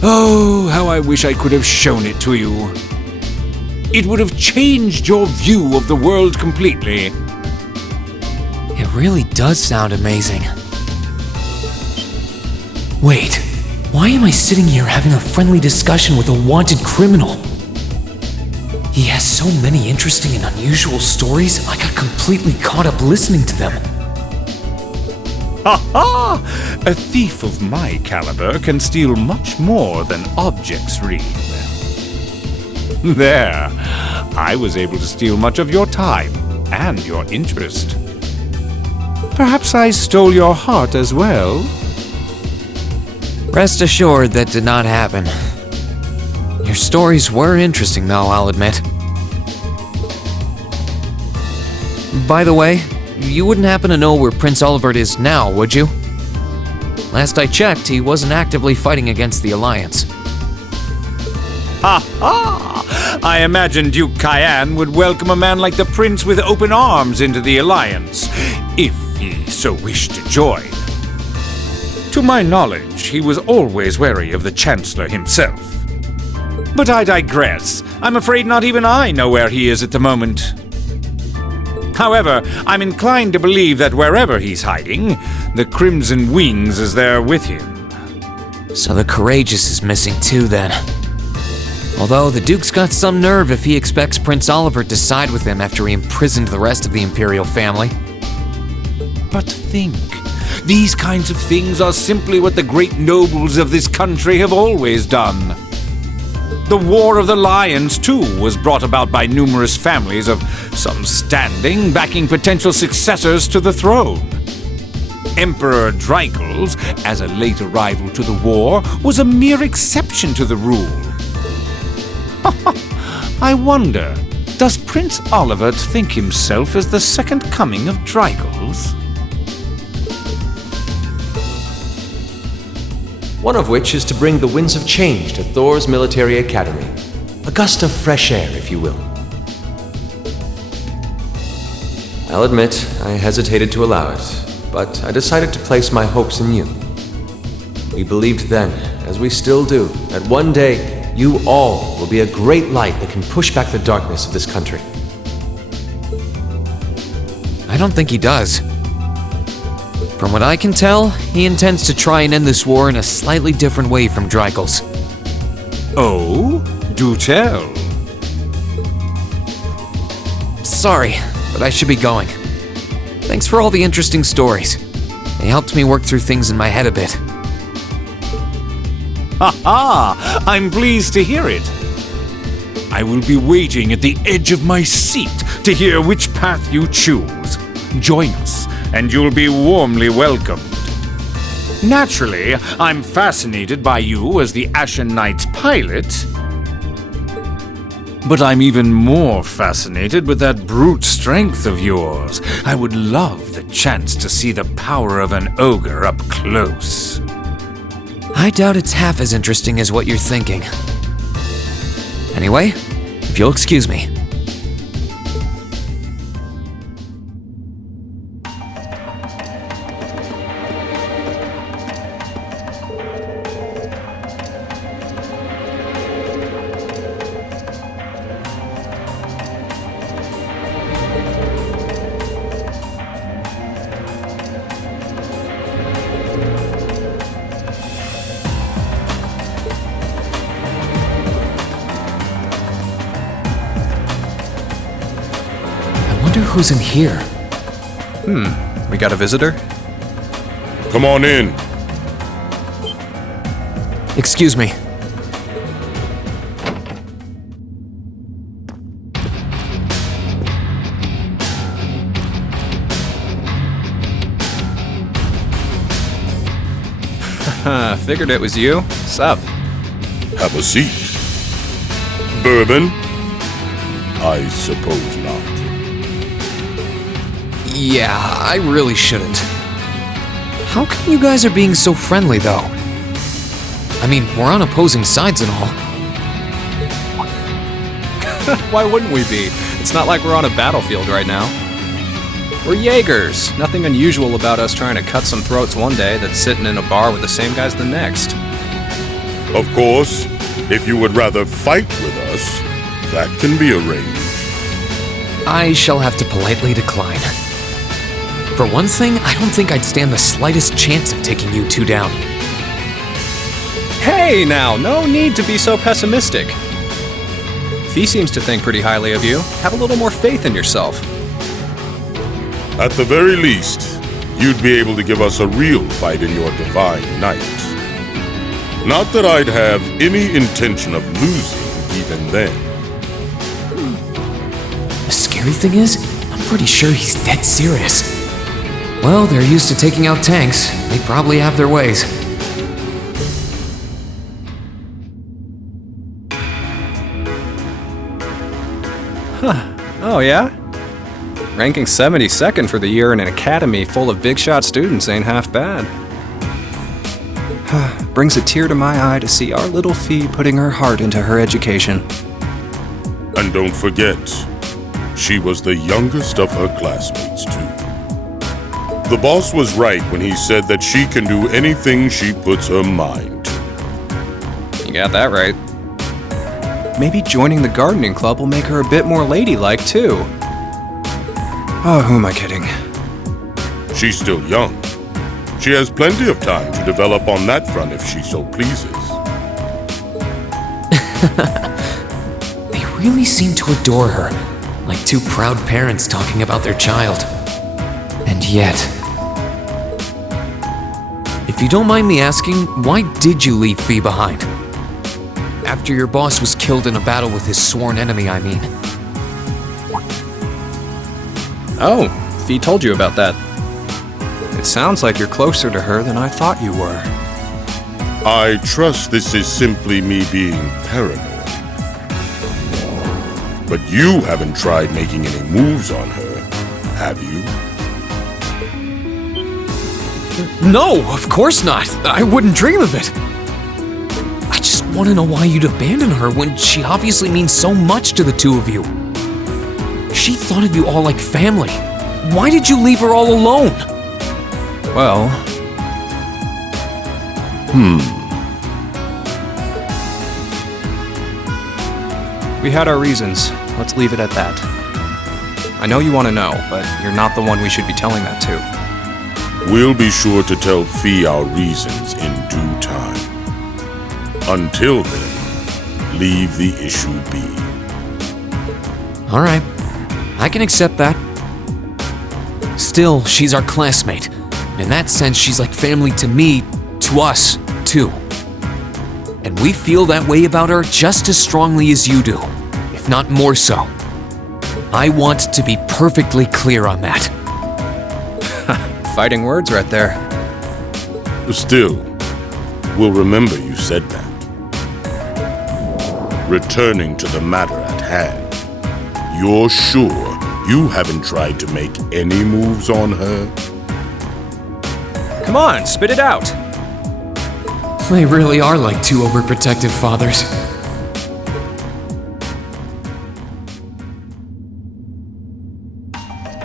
Oh, how I wish I could have shown it to you. It would have changed your view of the world completely. It really does sound amazing. Wait, why am I sitting here having a friendly discussion with a wanted criminal? He has so many interesting and unusual stories, I got completely caught up listening to them. Ha ha! A thief of my caliber can steal much more than objects, Rean. There, I was able to steal much of your time and your interest. Perhaps I stole your heart as well? Rest assured that did not happen. Your stories were interesting, though, I'll admit. By the way, you wouldn't happen to know where Prince Olivert is now, would you? Last I checked, he wasn't actively fighting against the Alliance. ha ha! I imagined Duke Cayenne would welcome a man like the Prince with open arms into the Alliance, if he so wished to join. To my knowledge, he was always wary of the Chancellor himself. But I digress. I'm afraid not even I know where he is at the moment. However, I'm inclined to believe that wherever he's hiding, the Crimson Wings is there with him. So the Courageous is missing too, then. Although the Duke's got some nerve if he expects Prince Oliver to side with him after he imprisoned the rest of the Imperial family. But think, these kinds of things are simply what the great nobles of this country have always done. The War of the Lions, too, was brought about by numerous families of some standing backing potential successors to the throne. Emperor Dreichel's, as a late arrival to the war, was a mere exception to the rule. I wonder, does Prince Oliver think himself as the second coming of Dreichel's? One of which is to bring the winds of change to Thor's military academy. A gust of fresh air, if you will. I'll admit, I hesitated to allow it, but I decided to place my hopes in you. We believed then, as we still do, that one day you all will be a great light that can push back the darkness of this country. I don't think he does. From what I can tell, he intends to try and end this war in a slightly different way from Dreichel's. Oh? Do tell. Sorry, but I should be going. Thanks for all the interesting stories. They helped me work through things in my head a bit. Ha ha! I'm pleased to hear it. I will be waiting at the edge of my seat to hear which path you choose. Join us, and you'll be warmly welcomed. Naturally, I'm fascinated by you as the Ashen Knight's pilot. But I'm even more fascinated with that brute strength of yours. I would love the chance to see the power of an ogre up close. I doubt it's half as interesting as what you're thinking. Anyway, if you'll excuse me. Who's in here? We got a visitor? Come on in. Excuse me. Figured it was you. Sup? Have a seat. Bourbon? I suppose not. Yeah, I really shouldn't. How come you guys are being so friendly, though? I mean, we're on opposing sides and all. Why wouldn't we be? It's not like we're on a battlefield right now. We're Jaegers. Nothing unusual about us trying to cut some throats one day that's sitting in a bar with the same guys the next. Of course, if you would rather fight with us, that can be arranged. I shall have to politely decline. For one thing, I don't think I'd stand the slightest chance of taking you two down. Hey now, no need to be so pessimistic. Fee seems to think pretty highly of you. Have a little more faith in yourself. At the very least, you'd be able to give us a real fight in your divine night. Not that I'd have any intention of losing even then. The scary thing is, I'm pretty sure he's dead serious. Well, they're used to taking out tanks. They probably have their ways. Huh. Oh, yeah? Ranking 72nd for the year in an academy full of big shot students ain't half bad. brings a tear to my eye to see our little Fee putting her heart into her education. And don't forget, she was the youngest of her classmates, too. The boss was right when he said that she can do anything she puts her mind to. You got that right. Maybe joining the gardening club will make her a bit more ladylike, too. Oh, who am I kidding? She's still young. She has plenty of time to develop on that front if she so pleases. They really seem to adore her, like two proud parents talking about their child. And yet... If you don't mind me asking, why did you leave Fee behind? After your boss was killed in a battle with his sworn enemy, I mean. Oh, Fee told you about that. It sounds like you're closer to her than I thought you were. I trust this is simply me being paranoid. But you haven't tried making any moves on her, have you? No, of course not. I wouldn't dream of it. I just want to know why you'd abandon her when she obviously means so much to the two of you. She thought of you all like family. Why did you leave her all alone? Well... We had our reasons. Let's leave it at that. I know you want to know, but you're not the one we should be telling that to. We'll be sure to tell Fee our reasons in due time. Until then, leave the issue be. All right, I can accept that. Still, she's our classmate. In that sense, she's like family to me, to us, too. And we feel that way about her just as strongly as you do, if not more so. I want to be perfectly clear on that. Fighting words right there. Still, we'll remember you said that. Returning to the matter at hand, you're sure you haven't tried to make any moves on her? Come on, spit it out! They really are like two overprotective fathers.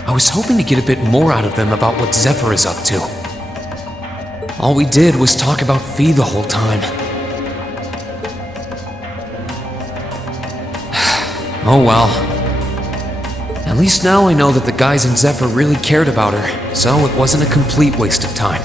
I was hoping to get a bit more out of them about what Zephyr is up to. All we did was talk about Fee the whole time. Oh well. At least now I know that the guys in Zephyr really cared about her, so it wasn't a complete waste of time.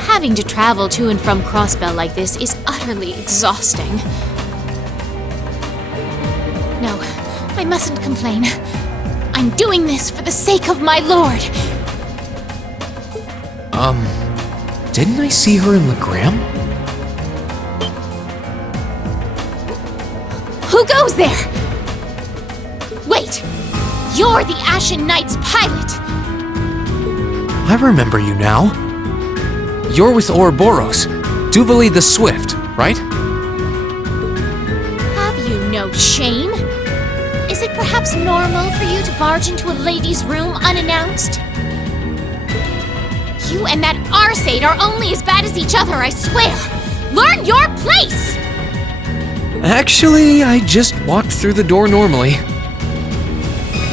Having to travel to and from Crossbell like this is utterly exhausting. No, I mustn't complain. I'm doing this for the sake of my lord. Didn't I see her in Legram? Who goes there? Wait, you're the Ashen Knight's pilot. I remember you now. You're with Ouroboros, Duvali the Swift, right? Have you no shame? Is it perhaps normal for you to barge into a lady's room unannounced? You and that Arseid are only as bad as each other, I swear! Learn your place! Actually, I just walked through the door normally.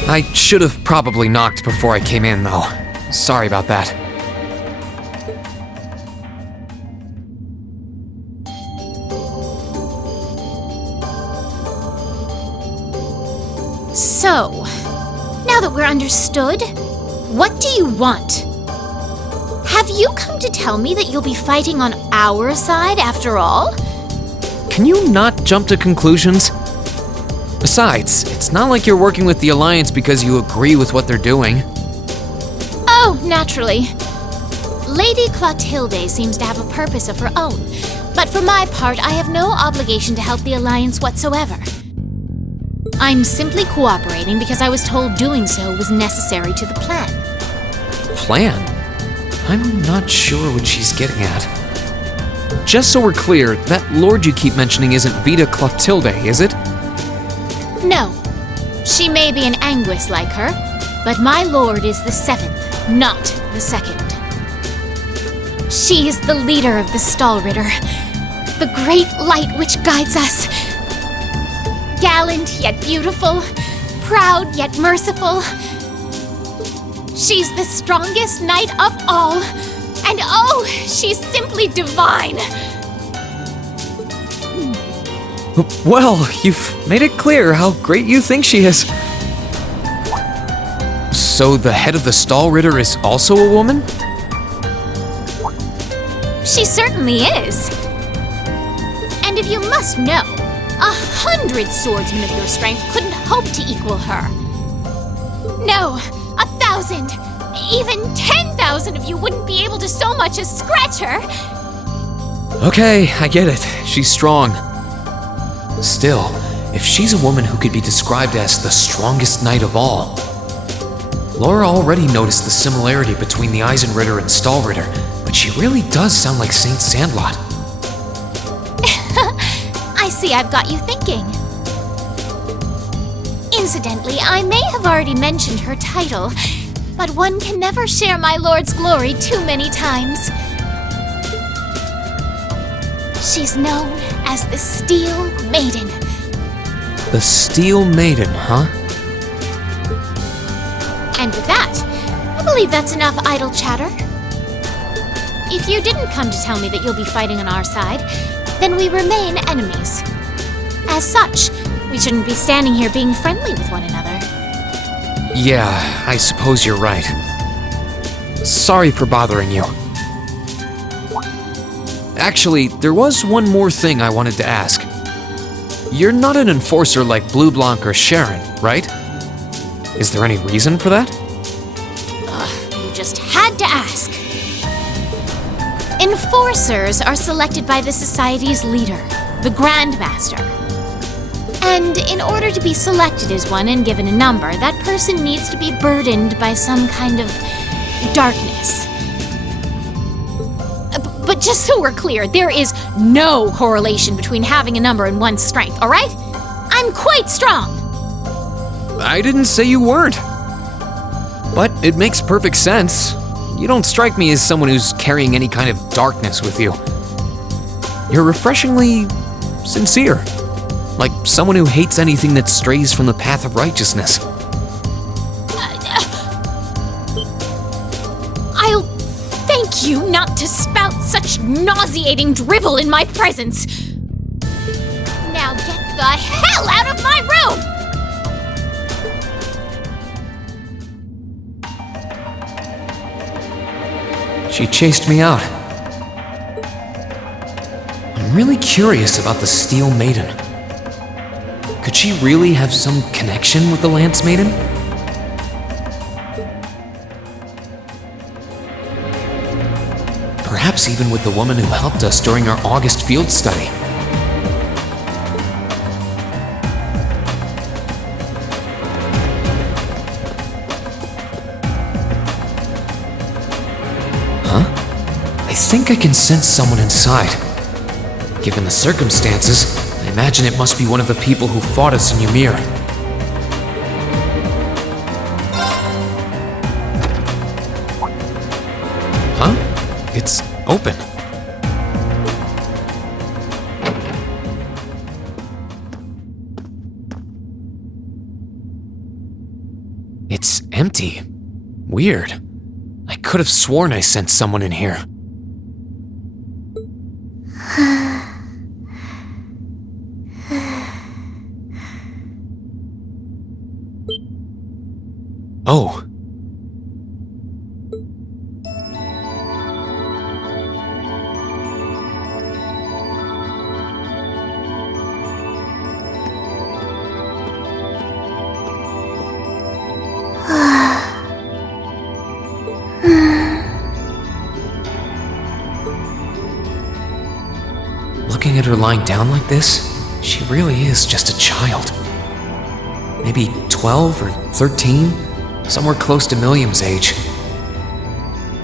I should have probably knocked before I came in, though. Sorry about that. So, now that we're understood, what do you want? Have you come to tell me that you'll be fighting on our side after all? Can you not jump to conclusions? Besides, it's not like you're working with the Alliance because you agree with what they're doing. Oh, naturally. Lady Clotilde seems to have a purpose of her own, but for my part, I have no obligation to help the Alliance whatsoever. I'm simply cooperating because I was told doing so was necessary to the plan. Plan? I'm not sure what she's getting at. just so we're clear, that lord you keep mentioning isn't Vita Clotilde, is it? No. She may be an Anguis like her, but my lord is the 7th, not the 2nd. She is the leader of the Stahlritter, the great light which guides us. Gallant yet beautiful, proud yet merciful. She's the strongest knight of all, and oh, she's simply divine. Well, you've made it clear how great you think she is. So the head of the Stahlritter is also a woman? She certainly is. And if you must know, 100 swordsmen of your strength couldn't hope to equal her. No, 1,000, even 10,000 of you wouldn't be able to so much as scratch her. Okay, I get it. She's strong. Still, if she's a woman who could be described as the strongest knight of all, Laura already noticed the similarity between the Eisenritter and Stahlritter, but she really does sound like Saint Sandlot. I see I've got you thinking. Incidentally, I may have already mentioned her title, but one can never share my lord's glory too many times. She's known as the Steel Maiden. The Steel Maiden, huh? And with that, I believe that's enough idle chatter. If you didn't come to tell me that you'll be fighting on our side, then we remain enemies. As such, we shouldn't be standing here being friendly with one another. Yeah, I suppose you're right. Sorry for bothering you. Actually, there was one more thing I wanted to ask. You're not an enforcer like Blue Blanc or Sharon, right? Is there any reason for that? You just had to ask. Enforcers are selected by the Society's leader, the Grandmaster. And in order to be selected as one and given a number, that person needs to be burdened by some kind of darkness. But just so we're clear, there is no correlation between having a number and one's strength, alright? I'm quite strong! I didn't say you weren't. But it makes perfect sense. You don't strike me as someone who's carrying any kind of darkness with you. You're refreshingly sincere. Like someone who hates anything that strays from the path of righteousness. I'll thank you not to spout such nauseating drivel in my presence. Now get the hell out of my room! She chased me out. I'm really curious about the Steel Maiden. Could she really have some connection with the Lance Maiden? Perhaps even with the woman who helped us during our August field study. I think I can sense someone inside. Given the circumstances, I imagine it must be one of the people who fought us in Ymir. Huh? It's open. It's empty. Weird. I could have sworn I sensed someone in here. Oh. Looking at her lying down like this, she really is just a child. Maybe 12 or 13? Somewhere close to Milliam's age.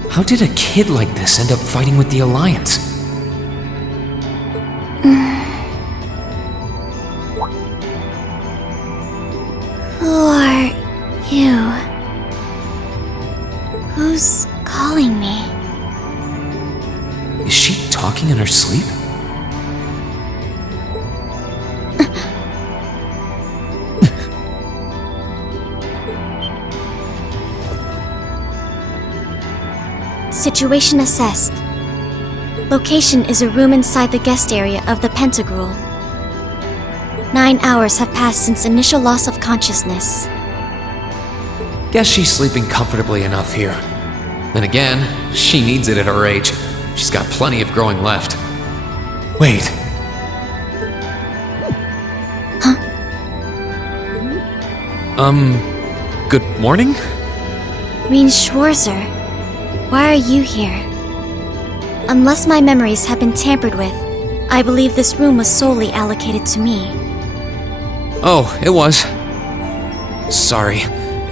How did a kid like this end up fighting with the Alliance? Who are you? Who's calling me? Is she talking in her sleep? Situation assessed. Location is a room inside the guest area of the Pentagrule. 9 hours have passed since initial loss of consciousness. Guess she's sleeping comfortably enough here. Then again, she needs it at her age. She's got plenty of growing left. Wait. Huh? Good morning? Rean Schwarzer, why are you here? Unless my memories have been tampered with, I believe this room was solely allocated to me. Oh, it was. Sorry.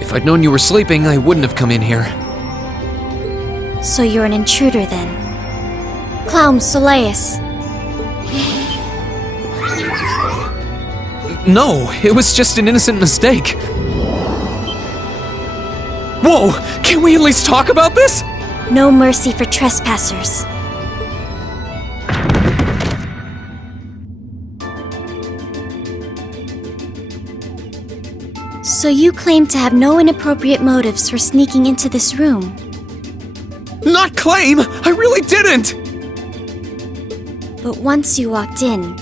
If I'd known you were sleeping, I wouldn't have come in here. So you're an intruder then. Clown Soleus. No, it was just an innocent mistake. Whoa! Can we at least talk about this? No mercy for trespassers. So you claim to have no inappropriate motives for sneaking into this room? Not claim! I really didn't! But once you walked in,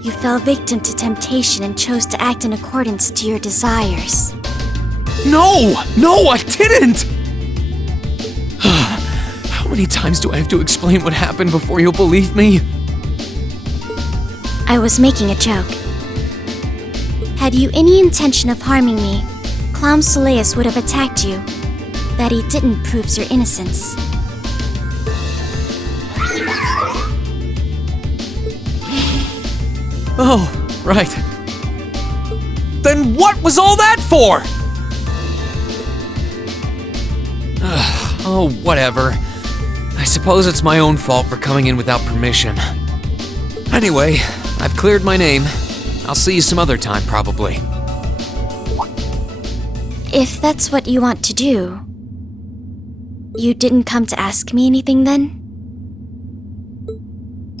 you fell victim to temptation and chose to act in accordance to your desires. No! No, I didn't! How many times do I have to explain what happened before you'll believe me? I was making a joke. Had you any intention of harming me, Clown Soleus would have attacked you. That he didn't proves your innocence. Oh, right. Then what was all that for? Oh, whatever. I suppose it's my own fault for coming in without permission. Anyway, I've cleared my name. I'll see you some other time, probably. If that's what you want to do, you didn't come to ask me anything then?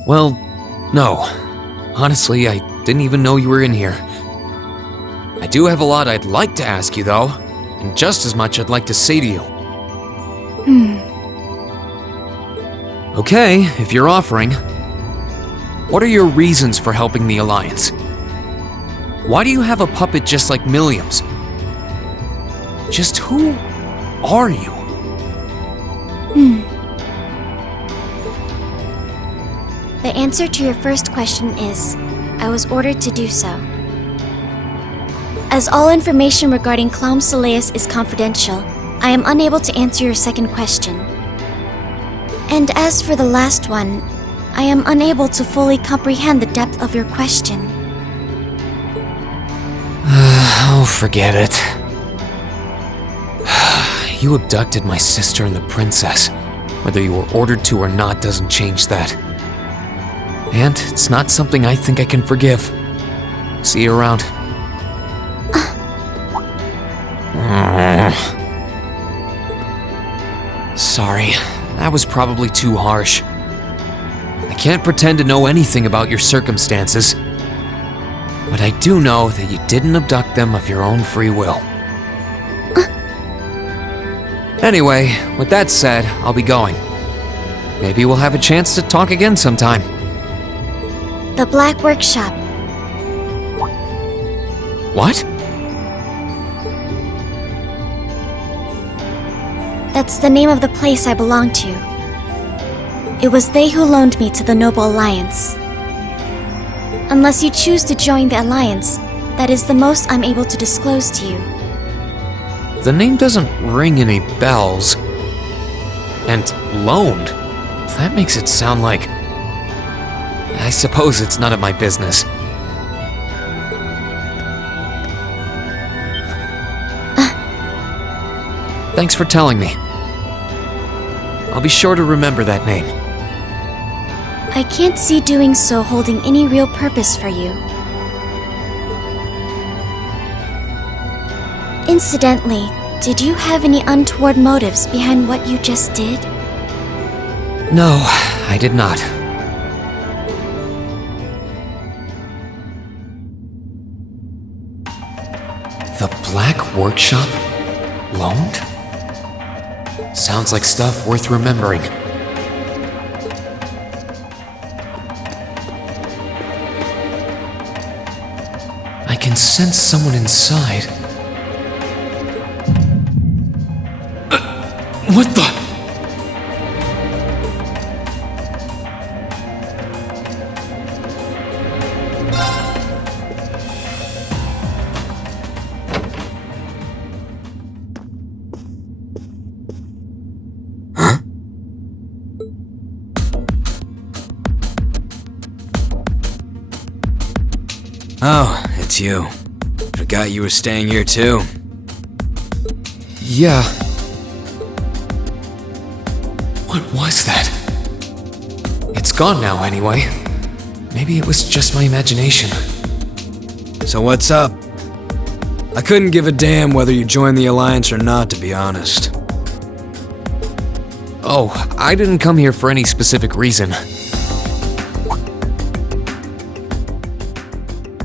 Well, no. Honestly, I didn't even know you were in here. I do have a lot I'd like to ask you, though, and just as much I'd like to say to you. Okay, if you're offering. What are your reasons for helping the Alliance? Why do you have a puppet just like Milliam's? Just who are you? The answer to your first question is, I was ordered to do so. As all information regarding Clown Soleus is confidential, I am unable to answer your second question. And as for the last one, I am unable to fully comprehend the depth of your question. Oh, forget it. You abducted my sister and the princess. Whether you were ordered to or not doesn't change that. And it's not something I think I can forgive. See you around. Sorry, that was probably too harsh. I can't pretend to know anything about your circumstances, but I do know that you didn't abduct them of your own free will. Anyway, with that said, I'll be going. Maybe we'll have a chance to talk again sometime. The Black Workshop. What? That's the name of the place I belong to. It was they who loaned me to the Noble Alliance. Unless you choose to join the Alliance, that is the most I'm able to disclose to you. The name doesn't ring any bells. And loaned? That makes it sound like... I suppose it's none of my business. Thanks for telling me. I'll be sure to remember that name. I can't see doing so holding any real purpose for you. Incidentally, did you have any untoward motives behind what you just did? No, I did not. The Black Workshop? Loaned? Sounds like stuff worth remembering. I can sense someone inside. What the? Oh, it's you. Forgot you were staying here too. Yeah. What was that? It's gone now anyway. Maybe it was just my imagination. So what's up? I couldn't give a damn whether you joined the Alliance or not, to be honest. Oh, I didn't come here for any specific reason.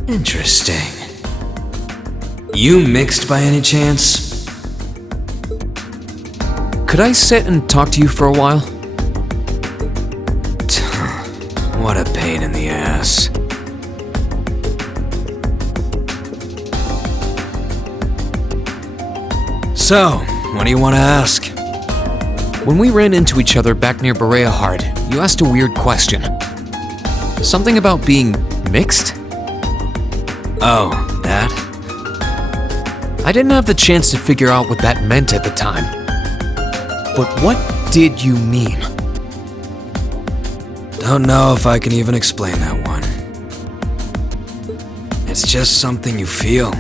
Interesting. You mixed by any chance? Could I sit and talk to you for a while? What a pain in the ass. So, what do you want to ask? When we ran into each other back near Bereahard, you asked a weird question. Something about being mixed? Oh, that? I didn't have the chance to figure out what that meant at the time. But what did you mean? Don't know if I can even explain that one. It's just something you feel.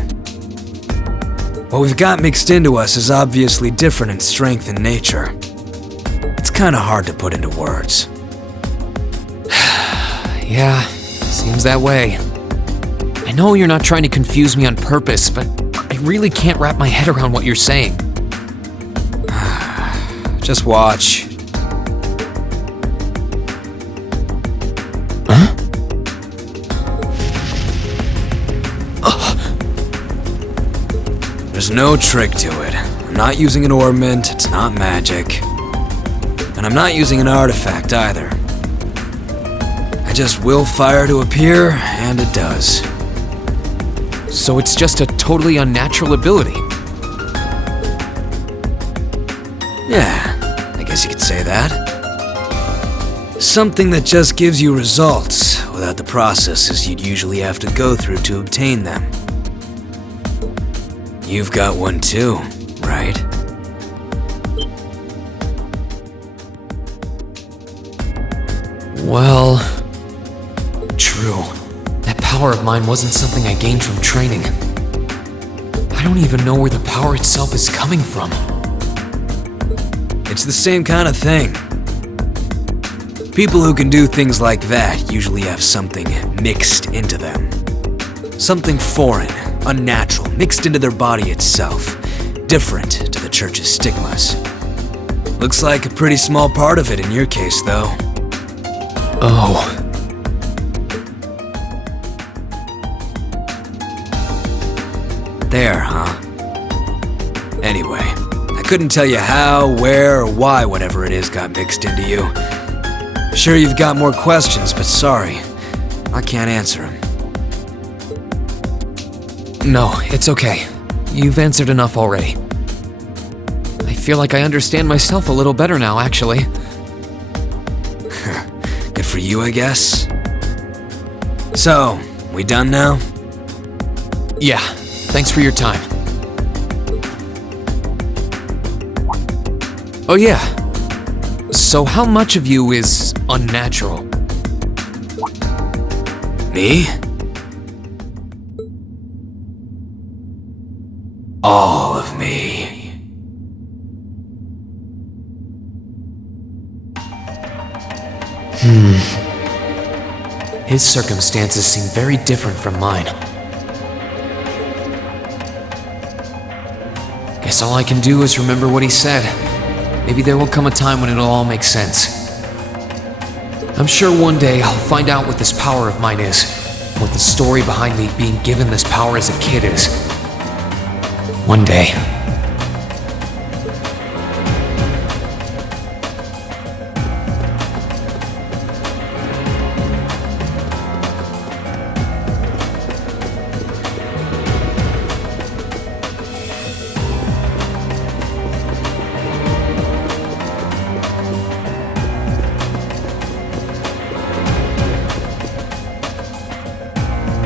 What we've got mixed into us is obviously different in strength and nature. It's kinda hard to put into words. Yeah, seems that way. I know you're not trying to confuse me on purpose, but I really can't wrap my head around what you're saying. Just watch. Huh? There's no trick to it. I'm not using an ornament, it's not magic. And I'm not using an artifact either. I just will fire to appear, and it does. So it's just a totally unnatural ability? Yeah, I guess you could say that. Something that just gives you results, without the processes you'd usually have to go through to obtain them. You've got one too, right? Well, true. That power of mine wasn't something I gained from training. I don't even know where the power itself is coming from. It's the same kind of thing. People who can do things like that usually have something mixed into them. Something foreign, unnatural, mixed into their body itself. Different to the Church's stigmas. Looks like a pretty small part of it in your case, though. Oh. There, huh? Anyway, I couldn't tell you how, where, or why whatever it is got mixed into you. Sure you've got more questions, but sorry, I can't answer them. No, it's okay. You've answered enough already. I feel like I understand myself a little better now, actually. Good for you, I guess. So, we done now? Yeah, thanks for your time. Oh yeah. So how much of you is unnatural? Me? All of me. His circumstances seem very different from mine. Guess all I can do is remember what he said. Maybe there will come a time when it'll all make sense. I'm sure one day I'll find out what this power of mine is, what the story behind me being given this power as a kid is. One day.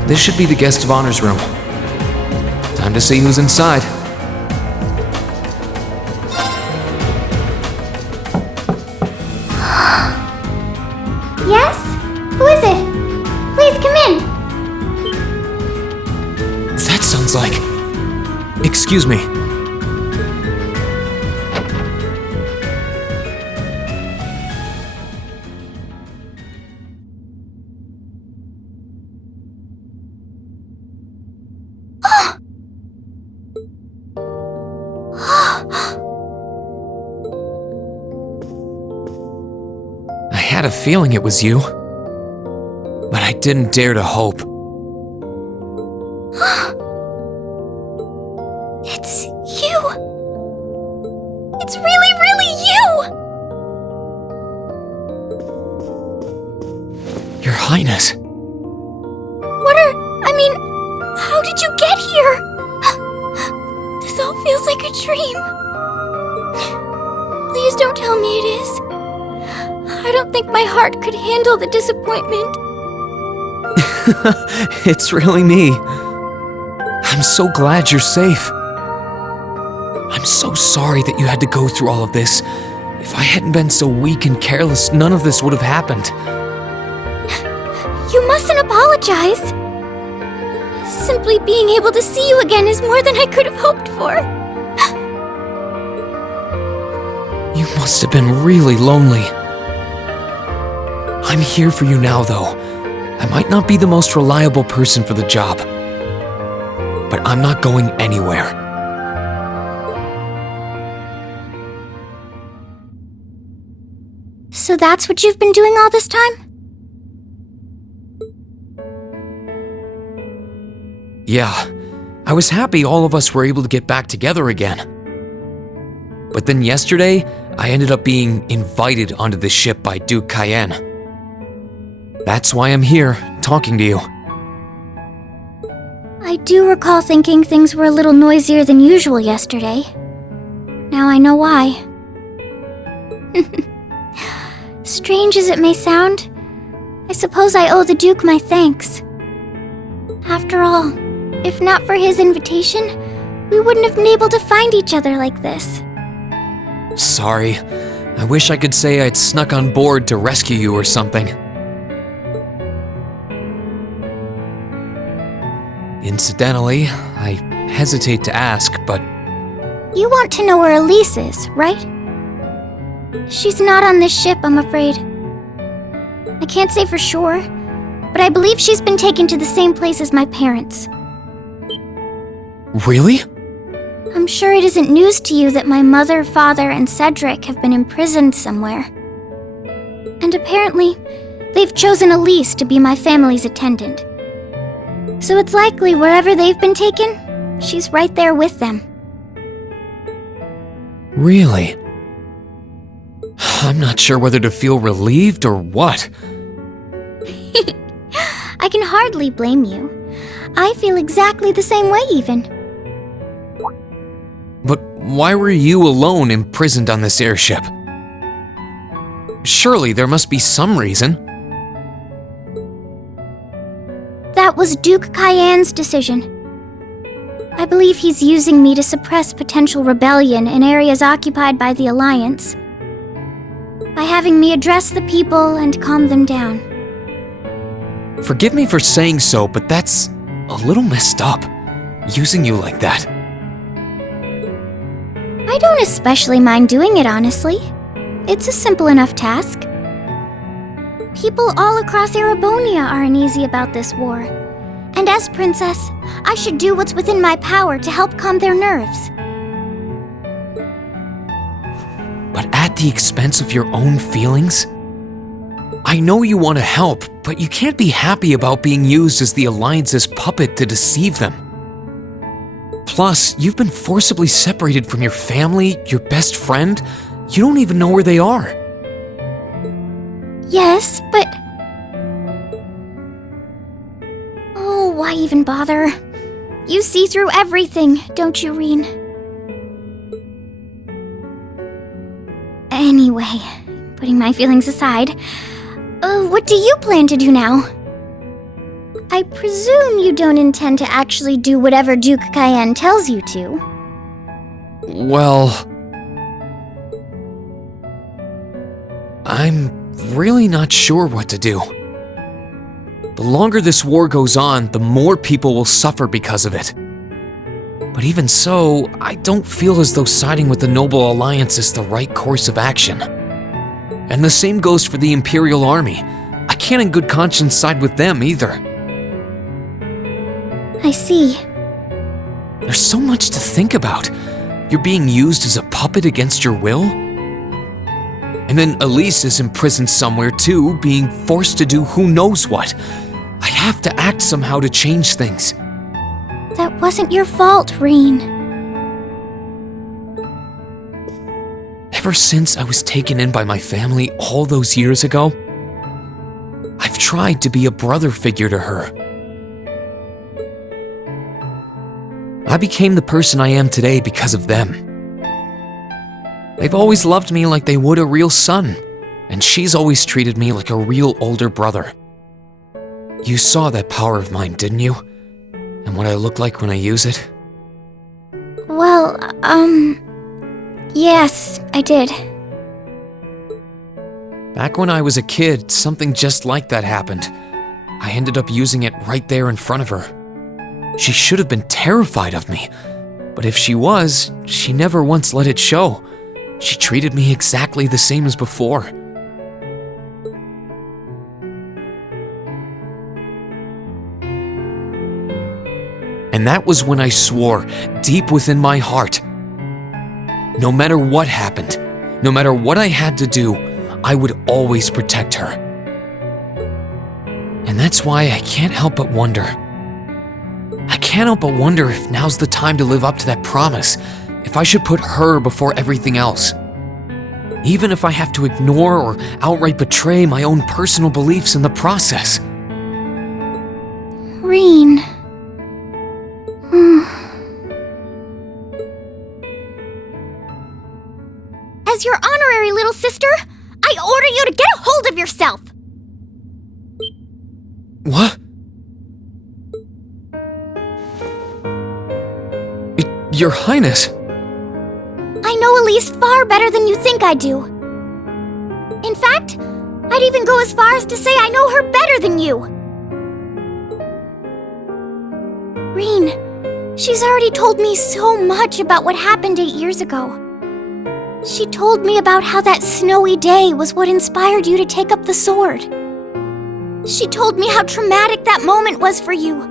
This should be the guest of honor's room. Time to see who's inside. Yes? Who is it? Please come in. That sounds like... Excuse me. I had a feeling it was you, but I didn't dare to hope. It's you! It's really, really you! Your Highness. How did you get here? This all feels like a dream. Please don't tell me it is. I don't think my heart could handle the disappointment. It's really me. I'm so glad you're safe. I'm so sorry that you had to go through all of this. If I hadn't been so weak and careless, none of this would have happened. You mustn't apologize. Simply being able to see you again is more than I could have hoped for. You must have been really lonely. I'm here for you now, though. I might not be the most reliable person for the job, but I'm not going anywhere. So that's what you've been doing all this time? Yeah, I was happy all of us were able to get back together again. But then yesterday, I ended up being invited onto the ship by Duke Cayenne. That's why I'm here, talking to you. I do recall thinking things were a little noisier than usual yesterday. Now I know why. Strange as it may sound, I suppose I owe the Duke my thanks. After all, if not for his invitation, we wouldn't have been able to find each other like this. Sorry. I wish I could say I'd snuck on board to rescue you or something. Incidentally, I hesitate to ask, but... You want to know where Elise is, right? She's not on this ship, I'm afraid. I can't say for sure, but I believe she's been taken to the same place as my parents. Really? I'm sure it isn't news to you that my mother, father, and Cedric have been imprisoned somewhere. And apparently, they've chosen Elise to be my family's attendant. So it's likely wherever they've been taken, she's right there with them. Really? I'm not sure whether to feel relieved or what. I can hardly blame you. I feel exactly the same way, even. But why were you alone imprisoned on this airship? Surely there must be some reason. That was Duke Cayenne's decision. I believe he's using me to suppress potential rebellion in areas occupied by the Alliance, by having me address the people and calm them down. Forgive me for saying so, but that's a little messed up, using you like that. I don't especially mind doing it, honestly. It's a simple enough task. People all across Erebonia are uneasy about this war. And as princess, I should do what's within my power to help calm their nerves. But at the expense of your own feelings? I know you want to help, but you can't be happy about being used as the Alliance's puppet to deceive them. Plus, you've been forcibly separated from your family, your best friend. You don't even know where they are. Yes, but... Oh, why even bother? You see through everything, don't you, Rean? Anyway, putting my feelings aside, what do you plan to do now? I presume you don't intend to actually do whatever Duke Cayenne tells you to. Well... I'm really not sure what to do. The longer this war goes on, the more people will suffer because of it. But even so, I don't feel as though siding with the Noble Alliance is the right course of action. And the same goes for the Imperial Army. I can't in good conscience side with them either. I see. There's so much to think about. You're being used as a puppet against your will? And then Elise is imprisoned somewhere too, being forced to do who knows what. I have to act somehow to change things. That wasn't your fault, Rean. Ever since I was taken in by my family all those years ago, I've tried to be a brother figure to her. I became the person I am today because of them. They've always loved me like they would a real son, and she's always treated me like a real older brother. You saw that power of mine, didn't you? And what I look like when I use it? Well, yes, I did. Back when I was a kid, something just like that happened. I ended up using it right there in front of her. She should have been terrified of me, but if she was, she never once let it show. She treated me exactly the same as before. And that was when I swore, deep within my heart, no matter what happened, no matter what I had to do, I would always protect her. And that's why I can't help but wonder. I can't help but wonder if now's the time to live up to that promise, if I should put her before everything else. Even if I have to ignore or outright betray my own personal beliefs in the process. Rean. As your honorary little sister, I order you to get a hold of yourself! What? Your Highness. I know Elise far better than you think I do. In fact, I'd even go as far as to say I know her better than you. Rean, she's already told me so much about what happened 8 years ago. She told me about how that snowy day was what inspired you to take up the sword. She told me how traumatic that moment was for you,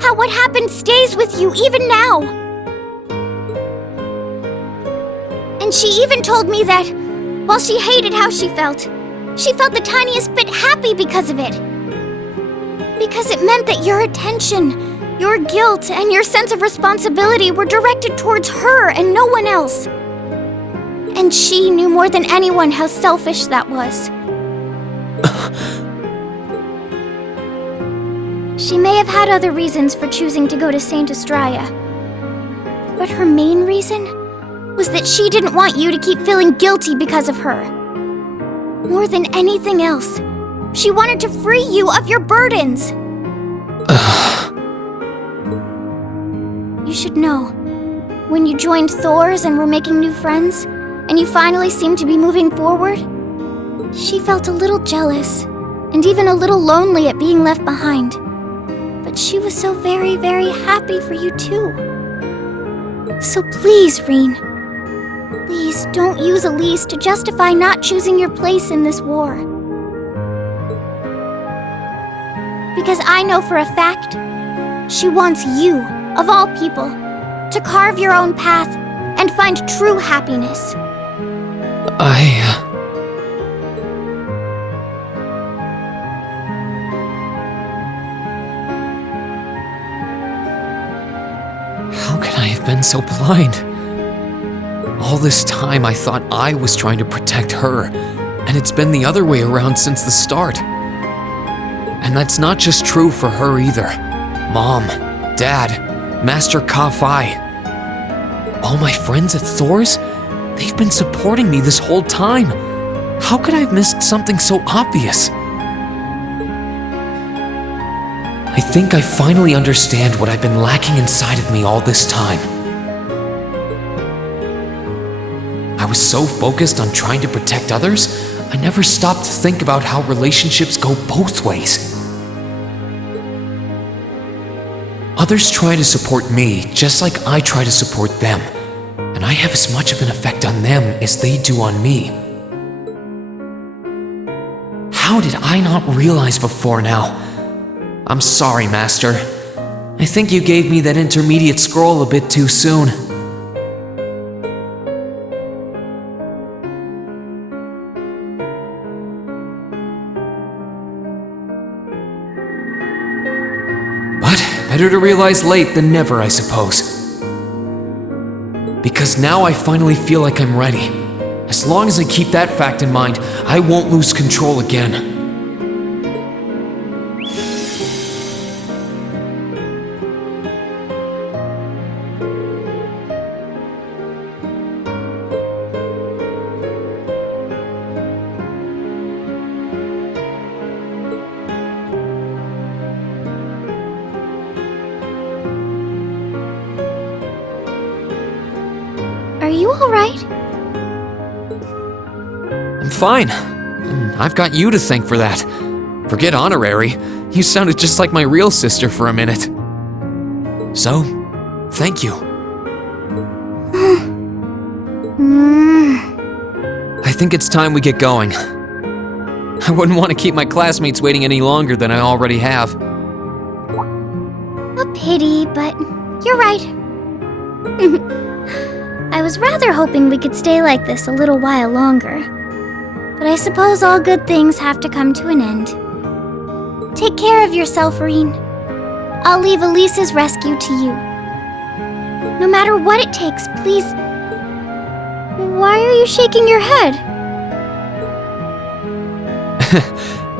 how what happened stays with you even now. And she even told me that, while she hated how she felt the tiniest bit happy because of it. Because it meant that your attention, your guilt, and your sense of responsibility were directed towards her and no one else. And she knew more than anyone how selfish that was. She may have had other reasons for choosing to go to Saint Estrella, but her main reason was that she didn't want you to keep feeling guilty because of her. More than anything else, she wanted to free you of your burdens. You should know, when you joined Thor's and were making new friends, and you finally seemed to be moving forward, she felt a little jealous, and even a little lonely at being left behind. But she was so very, very happy for you too. So please, Rean, please don't use Elise to justify not choosing your place in this war. Because I know for a fact, she wants you, of all people, to carve your own path and find true happiness. How could I have been so blind? All this time I thought I was trying to protect her, and it's been the other way around since the start. And that's not just true for her either. Mom, Dad, Master Ka-Fai. All my friends at Thor's, they've been supporting me this whole time. How could I have missed something so obvious? I think I finally understand what I've been lacking inside of me all this time. I was so focused on trying to protect others, I never stopped to think about how relationships go both ways. Others try to support me just like I try to support them, and I have as much of an effect on them as they do on me. How did I not realize before now? I'm sorry, Master. I think you gave me that intermediate scroll a bit too soon. But better to realize late than never, I suppose. Because now I finally feel like I'm ready. As long as I keep that fact in mind, I won't lose control again. Are you alright? I'm fine. And I've got you to thank for that. Forget honorary. You sounded just like my real sister for a minute. So, thank you. I think it's time we get going. I wouldn't want to keep my classmates waiting any longer than I already have. A pity, but you're right. I was rather hoping we could stay like this a little while longer. But I suppose all good things have to come to an end. Take care of yourself, Rean. I'll leave Elise's rescue to you. No matter what it takes, please... Why are you shaking your head?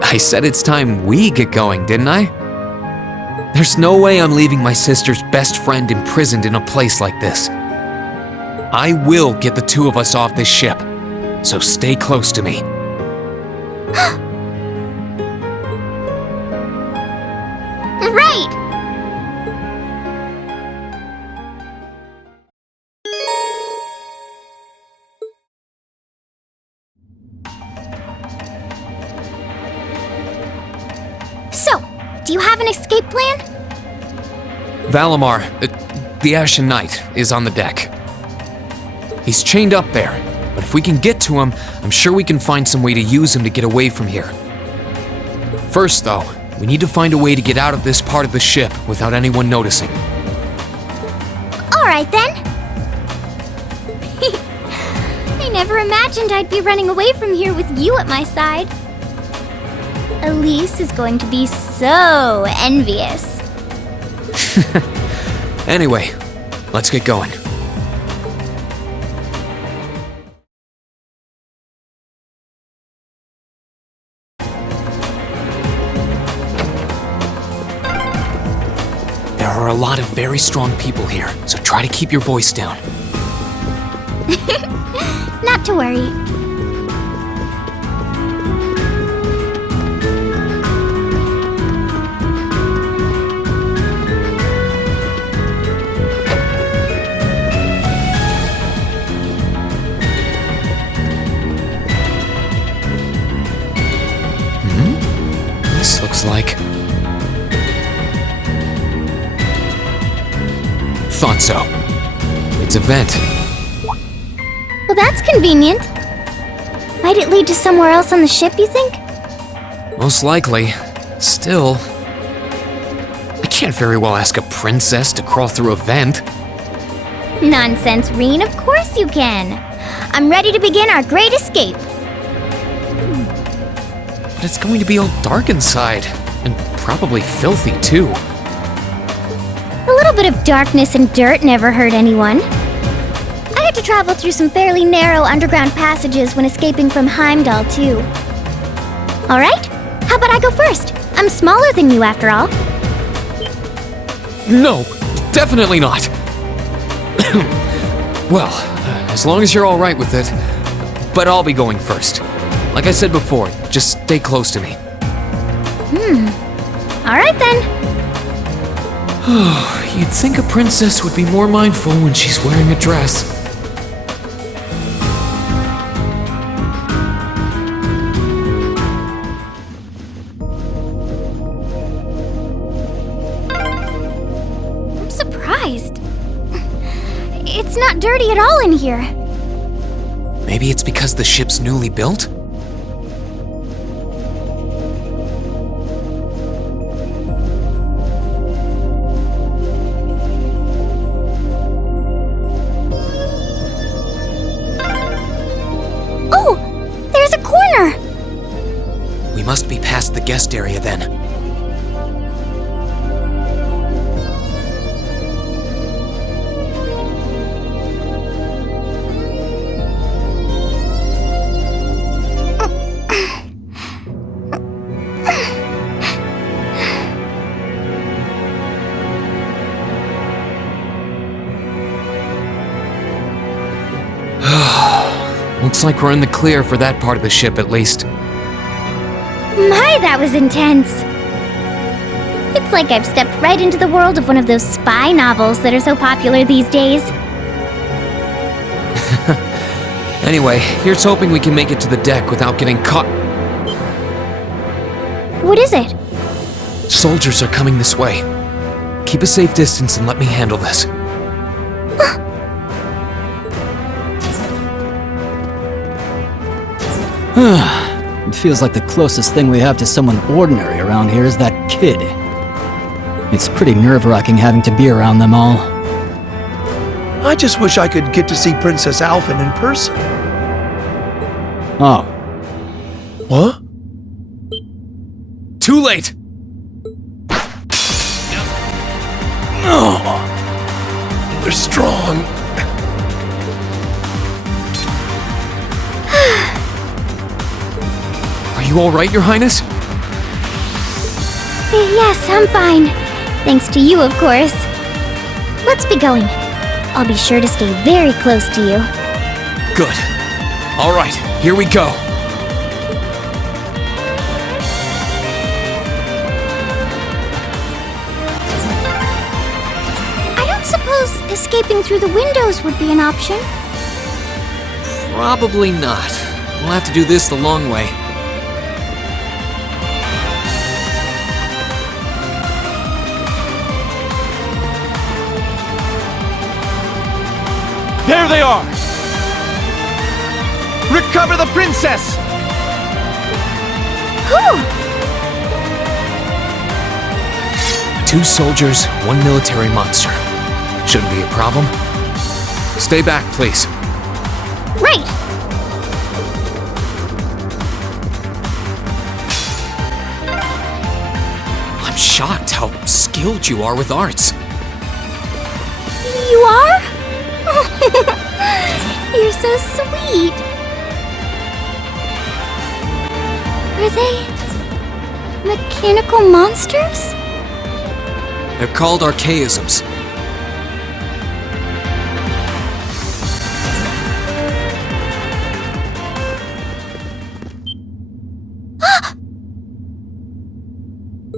I said it's time we get going, didn't I? There's no way I'm leaving my sister's best friend imprisoned in a place like this. I will get the two of us off this ship, so stay close to me. Right! So, do you have an escape plan? Valimar, the Ashen Knight, is on the deck. He's chained up there, but if we can get to him, I'm sure we can find some way to use him to get away from here. First, though, we need to find a way to get out of this part of the ship without anyone noticing. Alright then. I never imagined I'd be running away from here with you at my side. Elise is going to be so envious. Anyway, let's get going. There are a lot of very strong people here, so try to keep your voice down. Not to worry. This looks like... Thought so. It's a vent. Well, that's convenient. Might it lead to somewhere else on the ship, you think? Most likely. Still, can't very well ask a princess to crawl through a vent. Nonsense, Rean. Of course you can. I'm ready to begin our great escape. But it's going to be all dark inside, and probably filthy too. A little bit of darkness and dirt never hurt anyone. I had to travel through some fairly narrow underground passages when escaping from Heimdall, too. All right, how about I go first? I'm smaller than you, after all. No, definitely not. Well, as long as you're all right with it. But I'll be going first. Like I said before, just stay close to me. All right, then. You'd think a princess would be more mindful when she's wearing a dress. I'm surprised. It's not dirty at all in here. Maybe it's because the ship's newly built? Oh, there's a corner. We must be past the guest area then. Looks like we're in the clear for that part of the ship, at least. My, that was intense. It's like I've stepped right into the world of one of those spy novels that are so popular these days. Anyway, here's hoping we can make it to the deck without getting caught. What is it? Soldiers are coming this way. Keep a safe distance and let me handle this. It feels like the closest thing we have to someone ordinary around here is that kid. It's pretty nerve-wracking having to be around them all. I just wish I could get to see Princess Alphen in person. Oh. What? Too late! Oh, they're strong. Are you all right, Your Highness? Yes, I'm fine. Thanks to you, of course. Let's be going. I'll be sure to stay very close to you. Good. All right, here we go. I don't suppose escaping through the windows would be an option. Probably not. We'll have to do this the long way. There they are! Recover the princess! Who? 2 soldiers, 1 military monster. Shouldn't be a problem. Stay back, please. Right! I'm shocked how skilled you are with arts. You are? You're so sweet. Are they mechanical monsters? They're called archaisms.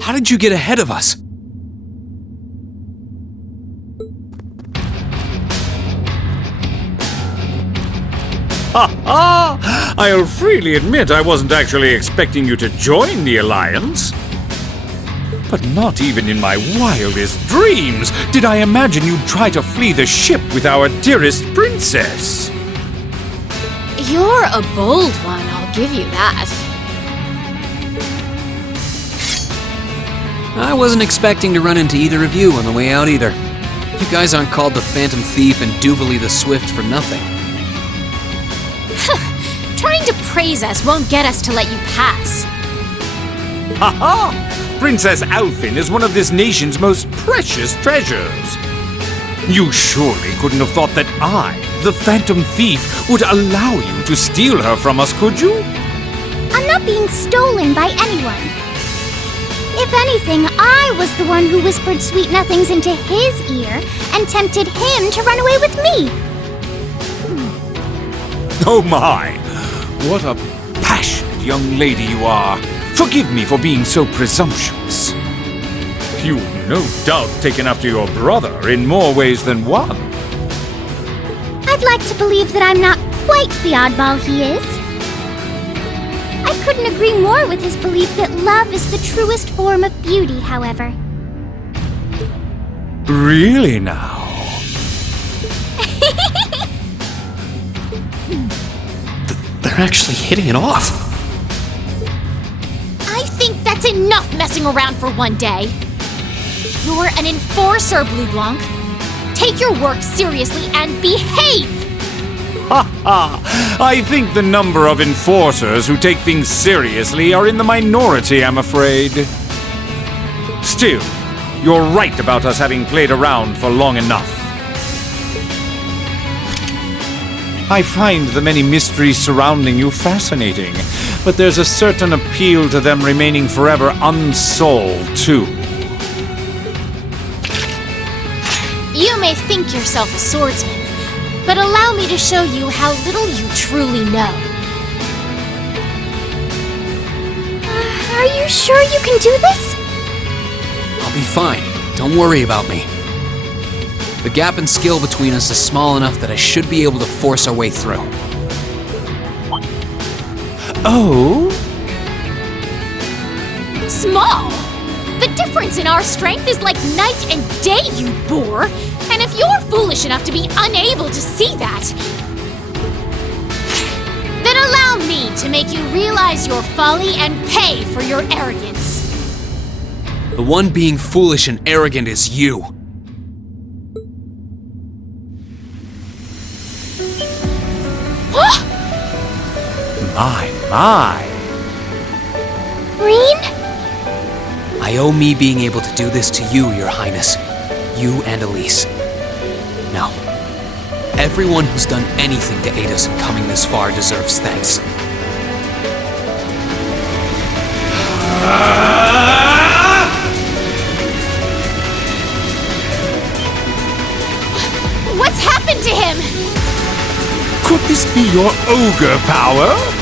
How did you get ahead of us? I'll freely admit I wasn't actually expecting you to join the Alliance. But not even in my wildest dreams did I imagine you'd try to flee the ship with our dearest princess. You're a bold one, I'll give you that. I wasn't expecting to run into either of you on the way out either. You guys aren't called the Phantom Thief and Duvalie the Swift for nothing. Trying to praise us won't get us to let you pass. Ha ha! Princess Alfin is one of this nation's most precious treasures. You surely couldn't have thought that I, the Phantom Thief, would allow you to steal her from us, could you? I'm not being stolen by anyone. If anything, I was the one who whispered sweet nothings into his ear and tempted him to run away with me. Oh my! What a passionate young lady you are. Forgive me for being so presumptuous. You've no doubt taken after your brother in more ways than one. I'd like to believe that I'm not quite the oddball he is. I couldn't agree more with his belief that love is the truest form of beauty, however. Really now? They're actually hitting it off. I think that's enough messing around for one day. You're an enforcer, Blue Blanc. Take your work seriously and behave! Ha ha! I think the number of enforcers who take things seriously are in the minority, I'm afraid. Still, you're right about us having played around for long enough. I find the many mysteries surrounding you fascinating, but there's a certain appeal to them remaining forever unsolved, too. You may think yourself a swordsman, but allow me to show you how little you truly know. Are you sure you can do this? I'll be fine. Don't worry about me. The gap in skill between us is small enough that I should be able to force our way through. Oh? Small? The difference in our strength is like night and day, you boor! And if you're foolish enough to be unable to see that, then allow me to make you realize your folly and pay for your arrogance. The one being foolish and arrogant is you. My. Rean? I owe me being able to do this to you, Your Highness. You and Elise. Now, everyone who's done anything to aid us in coming this far deserves thanks. What's happened to him? Could this be your ogre power?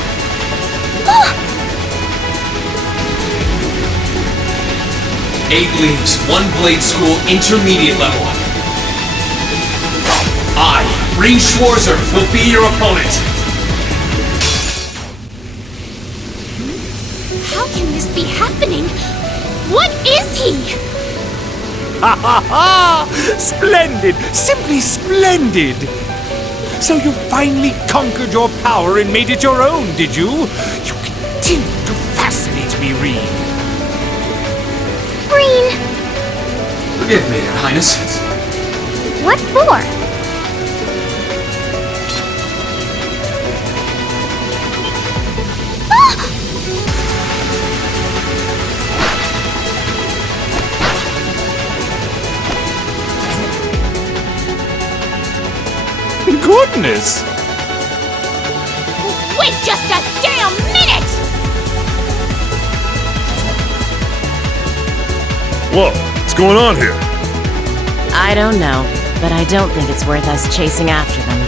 Eight leaves, one blade school, intermediate level. I, Rean Schwarzer, will be your opponent. How can this be happening? What is he? Ha ha ha! Splendid! Simply splendid! So you finally conquered your power and made it your own, did you? You continue to fascinate me, Rean. Rean! Forgive me, Your Highness. What for? Goodness! Wait just a damn minute! Whoa, what's going on here? I don't know, but I don't think it's worth us chasing after them.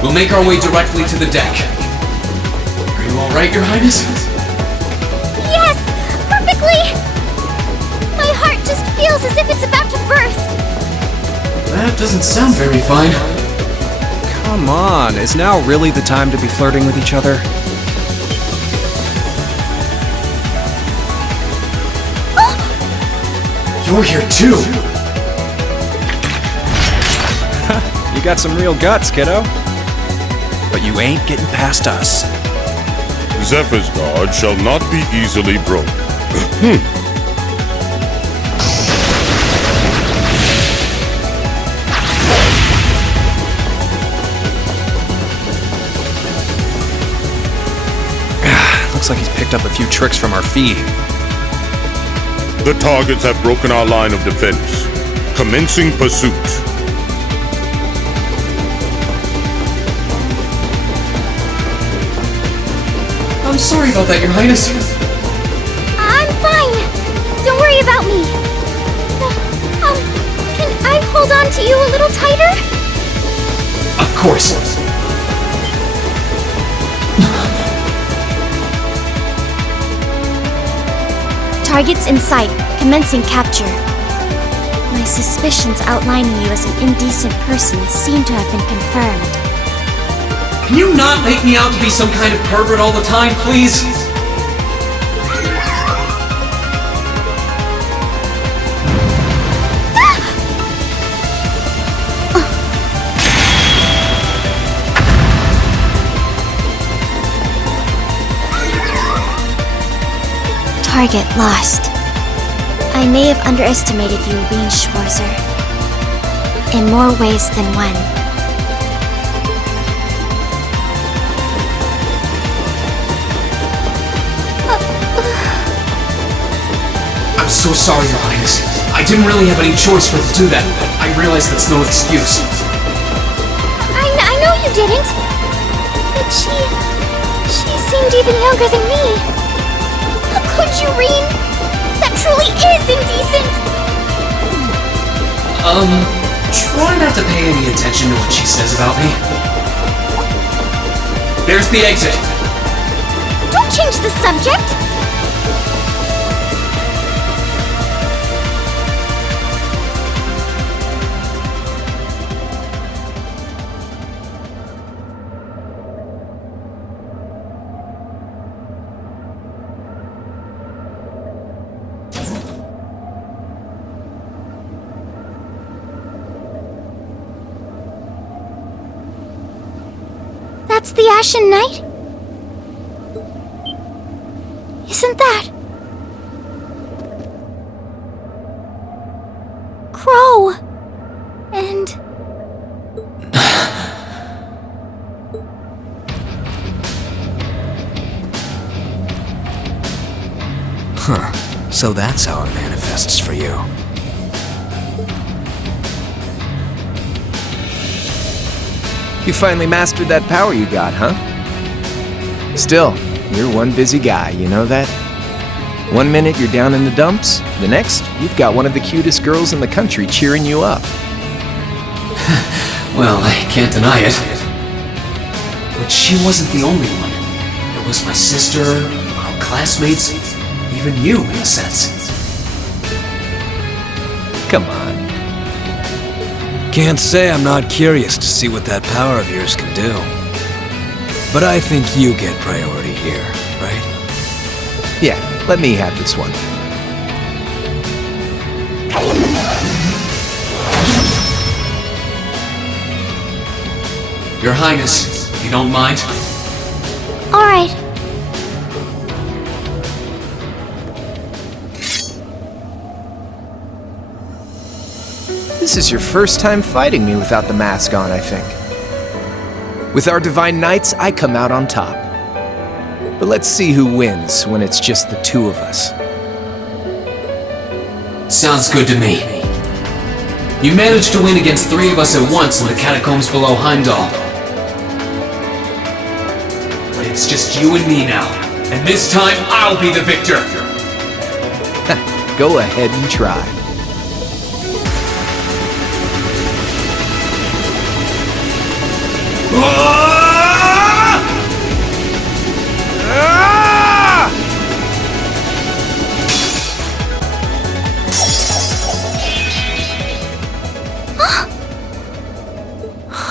We'll make our way directly to the deck. Are you all right, Your Highness? Yes! Perfectly! My heart just feels as if it's about to burst. That doesn't sound very fine. Come on, is now really the time to be flirting with each other? You're here too! You got some real guts, kiddo. But you ain't getting past us. Zephyr's guard shall not be easily broken. Looks like he's picked up a few tricks from our fee. The targets have broken our line of defense. Commencing pursuit. I'm sorry about that, Your Highness. I'm fine. Don't worry about me. Can I hold on to you a little tighter? Of course. Targets in sight. Commencing capture. My suspicions outlining you as an indecent person seem to have been confirmed. Can you not make me out to be some kind of pervert all the time, please? Target lost. I may have underestimated you, Rean Schwarzer. In more ways than one. I'm so sorry, Your Highness. I didn't really have any choice but to do that, but I realize that's no excuse. I know you didn't. But she seemed even younger than me. How could you, Rean? That truly is indecent! Try not to pay any attention to what she says about me. There's the exit. Don't change the subject! That's the Ashen Knight? Isn't that... Crow? And... Huh. So that's how it manifests for you. You finally mastered that power you got, huh? Still, you're one busy guy, you know that? One minute you're down in the dumps, the next, you've got one of the cutest girls in the country cheering you up. Well, I can't deny it. But she wasn't the only one. There was my sister, our classmates, even you, in a sense. Come on. Can't say I'm not curious to see what that power of yours can do. But I think you get priority here, right? Yeah, let me have this one. Your Highness, if you don't mind. Alright. This is your first time fighting me without the mask on, I think. With our Divine Knights, I come out on top. But let's see who wins when it's just the two of us. Sounds good to me. You managed to win against 3 of us at once in the catacombs below Heimdall. But it's just you and me now. And this time, I'll be the victor! Go ahead and try.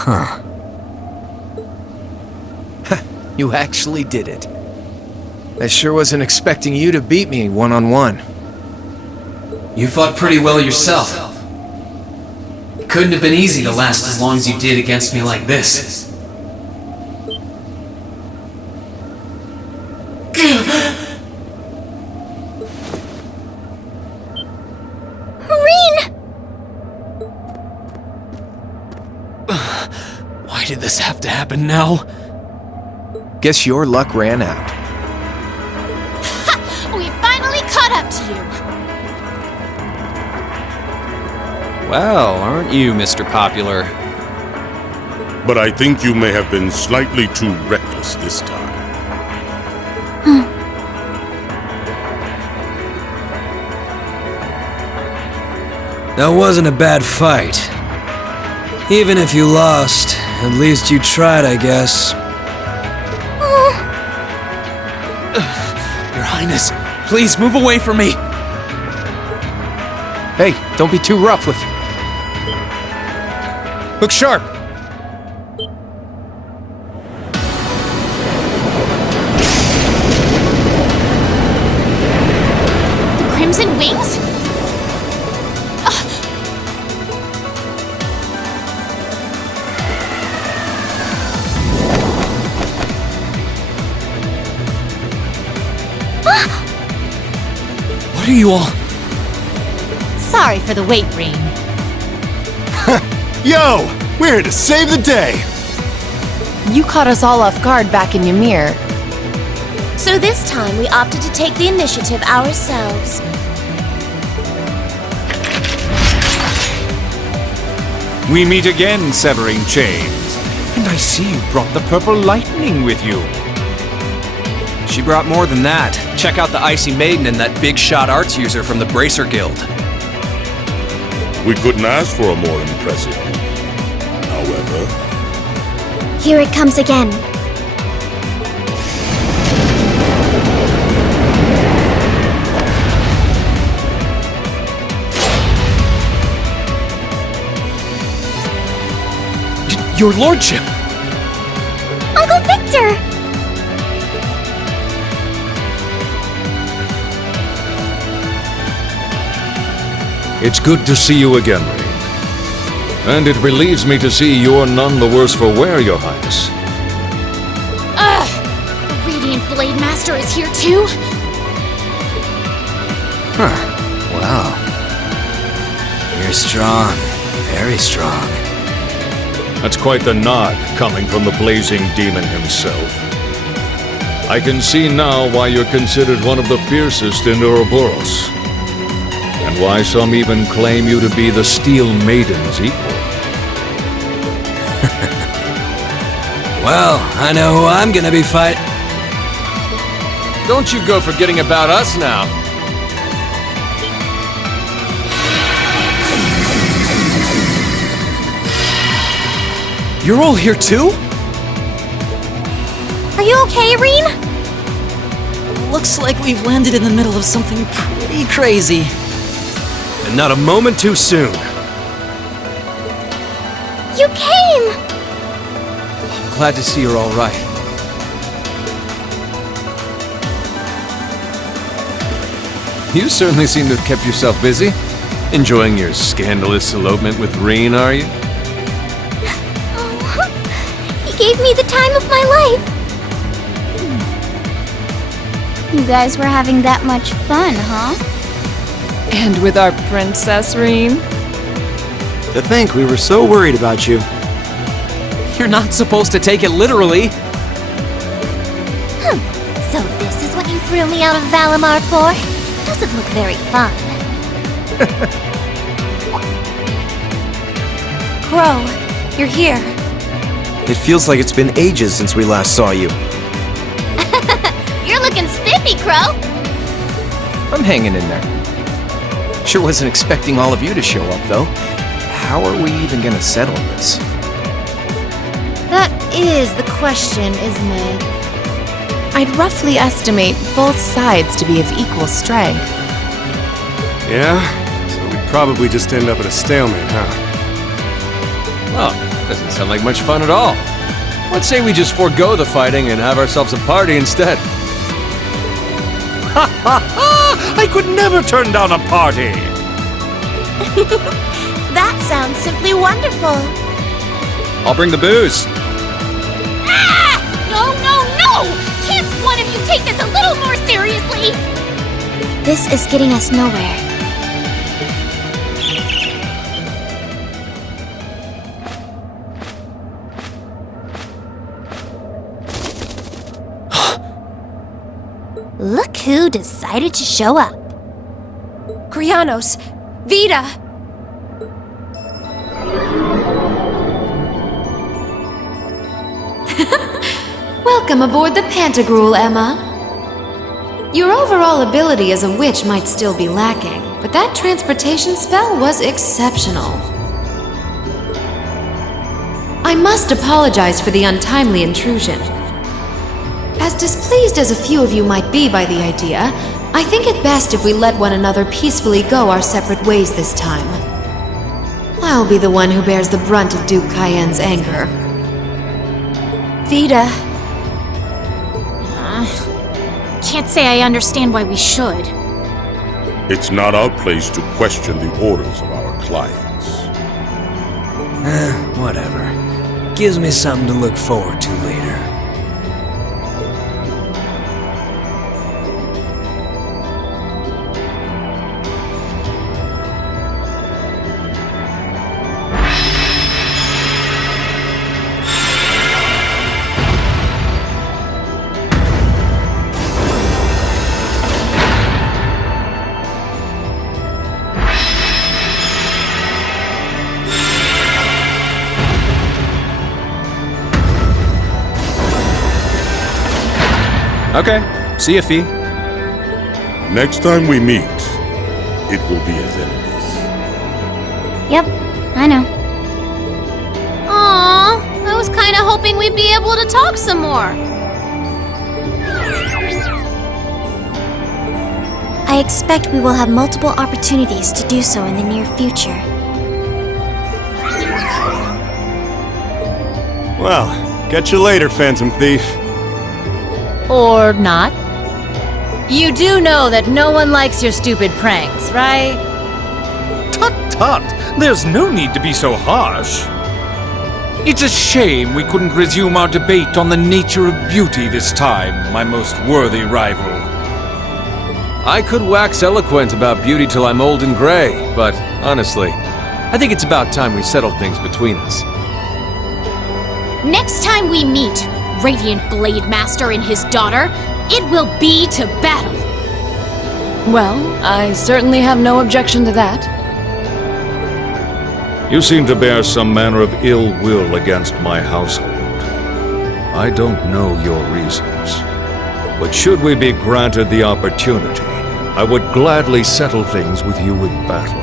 Huh. You actually did it. I sure wasn't expecting you to beat me one-on-one. You fought pretty well yourself. Couldn't have been easy to last as long as you did against me like this. Rean! Why did this have to happen now? Guess your luck ran out. We finally caught up to you! Well, aren't you, Mr. Popular? But I think you may have been slightly too reckless this time. That wasn't a bad fight. Even if you lost, at least you tried, I guess. Your Highness, please move away from me! Hey, don't be too rough with... Look sharp! The Crimson Wings? What are you all... Sorry for the wait, Rean. Yo! We're here to save the day! You caught us all off guard back in Ymir. So this time we opted to take the initiative ourselves. We meet again, severing chains. And I see you brought the purple lightning with you. She brought more than that. Check out the Icy Maiden and that big shot arts user from the Bracer Guild. We couldn't ask for a more impressive. However... Here it comes again. Your lordship! Uncle Victor! It's good to see you again, Rean. And it relieves me to see you're none the worse for wear, Your Highness. Ugh! The Radiant Blade Master is here too? Huh. Wow. You're strong. Very strong. That's quite the nod coming from the blazing demon himself. I can see now why you're considered one of the fiercest in Ouroboros. And why some even claim you to be the Steel Maiden's equal. Well, I know who I'm gonna be fighting. Don't you go forgetting about us now. You're all here too? Are you okay, Rean? Looks like we've landed in the middle of something pretty crazy. And not a moment too soon. You came! I'm glad to see you're all right. You certainly seem to have kept yourself busy. Enjoying your scandalous elopement with Rean, are you? He gave me the time of my life! You guys were having that much fun, huh? And with our princess, Rean? To think we were so worried about you. You're not supposed to take it literally. So this is what you threw me out of Valimar for? Doesn't look very fun. Crow, you're here. It feels like it's been ages since we last saw you. You're looking spiffy, Crow! I'm hanging in there. Sure wasn't expecting all of you to show up, though. How are we even gonna settle this? That is the question, isn't it? I'd roughly estimate both sides to be of equal strength. Yeah? So we'd probably just end up at a stalemate, huh? Well, doesn't sound like much fun at all. Let's say we just forego the fighting and have ourselves a party instead. Ha ha ha! I could never turn down a party! That sounds simply wonderful. I'll bring the booze. Ah! No, no, no! Can't one of you take this a little more seriously? This is getting us nowhere. Look who decided to show up. Krianos! Vita! Welcome aboard the Pantagruel, Emma. Your overall ability as a witch might still be lacking, but that transportation spell was exceptional. I must apologize for the untimely intrusion. As displeased as a few of you might be by the idea, I think it best if we let one another peacefully go our separate ways this time. I'll be the one who bears the brunt of Duke Cayenne's anger. Vita. Can't say I understand why we should. It's not our place to question the orders of our clients. Whatever. Gives me something to look forward to later. Okay, see ya, Fee. Next time we meet, it will be as enemies. Yep, I know. Aww, I was kinda hoping we'd be able to talk some more. I expect we will have multiple opportunities to do so in the near future. Well, catch you later, Phantom Thief. Or not. You do know that no one likes your stupid pranks, right? Tut tut! There's no need to be so harsh. It's a shame we couldn't resume our debate on the nature of beauty this time, my most worthy rival. I could wax eloquent about beauty till I'm old and gray, but honestly, I think it's about time we settled things between us. Next time we meet, Radiant Blade Master and his daughter, it will be to battle. Well, I certainly have no objection to that. You seem to bear some manner of ill will against my household. I don't know your reasons, but should we be granted the opportunity, I would gladly settle things with you in battle.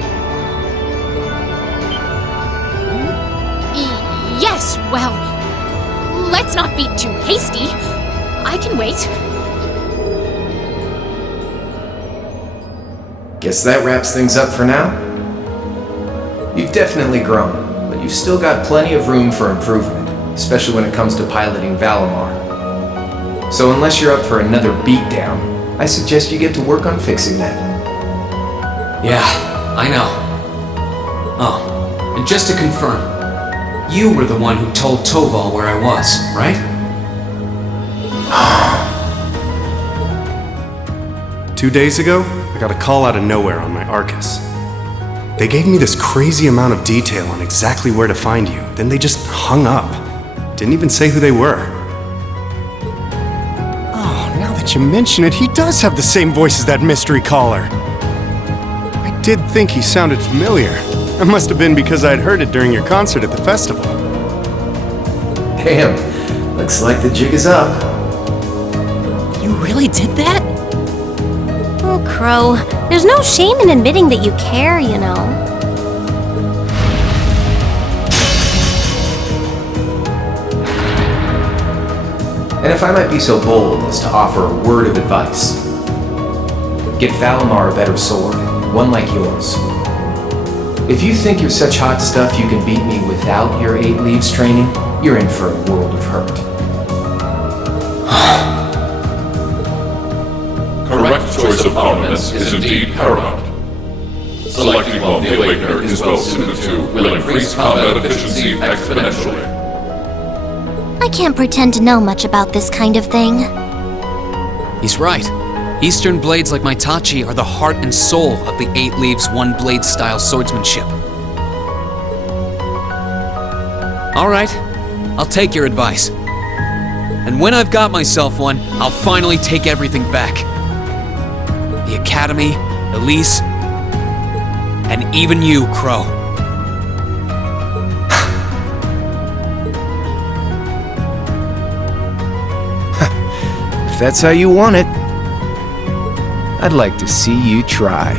Yes, well, let's not be too hasty. I can wait. Guess that wraps things up for now. You've definitely grown, but you've still got plenty of room for improvement, especially when it comes to piloting Valimar. So unless you're up for another beatdown, I suggest you get to work on fixing that. Yeah, I know. Oh, and just to confirm, you were the one who told Toval where I was, right? 2 days ago, I got a call out of nowhere on my Arcus. They gave me this crazy amount of detail on exactly where to find you, then they just hung up. Didn't even say who they were. Oh, now that you mention it, he does have the same voice as that mystery caller. I did think he sounded familiar. It must have been because I'd heard it during your concert at the festival. Damn, looks like the jig is up. You really did that? Oh, Crow, there's no shame in admitting that you care, you know. And if I might be so bold as to offer a word of advice, get Valimar a better sword, one like yours. If you think you're such hot stuff you can beat me without your 8 leaves training, you're in for a world of hurt. Correct choice of armaments is indeed paramount. Selecting while the Awakener is well suited to will increase combat efficiency exponentially. I can't pretend to know much about this kind of thing. He's right. Eastern blades like my Tachi are the heart and soul of the 8 leaves, 1 blade style swordsmanship. Alright, I'll take your advice. And when I've got myself one, I'll finally take everything back. The Academy, Elise, and even you, Crow. If that's how you want it, I'd like to see you try.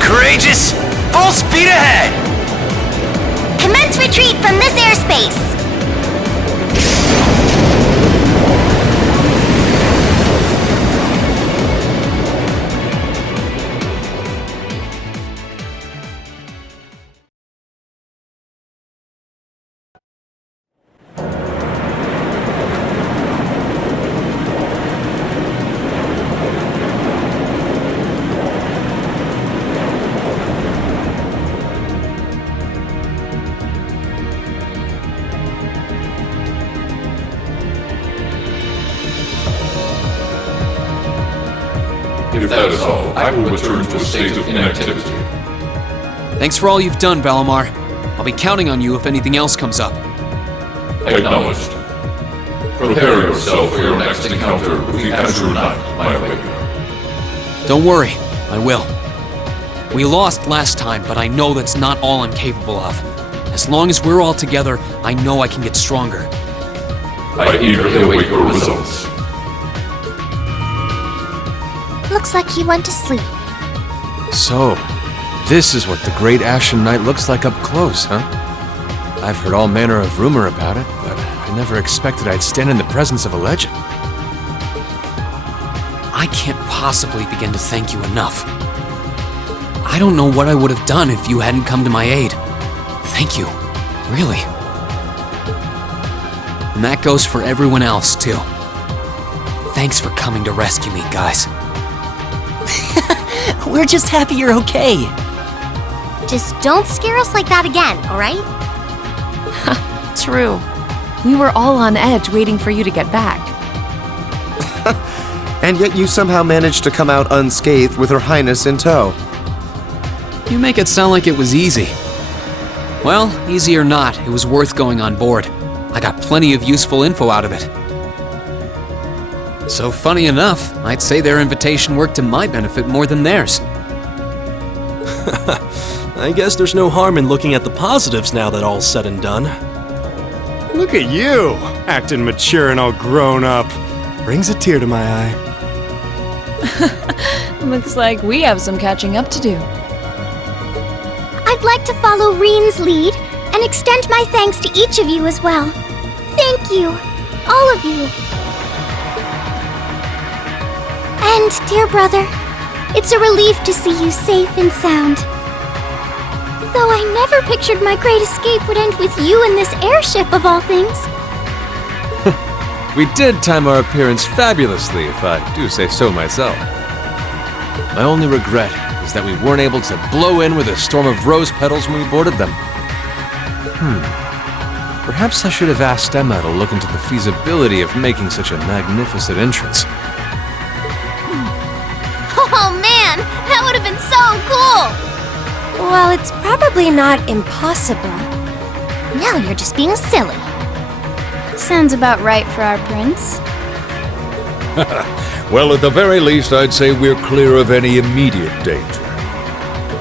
Courageous! Full speed ahead! Commence retreat from this airspace! If that is all, I will return to a state of inactivity. Thanks for all you've done, Valimar. I'll be counting on you if anything else comes up. Acknowledged. Prepare yourself for your next encounter with the Azure Knight, my Awakener. Don't worry, I will. We lost last time, but I know that's not all I'm capable of. As long as we're all together, I know I can get stronger. I eagerly await your results. Looks like he went to sleep. So, this is what the Great Ashen Knight looks like up close, huh? I've heard all manner of rumor about it, but I never expected I'd stand in the presence of a legend. I can't possibly begin to thank you enough. I don't know what I would have done if you hadn't come to my aid. Thank you, really. And that goes for everyone else, too. Thanks for coming to rescue me, guys. We're just happy you're okay. Just don't scare us like that again, alright? True. We were all on edge waiting for you to get back. And yet you somehow managed to come out unscathed with Her Highness in tow. You make it sound like it was easy. Well, easy or not, it was worth going on board. I got plenty of useful info out of it. So funny enough, I'd say their invitation worked to my benefit more than theirs. I guess there's no harm in looking at the positives now that all's said and done. Look at you, acting mature and all grown up. Brings a tear to my eye. Looks like we have some catching up to do. I'd like to follow Rean's lead and extend my thanks to each of you as well. Thank you, all of you. And, dear brother, it's a relief to see you safe and sound. Though I never pictured my great escape would end with you in this airship of all things. We did time our appearance fabulously, if I do say so myself. My only regret is that we weren't able to blow in with a storm of rose petals when we boarded them. Perhaps I should have asked Emma to look into the feasibility of making such a magnificent entrance. Oh man, that would have been so cool! Well, it's probably not impossible. Now you're just being silly. Sounds about right for our prince. Well, at the very least, I'd say we're clear of any immediate danger.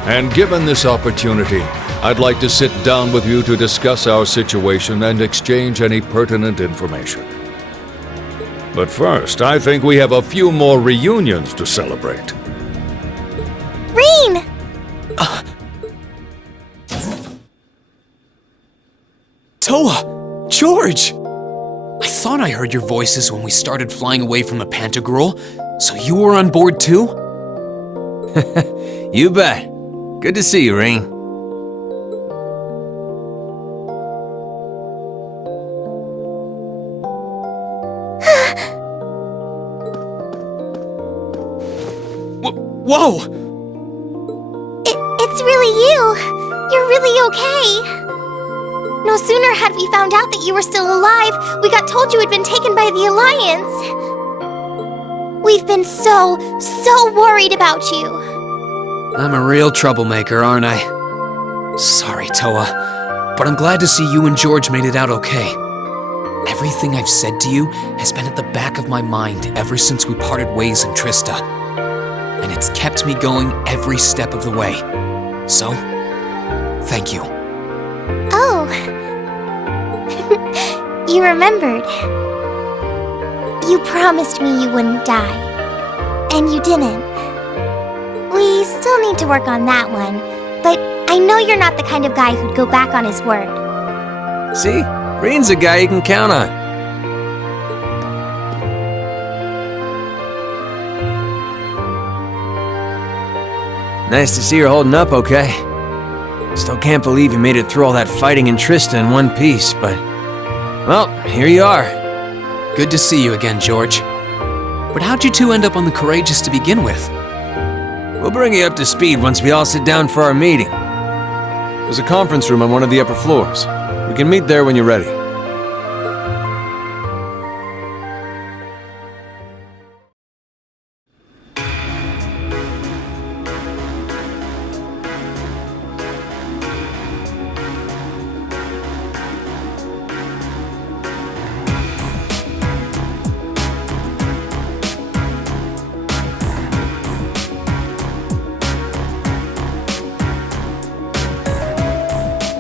And given this opportunity, I'd like to sit down with you to discuss our situation and exchange any pertinent information. But first, I think we have a few more reunions to celebrate. Rean! Toa! George! I thought I heard your voices when we started flying away from the Pantagruel, so you were on board too? You bet. Good to see you, Rean. Whoa! It's really you! You're really okay! No sooner had we found out that you were still alive, we got told you had been taken by the Alliance! We've been so worried about you! I'm a real troublemaker, aren't I? Sorry, Toa, but I'm glad to see you and George made it out okay. Everything I've said to you has been at the back of my mind ever since we parted ways in Trista. And it's kept me going every step of the way. So, thank you. Oh. You remembered. You promised me you wouldn't die. And you didn't. We still need to work on that one, but I know you're not the kind of guy who'd go back on his word. See? Rean's a guy you can count on. Nice to see you're holding up okay. Still can't believe you made it through all that fighting in Trista in one piece, but... well, here you are. Good to see you again, George. But how'd you two end up on the Courageous to begin with? We'll bring you up to speed once we all sit down for our meeting. There's a conference room on one of the upper floors. We can meet there when you're ready.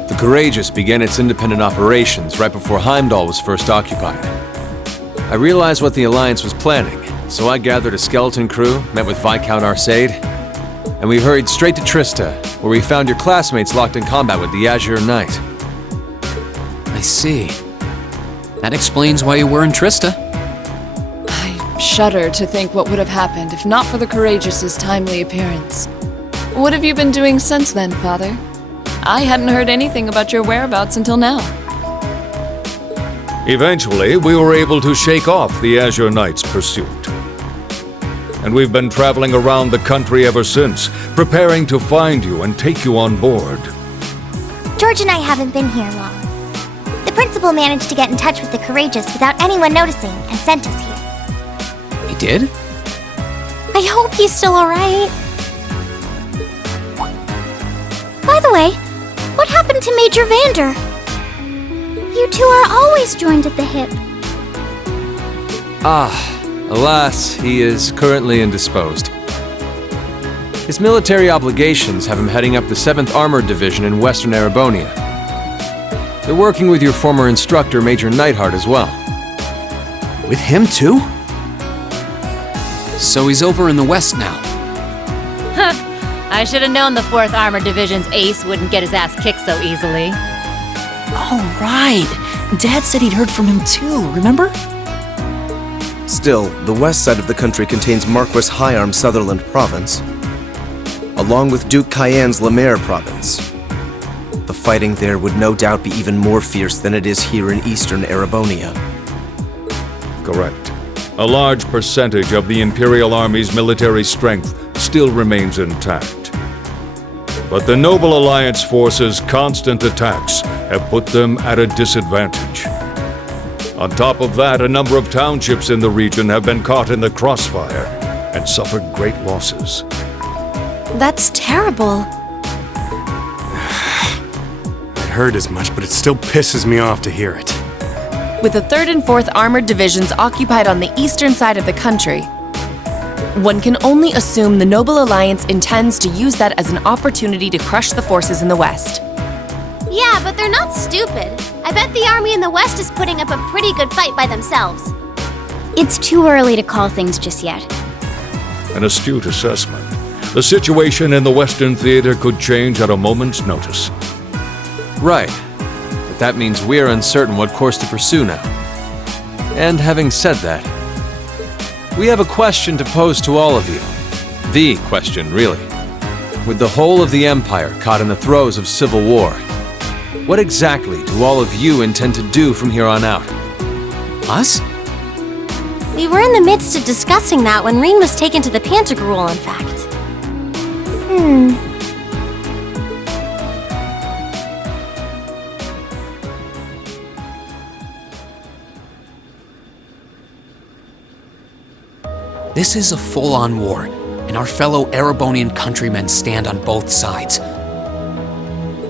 The Courageous began its independent operations right before Heimdall was first occupied. I realized what the Alliance was planning, so I gathered a skeleton crew, met with Viscount Arcade, and we hurried straight to Trista, where we found your classmates locked in combat with the Azure Knight. I see. That explains why you were in Trista. I shudder to think what would have happened if not for the Courageous's timely appearance. What have you been doing since then, Father? I hadn't heard anything about your whereabouts until now. Eventually, we were able to shake off the Azure Knight's pursuit. And we've been traveling around the country ever since, preparing to find you and take you on board. George and I haven't been here long. The principal managed to get in touch with the Courageous without anyone noticing and sent us here. He did? I hope he's still alright. By the way, what happened to Major Vander? You two are always joined at the hip. Alas, he is currently indisposed. His military obligations have him heading up the 7th Armored Division in Western Erebonian. They're working with your former instructor, Major Neidhart, as well. With him too? So he's over in the west now. I should have known the 4th Armored Division's ace wouldn't get his ass kicked so easily. Oh, right. Dad said he'd heard from him too, remember? Still, the west side of the country contains Marquis Hyarm's Sutherland province, along with Duke Cayenne's Lemaire province. The fighting there would no doubt be even more fierce than it is here in eastern Erebonia. Correct. A large percentage of the Imperial Army's military strength still remains intact. But the Noble Alliance forces' constant attacks have put them at a disadvantage. On top of that, a number of townships in the region have been caught in the crossfire and suffered great losses. That's terrible. I heard as much, but it still pisses me off to hear it. With the 3rd and 4th Armored Divisions occupied on the eastern side of the country, one can only assume the Noble Alliance intends to use that as an opportunity to crush the forces in the west. Yeah, but they're not stupid. I bet the army in the west is putting up a pretty good fight by themselves. It's too early to call things just yet. An astute assessment. The situation in the Western Theater could change at a moment's notice. Right. But that means we're uncertain what course to pursue now. And having said that, we have a question to pose to all of you. The question, really. With the whole of the Empire caught in the throes of civil war, what exactly do all of you intend to do from here on out? Us? We were in the midst of discussing that when Rean was taken to the Pantagruel, in fact. This is a full-on war, and our fellow Erebonian countrymen stand on both sides.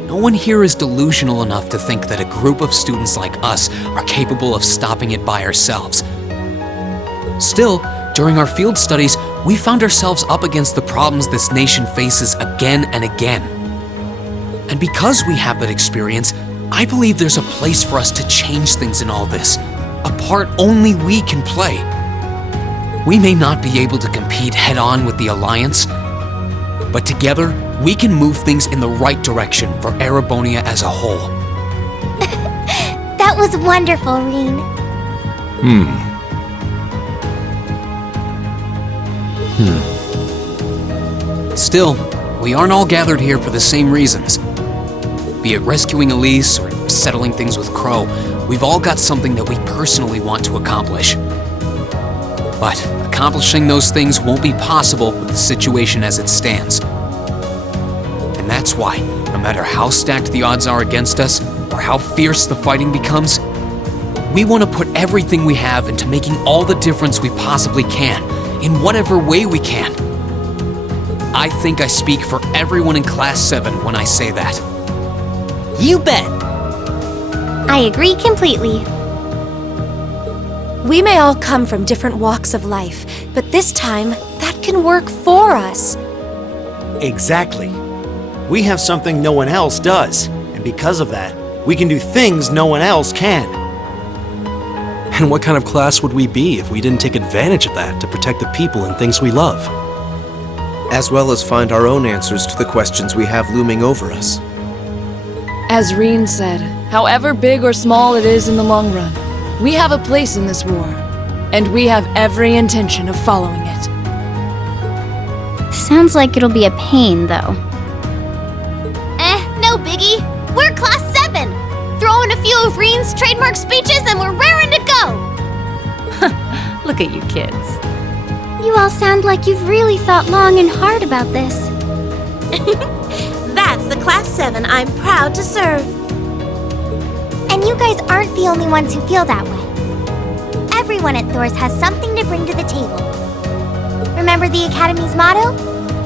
No one here is delusional enough to think that a group of students like us are capable of stopping it by ourselves. Still, during our field studies, we found ourselves up against the problems this nation faces again and again. And because we have that experience, I believe there's a place for us to change things in all this, a part only we can play. We may not be able to compete head-on with the Alliance, but together, we can move things in the right direction for Erebonia as a whole. That was wonderful, Rean. Still, we aren't all gathered here for the same reasons. Be it rescuing Elise or settling things with Crow, we've all got something that we personally want to accomplish. But accomplishing those things won't be possible with the situation as it stands. And that's why, no matter how stacked the odds are against us, or how fierce the fighting becomes, we want to put everything we have into making all the difference we possibly can, in whatever way we can. I think I speak for everyone in Class VII when I say that. You bet! I agree completely. We may all come from different walks of life, but this time, that can work for us. Exactly. We have something no one else does, and because of that, we can do things no one else can. And what kind of class would we be if we didn't take advantage of that to protect the people and things we love? As well as find our own answers to the questions we have looming over us. As Rean said, however big or small it is in the long run, we have a place in this war, and we have every intention of following it. Sounds like it'll be a pain, though. No biggie. We're Class 7. Throw in a few of Rean's trademark speeches and we're raring to go. Look at you kids. You all sound like you've really thought long and hard about this. That's the Class 7 I'm proud to serve. And you guys aren't the only ones who feel that way. Everyone at Thor's has something to bring to the table. Remember the Academy's motto?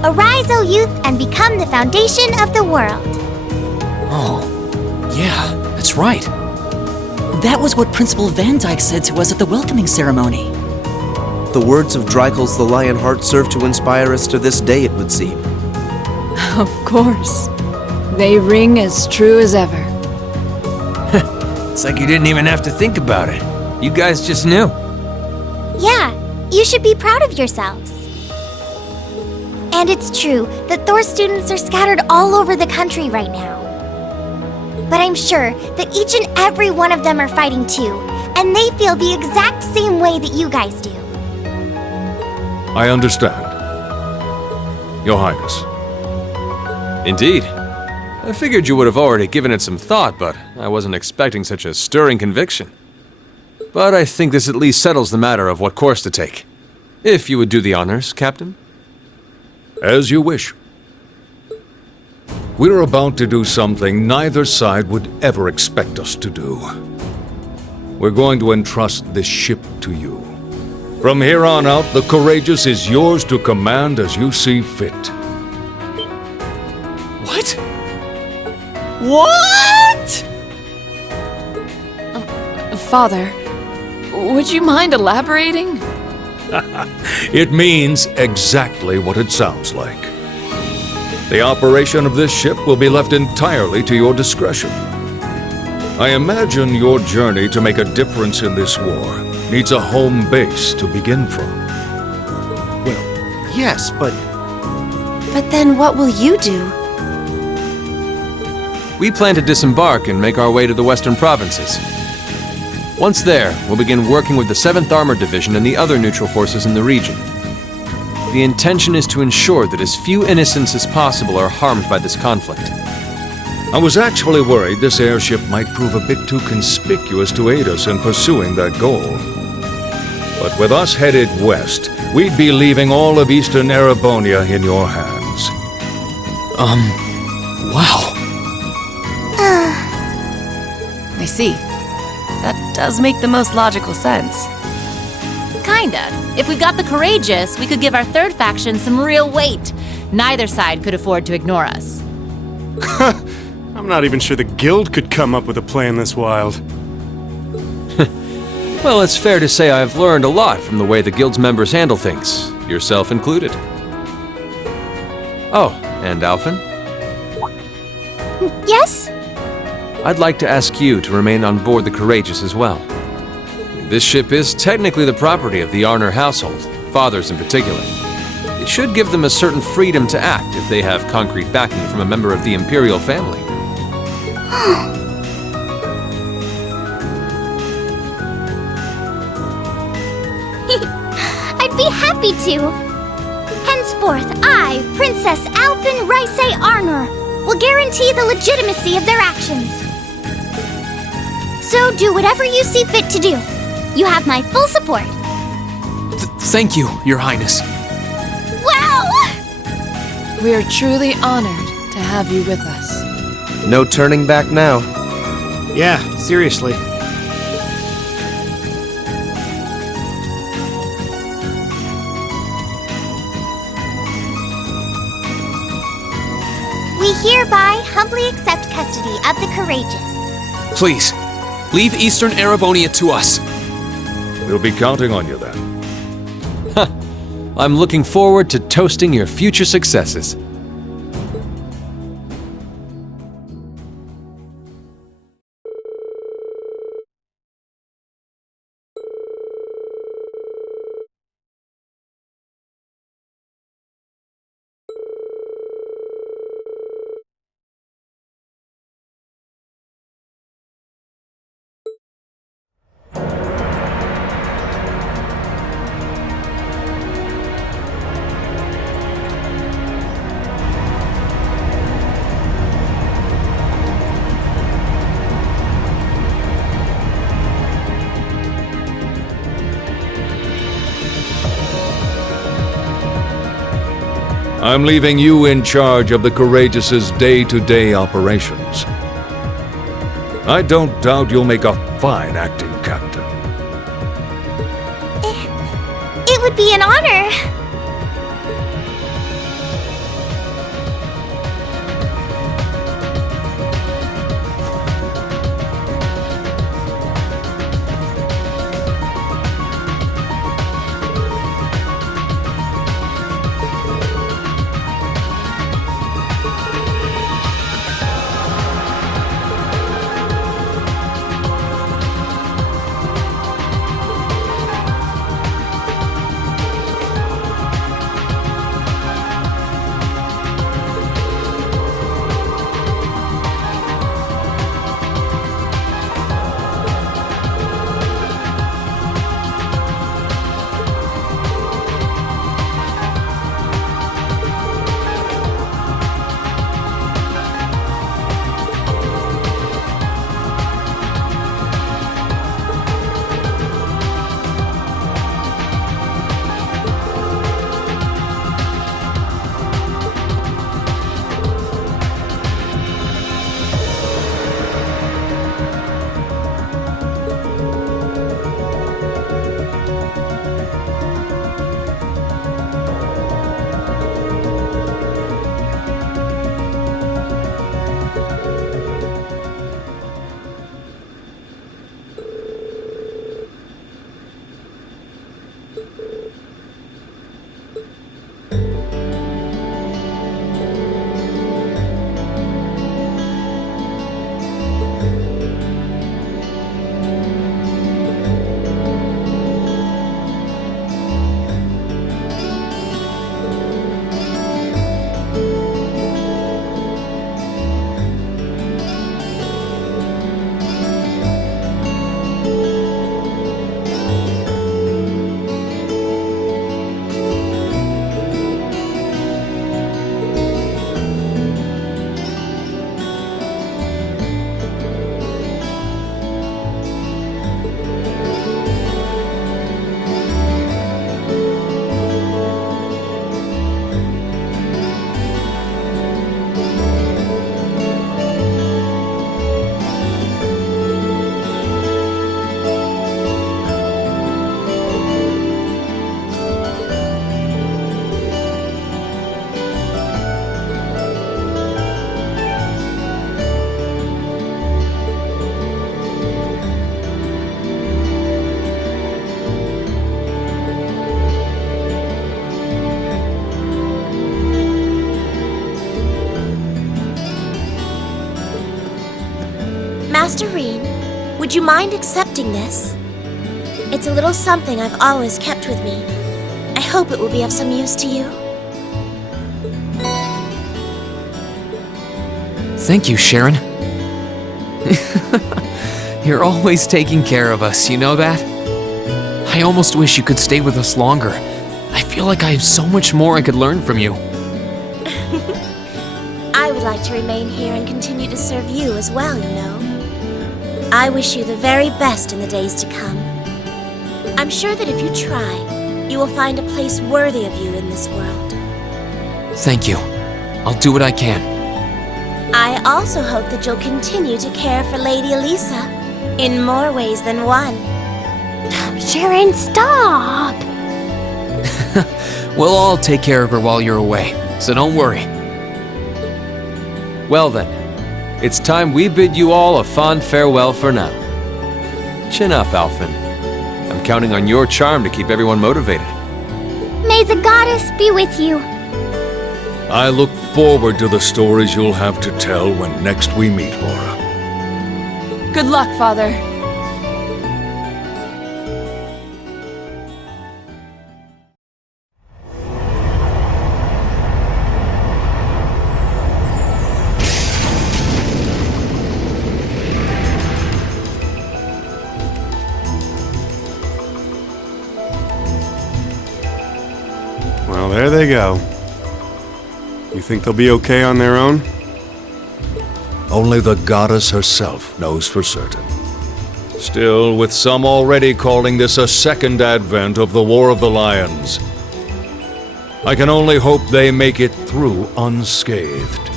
Arise, O youth, and become the foundation of the world. Oh, yeah, that's right. That was what Principal Van Dyke said to us at the welcoming ceremony. The words of Dreikel's the Lionheart serve to inspire us to this day, it would seem. Of course. They ring as true as ever. It's like you didn't even have to think about it. You guys just knew. Yeah, you should be proud of yourselves. And it's true that Thor students are scattered all over the country right now. But I'm sure that each and every one of them are fighting too, and they feel the exact same way that you guys do. I understand. Your Highness. Indeed. I figured you would have already given it some thought, but I wasn't expecting such a stirring conviction. But I think this at least settles the matter of what course to take. If you would do the honors, Captain. As you wish. We're about to do something neither side would ever expect us to do. We're going to entrust this ship to you. From here on out, the Courageous is yours to command as you see fit. What? What? Father, would you mind elaborating? It means exactly what it sounds like. The operation of this ship will be left entirely to your discretion. I imagine your journey to make a difference in this war needs a home base to begin from. Well, yes, but... But then what will you do? We plan to disembark and make our way to the western provinces. Once there, we'll begin working with the 7th Armored Division and the other neutral forces in the region. The intention is to ensure that as few innocents as possible are harmed by this conflict. I was actually worried this airship might prove a bit too conspicuous to aid us in pursuing that goal. But with us headed west, we'd be leaving all of eastern Erebonia in your hands. Wow. I see. That does make the most logical sense. Kinda. If we got the courageous, we could give our third faction some real weight. Neither side could afford to ignore us. I'm not even sure the guild could come up with a plan this wild. Well, it's fair to say I've learned a lot from the way the guild's members handle things, yourself included. Oh, and Alphen? Yes? I'd like to ask you to remain on board the Courageous as well. This ship is technically the property of the Arner household, fathers in particular. It should give them a certain freedom to act if they have concrete backing from a member of the Imperial family. I'd be happy to. Henceforth, I, Princess Alphen Rice Arner, will guarantee the legitimacy of their actions. So do whatever you see fit to do. You have my full support. Thank you, Your Highness. Wow! We are truly honored to have you with us. No turning back now. Yeah, seriously. We hereby humbly accept custody of the Courageous. Please, leave Eastern Erebonia to us. We'll be counting on you then. I'm looking forward to toasting your future successes. I'm leaving you in charge of the Courageous's day-to-day operations. I don't doubt you'll make a fine acting captain. It would be an honor. Master Rean, would you mind accepting this? It's a little something I've always kept with me. I hope it will be of some use to you. Thank you, Sharon. You're always taking care of us, you know that? I almost wish you could stay with us longer. I feel like I have so much more I could learn from you. I would like to remain here and continue to serve you as well, you know. I wish you the very best in the days to come. I'm sure that if you try, you will find a place worthy of you in this world. Thank you. I'll do what I can. I also hope that you'll continue to care for Lady Elisa in more ways than one. Sharon, stop! We'll all take care of her while you're away, so don't worry. Well then, it's time we bid you all a fond farewell for now. Chin up, Alphen. I'm counting on your charm to keep everyone motivated. May the goddess be with you. I look forward to the stories you'll have to tell when next we meet, Laura. Good luck, Father. Well, there they go. You think they'll be okay on their own? Only the goddess herself knows for certain. Still, with some already calling this a second advent of the War of the Lions, I can only hope they make it through unscathed.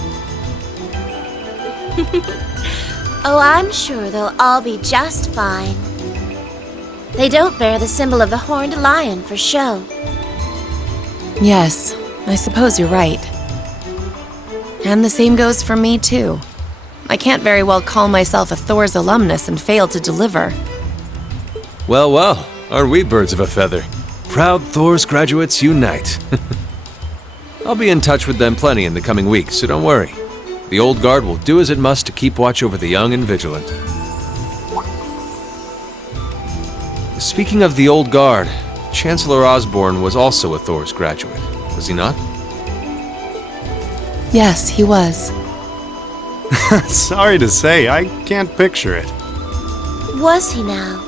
Oh, I'm sure they'll all be just fine. They don't bear the symbol of the horned lion for show. Yes, I suppose you're right. And the same goes for me, too. I can't very well call myself a Thor's alumnus and fail to deliver. Well, well, are we birds of a feather? Proud Thor's graduates unite. I'll be in touch with them plenty in the coming weeks, so don't worry. The Old Guard will do as it must to keep watch over the young and vigilant. Speaking of the Old Guard, Chancellor Osborne was also a Thor's graduate, was he not? Yes, he was. Sorry to say, I can't picture it. Was he now?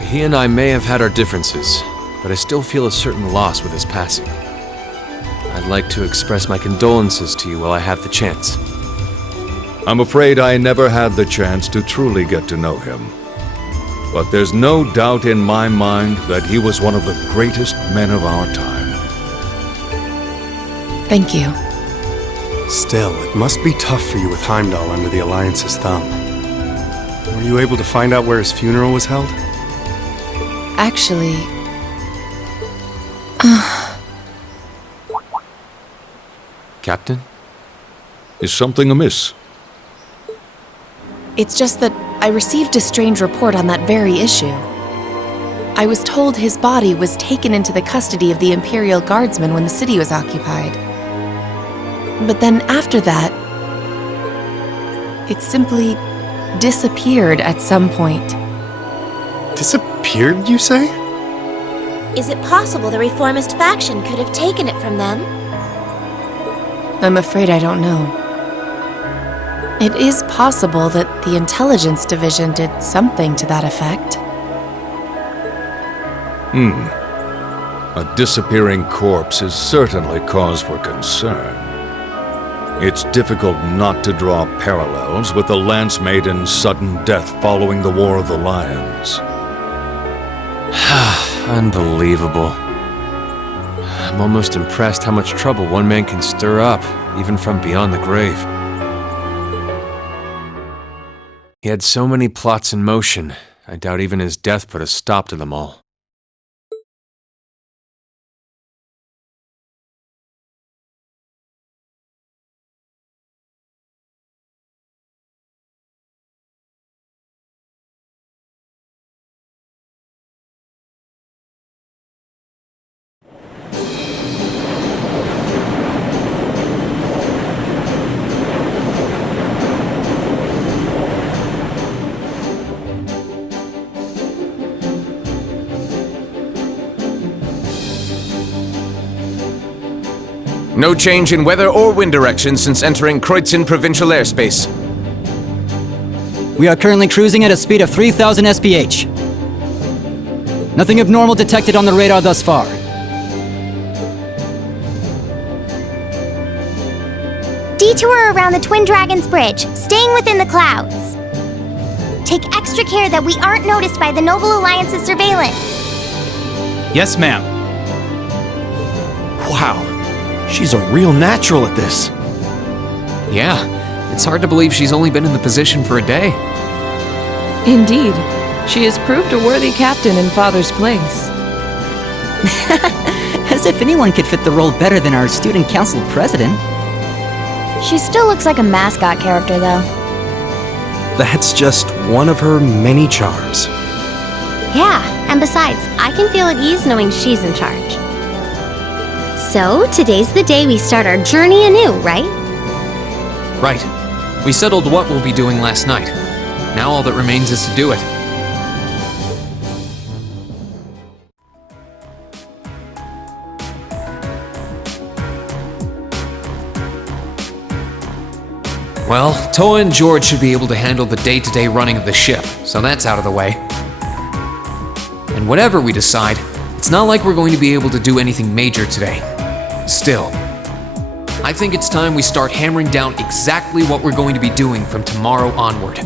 He and I may have had our differences, but I still feel a certain loss with his passing. I'd like to express my condolences to you while I have the chance. I'm afraid I never had the chance to truly get to know him. But there's no doubt in my mind that he was one of the greatest men of our time. Thank you. Still, it must be tough for you with Heimdall under the Alliance's thumb. Were you able to find out where his funeral was held? Actually... Captain? Is something amiss? It's just that I received a strange report on that very issue. I was told his body was taken into the custody of the Imperial Guardsmen when the city was occupied. But then after that, it simply disappeared at some point. Disappeared, you say? Is it possible the reformist faction could have taken it from them? I'm afraid I don't know. It is possible that the intelligence division did something to that effect. A disappearing corpse is certainly cause for concern. It's difficult not to draw parallels with the Lance Maiden's sudden death following the War of the Lions. Unbelievable. I'm almost impressed how much trouble one man can stir up, even from beyond the grave. He had so many plots in motion, I doubt even his death put a stop to them all. No change in weather or wind direction since entering Kreutzen provincial airspace. We are currently cruising at a speed of 3,000 SPH. Nothing abnormal detected on the radar thus far. Detour around the Twin Dragons Bridge, staying within the clouds. Take extra care that we aren't noticed by the Noble Alliance's surveillance. Yes, ma'am. Wow, she's a real natural at this. Yeah, it's hard to believe she's only been in the position for a day. Indeed. She has proved a worthy captain in Father's place. As if anyone could fit the role better than our student council president. She still looks like a mascot character, though. That's just one of her many charms. Yeah, and besides, I can feel at ease knowing she's in charge. So, today's the day we start our journey anew, right? Right. We settled what we'll be doing last night. Now all that remains is to do it. Well, Toa and George should be able to handle the day-to-day running of the ship, so that's out of the way. And whatever we decide, it's not like we're going to be able to do anything major today. Still, I think it's time we start hammering down exactly what we're going to be doing from tomorrow onward.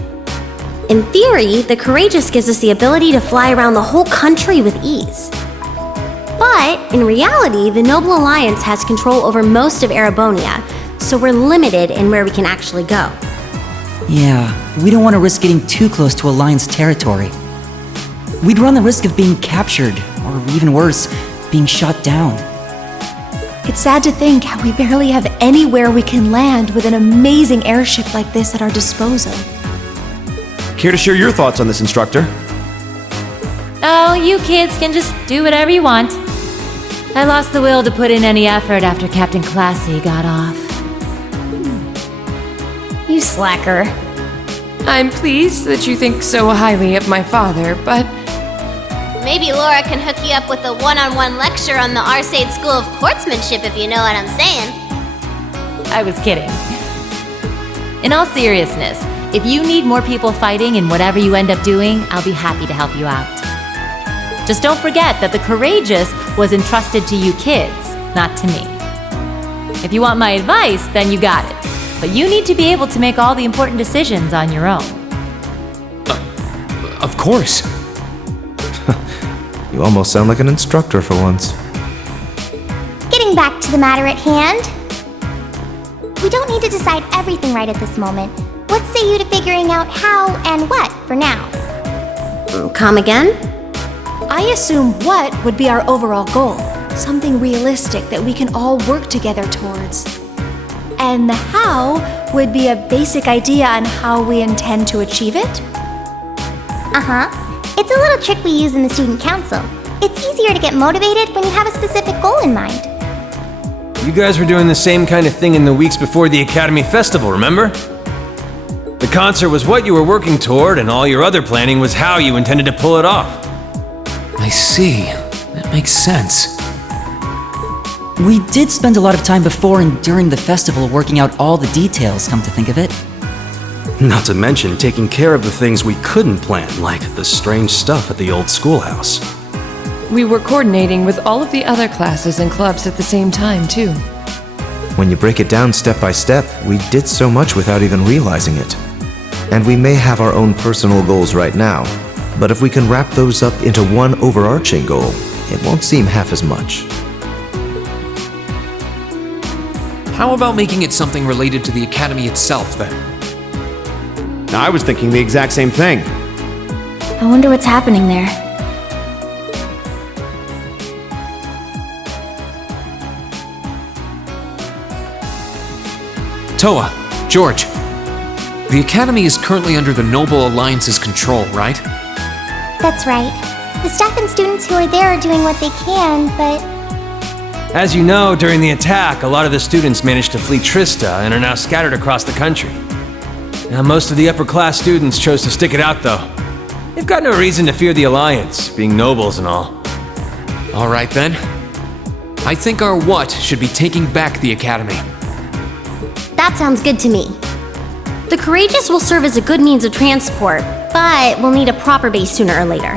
In theory, the Courageous gives us the ability to fly around the whole country with ease. But, in reality, the Noble Alliance has control over most of Erebonia, so we're limited in where we can actually go. Yeah, we don't want to risk getting too close to Alliance territory. We'd run the risk of being captured, or even worse, being shot down. It's sad to think how we barely have anywhere we can land with an amazing airship like this at our disposal. Care to share your thoughts on this, instructor? Oh, you kids can just do whatever you want. I lost the will to put in any effort after Captain Classy got off. You slacker. I'm pleased that you think so highly of my father, but... Maybe Laura can hook you up with a one-on-one lecture on the Arcade School of Courtsmanship, if you know what I'm saying. I was kidding. In all seriousness, if you need more people fighting in whatever you end up doing, I'll be happy to help you out. Just don't forget that the Courageous was entrusted to you kids, not to me. If you want my advice, then you got it. But you need to be able to make all the important decisions on your own. Of course. You almost sound like an instructor for once. Getting back to the matter at hand. We don't need to decide everything right at this moment. What say you to figuring out how and what for now? Come again? I assume what would be our overall goal. Something realistic that we can all work together towards. And the how would be a basic idea on how we intend to achieve it? Uh-huh. It's a little trick we use in the student council. It's easier to get motivated when you have a specific goal in mind. You guys were doing the same kind of thing in the weeks before the Academy Festival, remember? The concert was what you were working toward, and all your other planning was how you intended to pull it off. I see. That makes sense. We did spend a lot of time before and during the festival working out all the details, come to think of it. Not to mention taking care of the things we couldn't plan, like the strange stuff at the old schoolhouse. We were coordinating with all of the other classes and clubs at the same time, too. When you break it down step by step, we did so much without even realizing it. And we may have our own personal goals right now, but if we can wrap those up into one overarching goal, it won't seem half as much. How about making it something related to the Academy itself, then? I was thinking the exact same thing. I wonder what's happening there. Toa, George, the Academy is currently under the Noble Alliance's control, right? That's right. The staff and students who are there are doing what they can, but... As you know, during the attack, a lot of the students managed to flee Trista and are now scattered across the country. Now, most of the upper-class students chose to stick it out, though. They've got no reason to fear the Alliance, being nobles and all. All right, then. I think our what should be taking back the Academy. That sounds good to me. The Courageous will serve as a good means of transport, but we'll need a proper base sooner or later.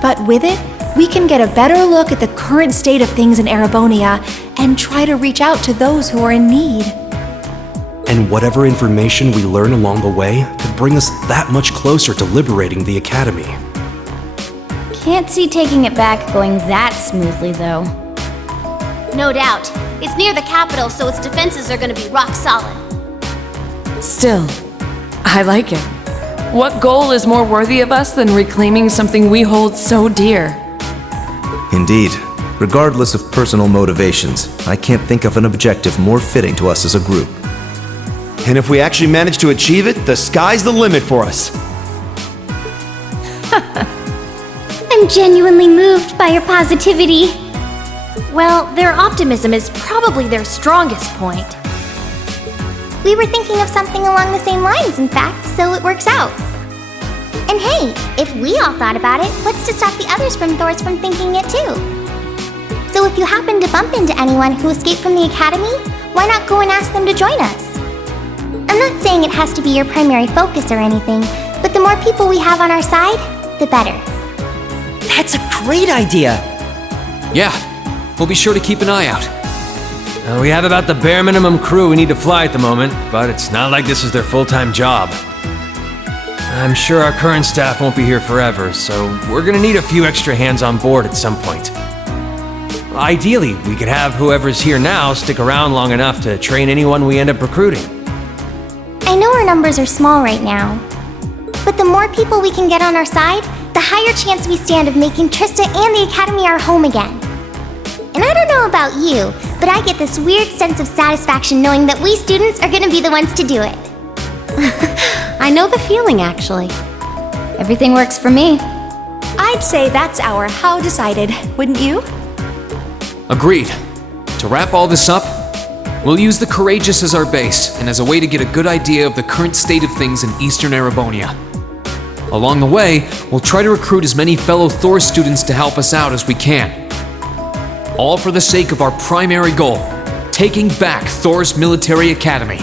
But with it, we can get a better look at the current state of things in Erebonia and try to reach out to those who are in need. And whatever information we learn along the way could bring us that much closer to liberating the Academy. Can't see taking it back going that smoothly, though. No doubt. It's near the capital, so its defenses are gonna be rock solid. Still, I like it. What goal is more worthy of us than reclaiming something we hold so dear? Indeed. Regardless of personal motivations, I can't think of an objective more fitting to us as a group. And if we actually manage to achieve it, the sky's the limit for us. I'm genuinely moved by your positivity. Well, their optimism is probably their strongest point. We were thinking of something along the same lines, in fact, so it works out. And hey, if we all thought about it, what's to stop the others from Thors from thinking it too? So if you happen to bump into anyone who escaped from the Academy, why not go and ask them to join us? I'm not saying it has to be your primary focus or anything, but the more people we have on our side, the better. That's a great idea! Yeah, we'll be sure to keep an eye out. We have about the bare minimum crew we need to fly at the moment, but it's not like this is their full-time job. I'm sure our current staff won't be here forever, so we're gonna need a few extra hands on board at some point. Ideally, we could have whoever's here now stick around long enough to train anyone we end up recruiting. I know our numbers are small right now, but the more people we can get on our side, the higher chance we stand of making Trista and the Academy our home again. And I don't know about you, but I get this weird sense of satisfaction knowing that we students are gonna be the ones to do it. I know the feeling, actually. Everything works for me. I'd say that's our how decided, wouldn't you? Agreed. To wrap all this up, we'll use the Courageous as our base and as a way to get a good idea of the current state of things in Eastern Erebonia. Along the way, we'll try to recruit as many fellow Thor students to help us out as we can. All for the sake of our primary goal, taking back Thor's military academy.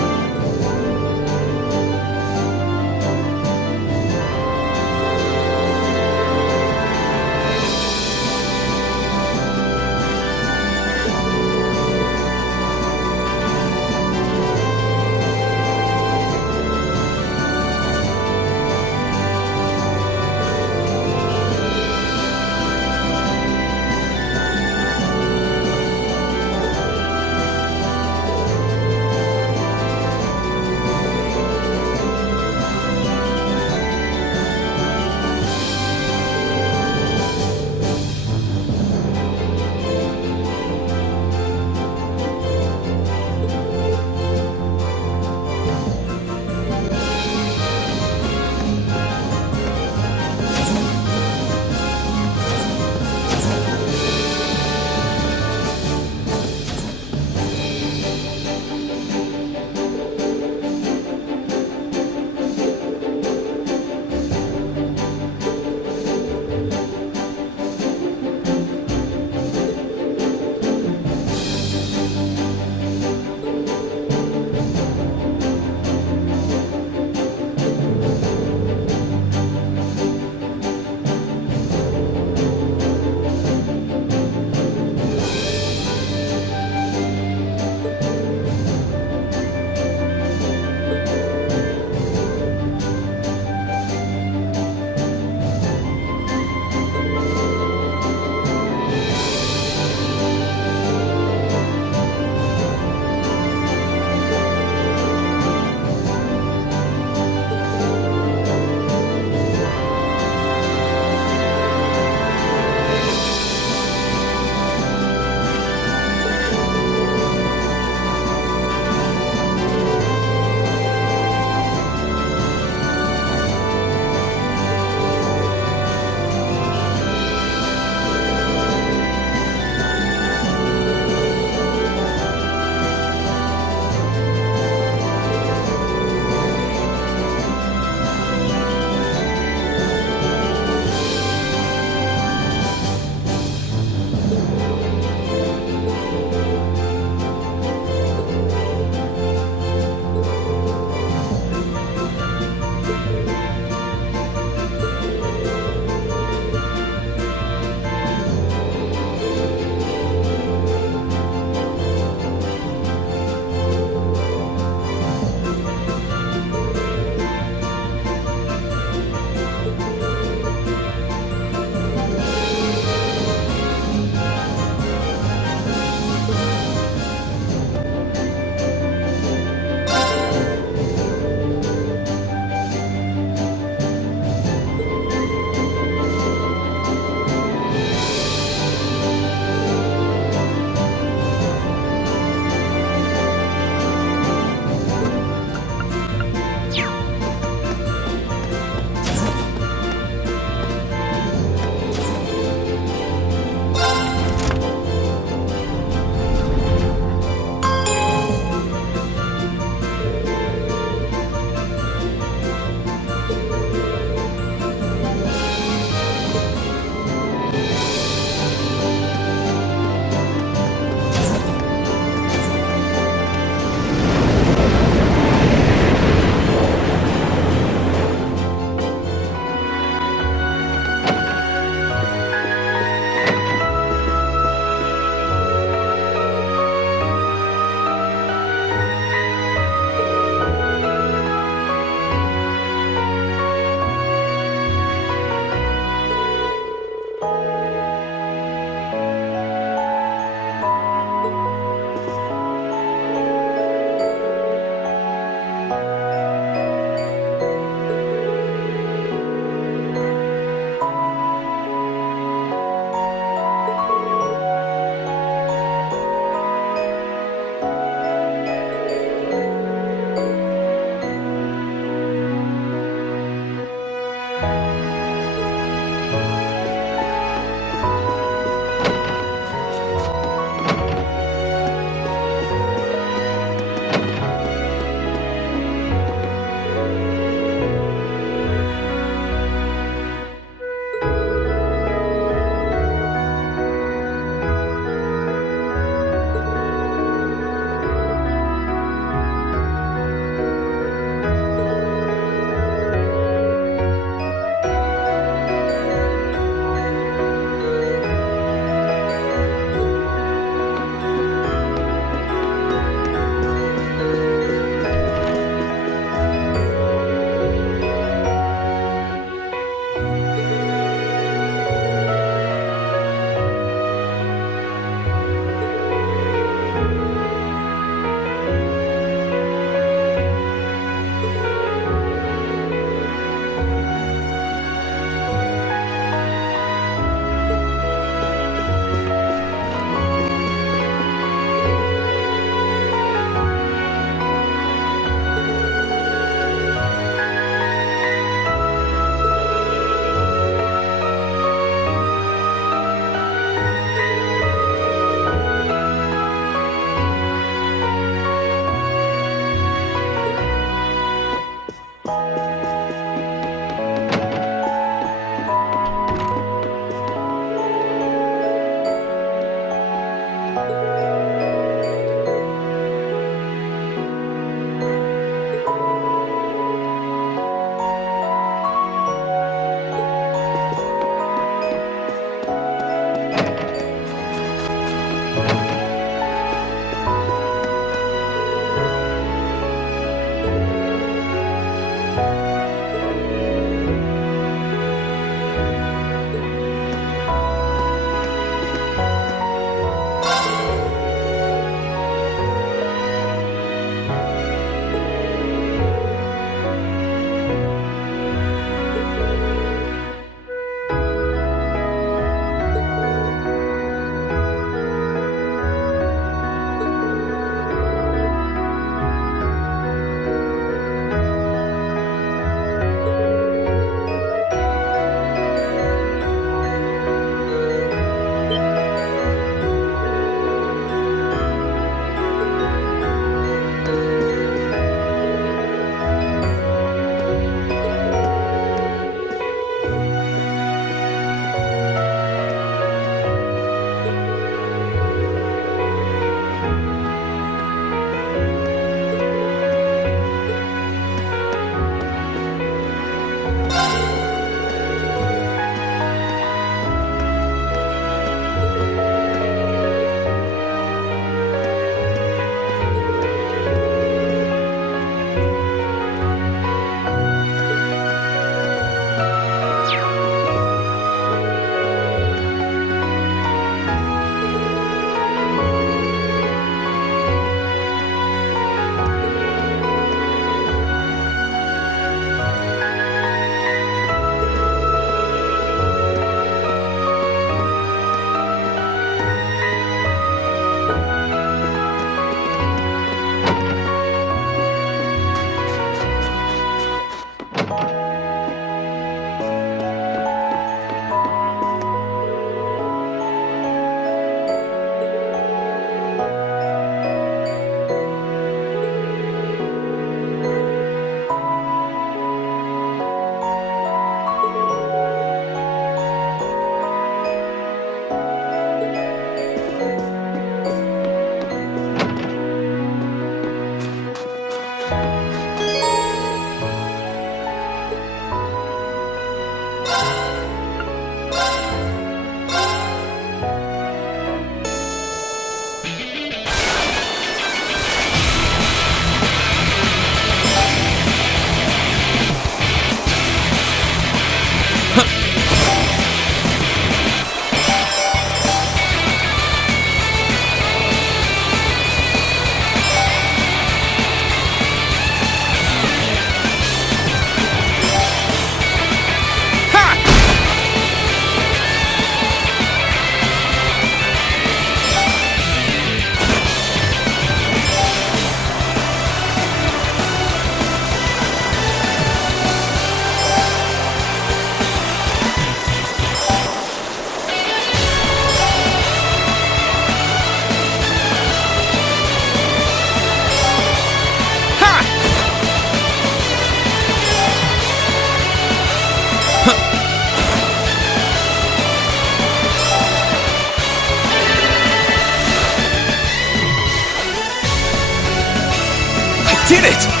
did it!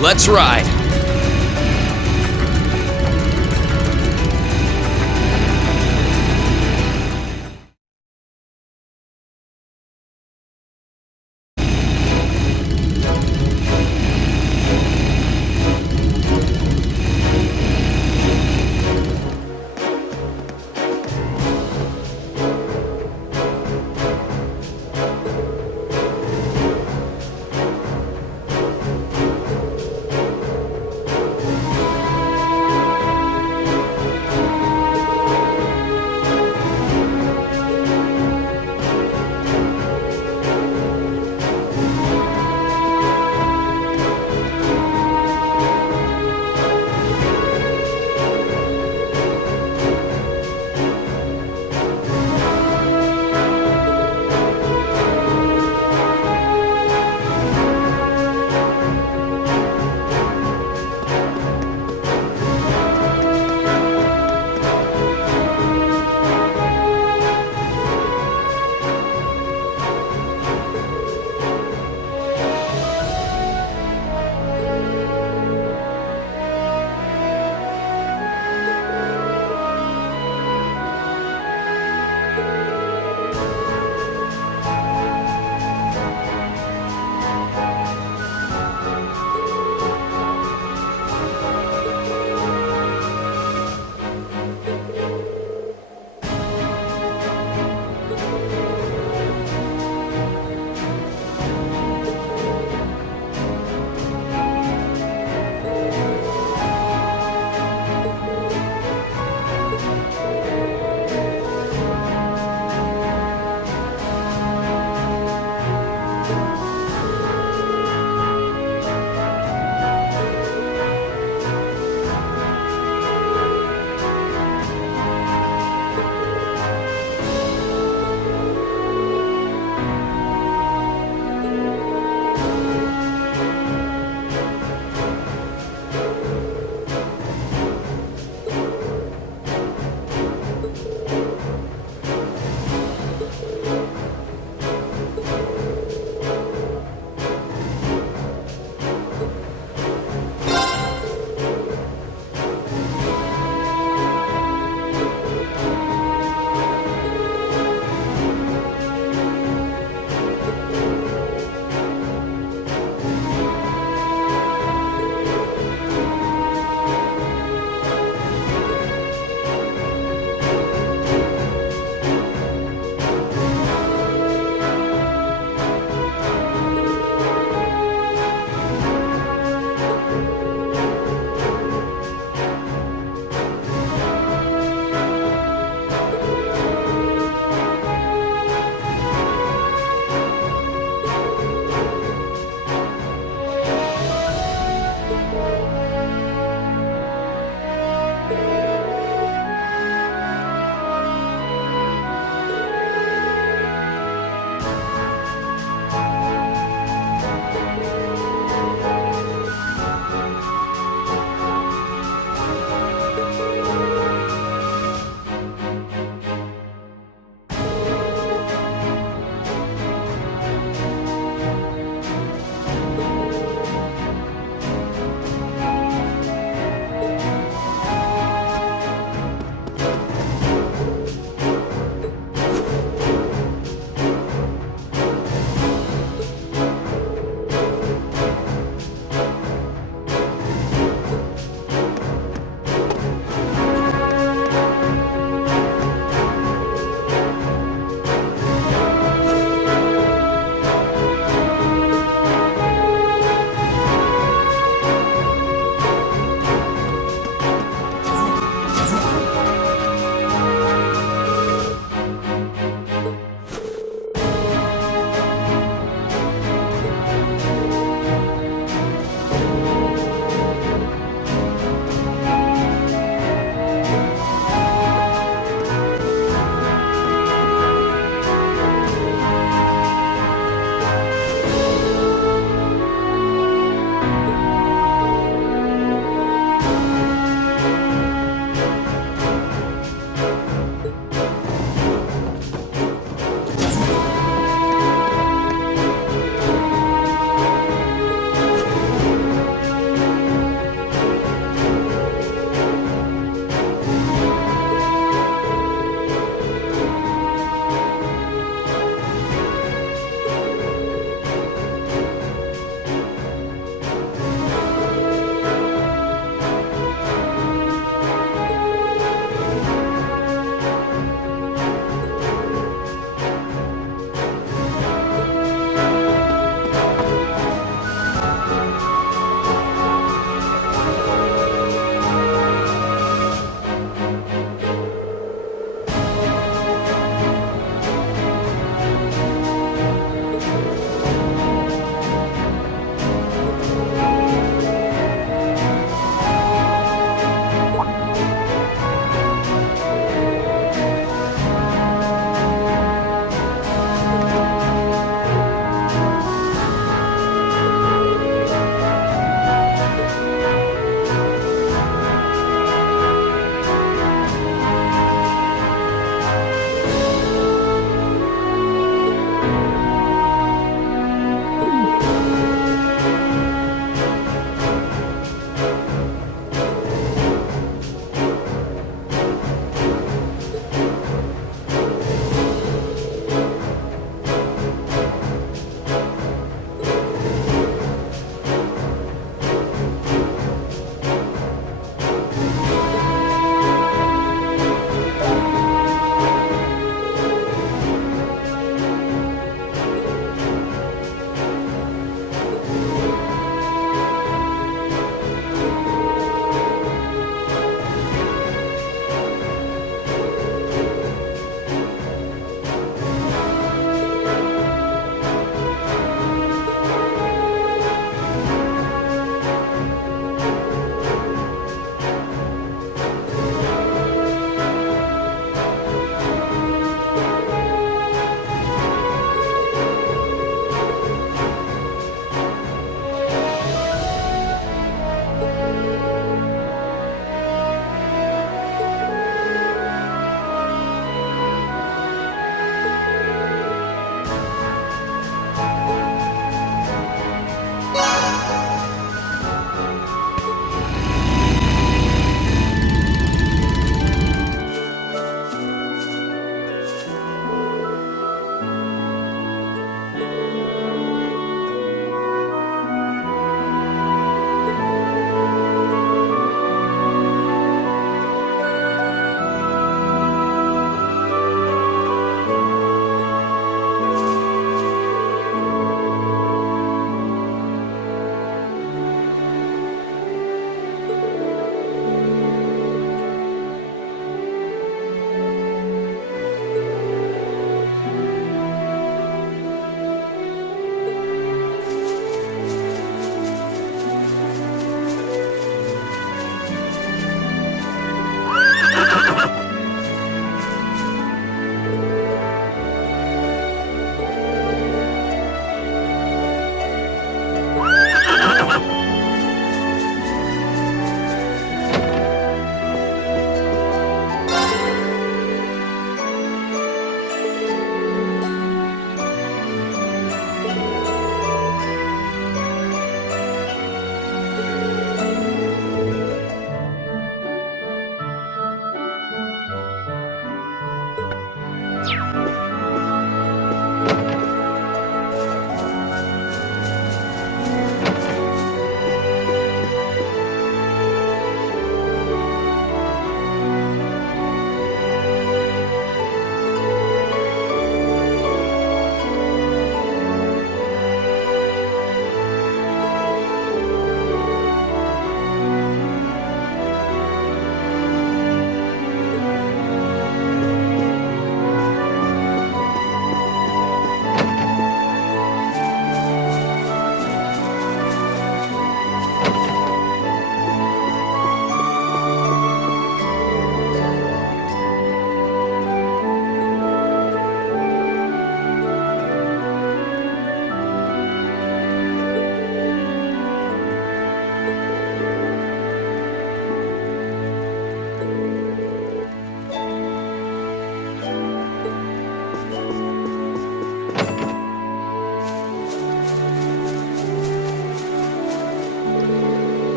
Let's ride.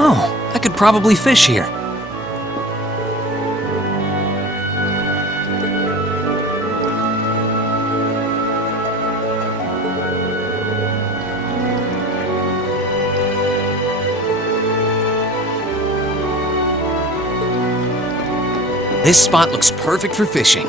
Oh, I could probably fish here. This spot looks perfect for fishing.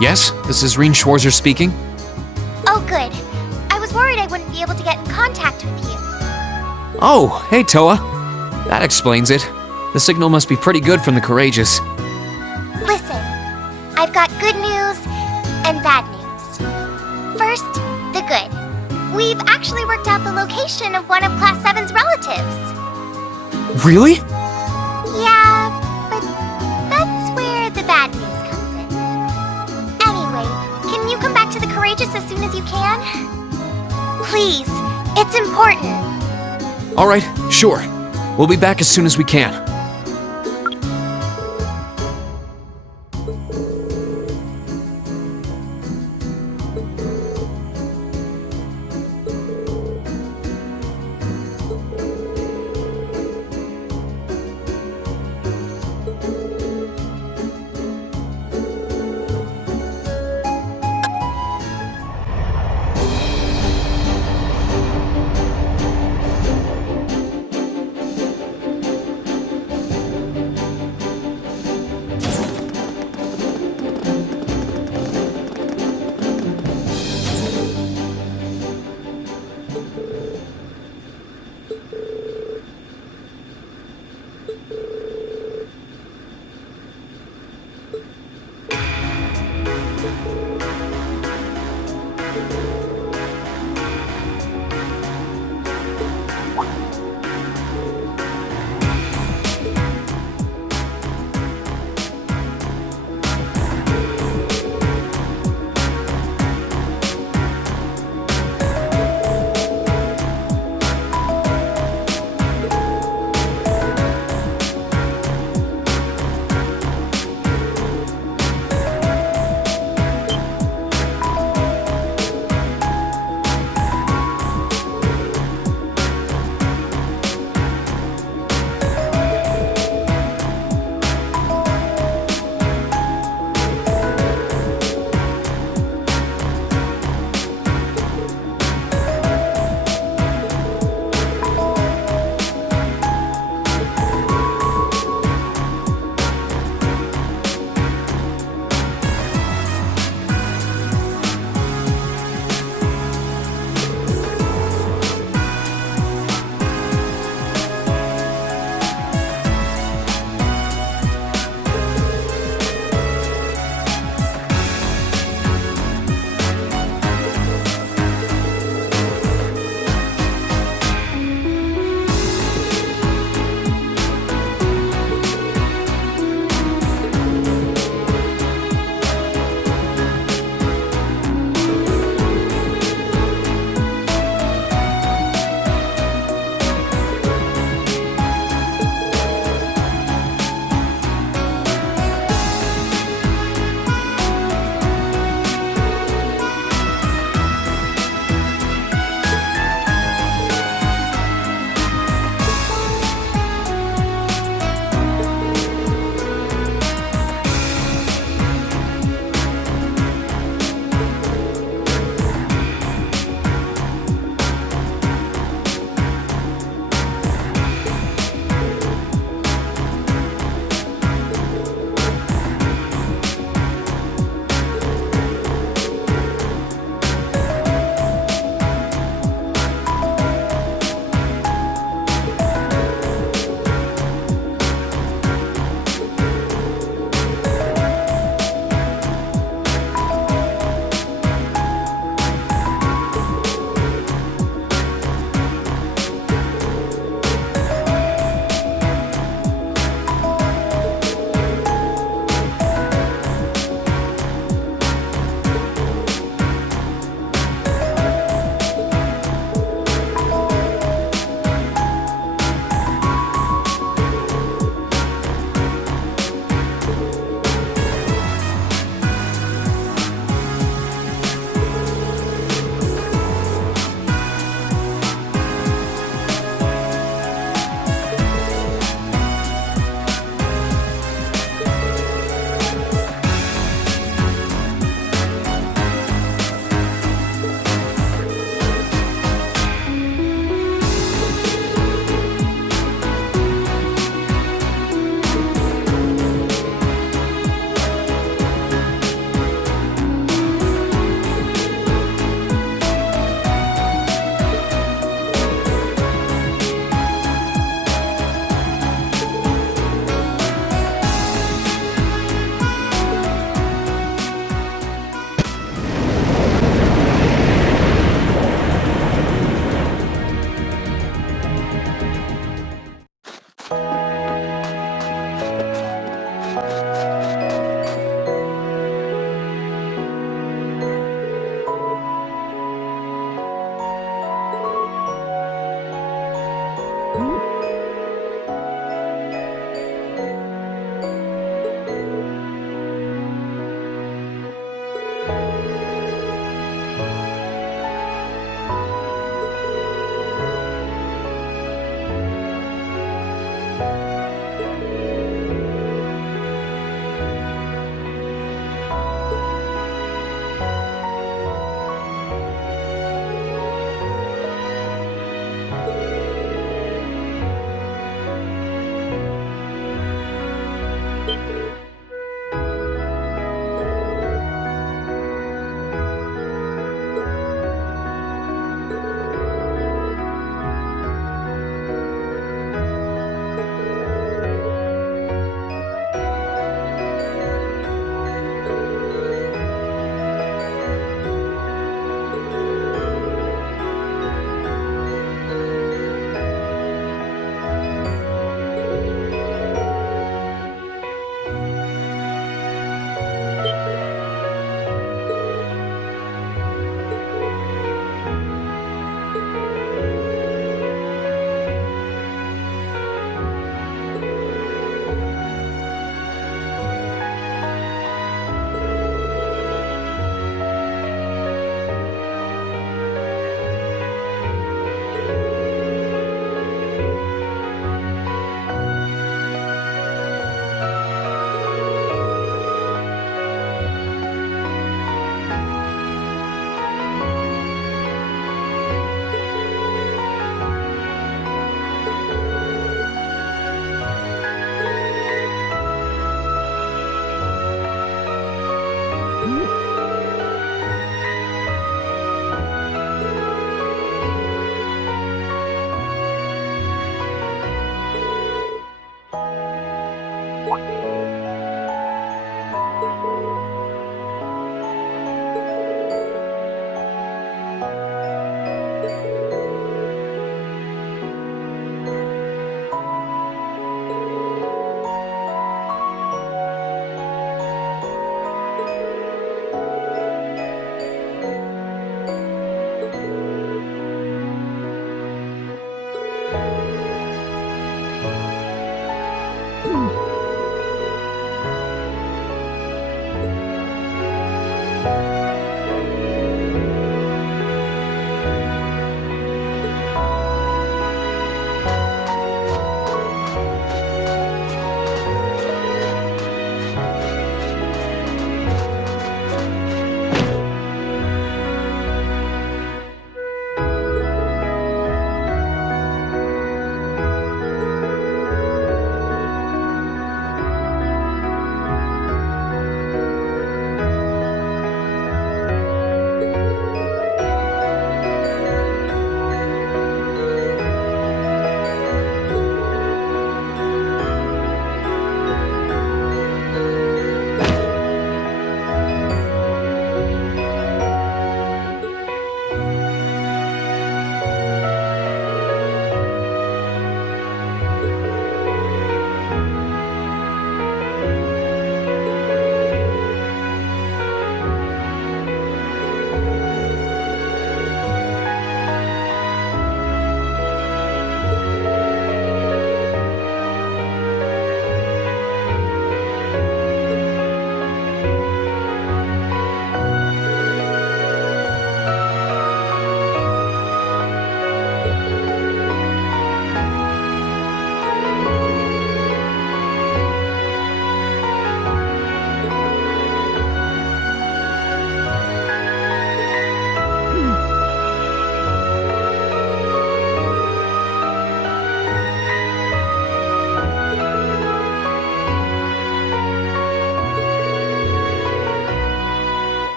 Yes, this is Rean Schwarzer speaking. Oh, good. I was worried I wouldn't be able to get in contact with you. Oh, hey Toa. That explains it. The signal must be pretty good from the Courageous. Listen, I've got good news and bad news. First, the good. We've actually worked out the location of one of Class VII's relatives. Really? Yeah, but that's where the bad news comes in. Anyway, can you come back to the Courageous as soon as you can? Please, it's important. Alright, sure. We'll be back as soon as we can.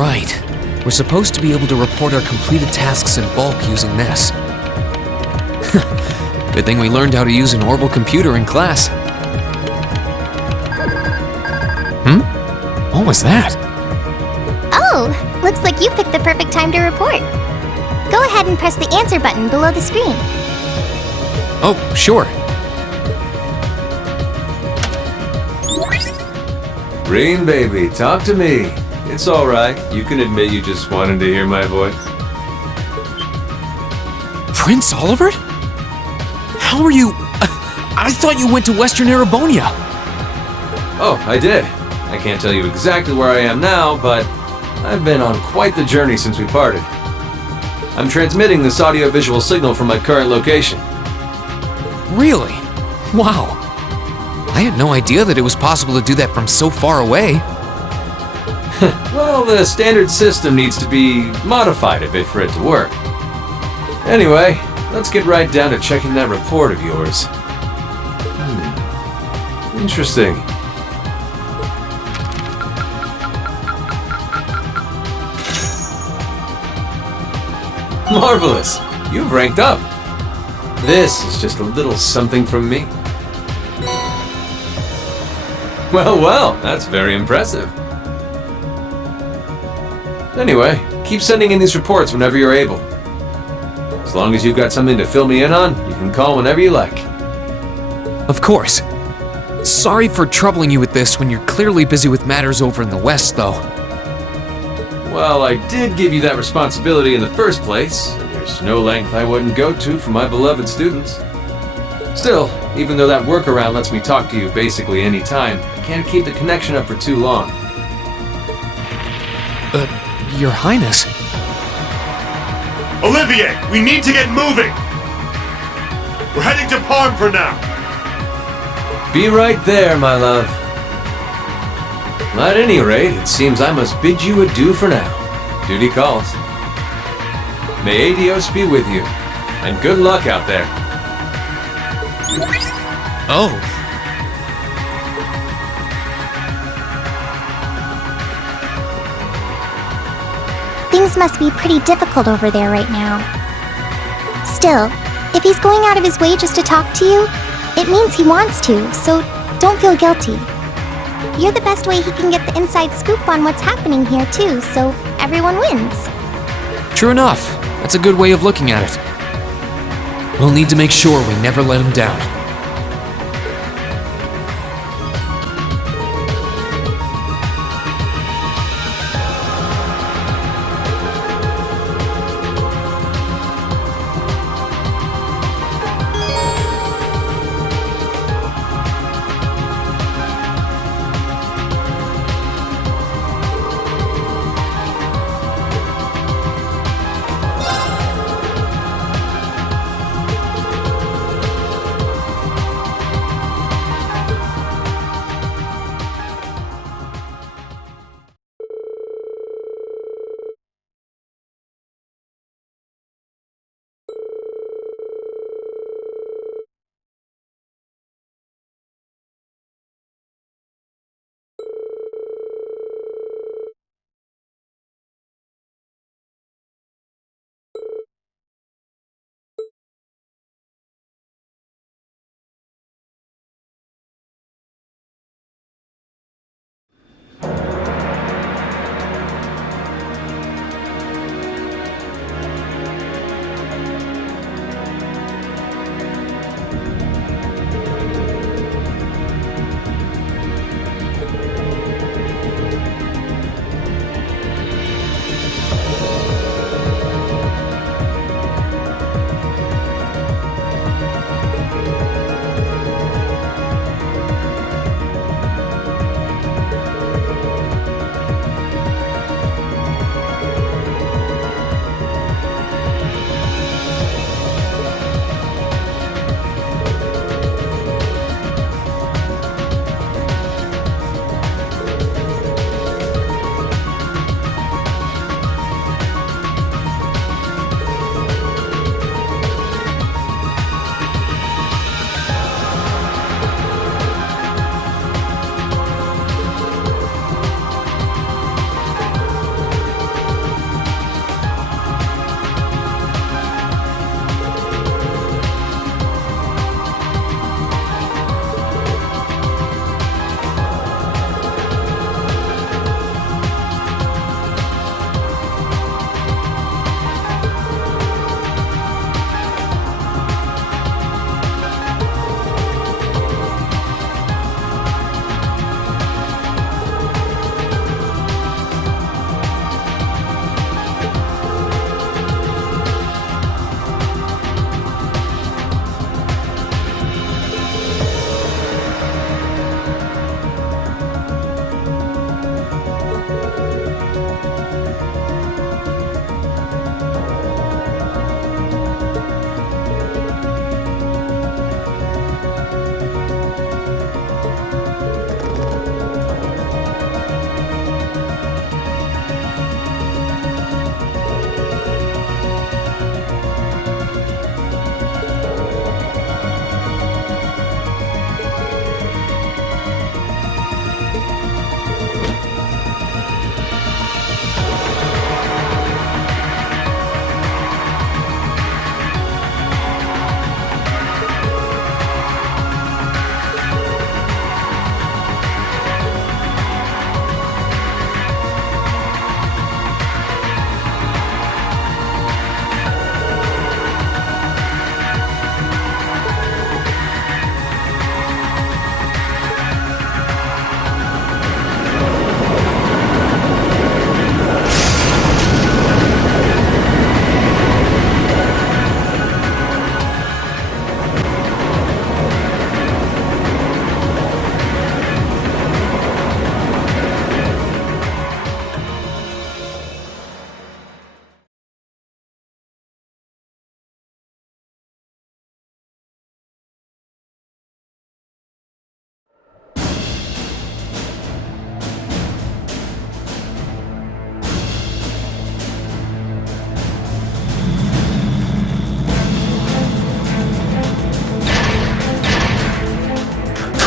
Right. We're supposed to be able to report our completed tasks in bulk using this. Good thing we learned how to use an orbital computer in class. What was that? Oh, looks like you picked the perfect time to report. Go ahead and press the answer button below the screen. Oh, sure. Rean, baby, talk to me. It's alright. You can admit you just wanted to hear my voice. Prince Oliver? How are you... I thought you went to Western Erebonian. Oh, I did. I can't tell you exactly where I am now, but I've been on quite the journey since we parted. I'm transmitting this audio-visual signal from my current location. Really? Wow. I had no idea that it was possible to do that from so far away. Well, the standard system needs to be modified a bit for it to work. Anyway, let's get right down to checking that report of yours. Interesting. Marvelous! You've ranked up. This is just a little something from me. Well, that's very impressive. Anyway, keep sending in these reports whenever you're able. As long as you've got something to fill me in on, you can call whenever you like. Of course. Sorry for troubling you with this when you're clearly busy with matters over in the West, though. Well, I did give you that responsibility in the first place, and there's no length I wouldn't go to for my beloved students. Still, even though that workaround lets me talk to you basically any time, I can't keep the connection up for too long. Your Highness. Olivier, we need to get moving! We're heading to Parm for now. Be right there, my love. At any rate, it seems I must bid you adieu for now. Duty calls. May Adios be with you, and good luck out there. Oh. Things must be pretty difficult over there right now. Still, if he's going out of his way just to talk to you, it means he wants to, so don't feel guilty. You're the best way he can get the inside scoop on what's happening here too, so everyone wins. True enough. That's a good way of looking at it. We'll need to make sure we never let him down.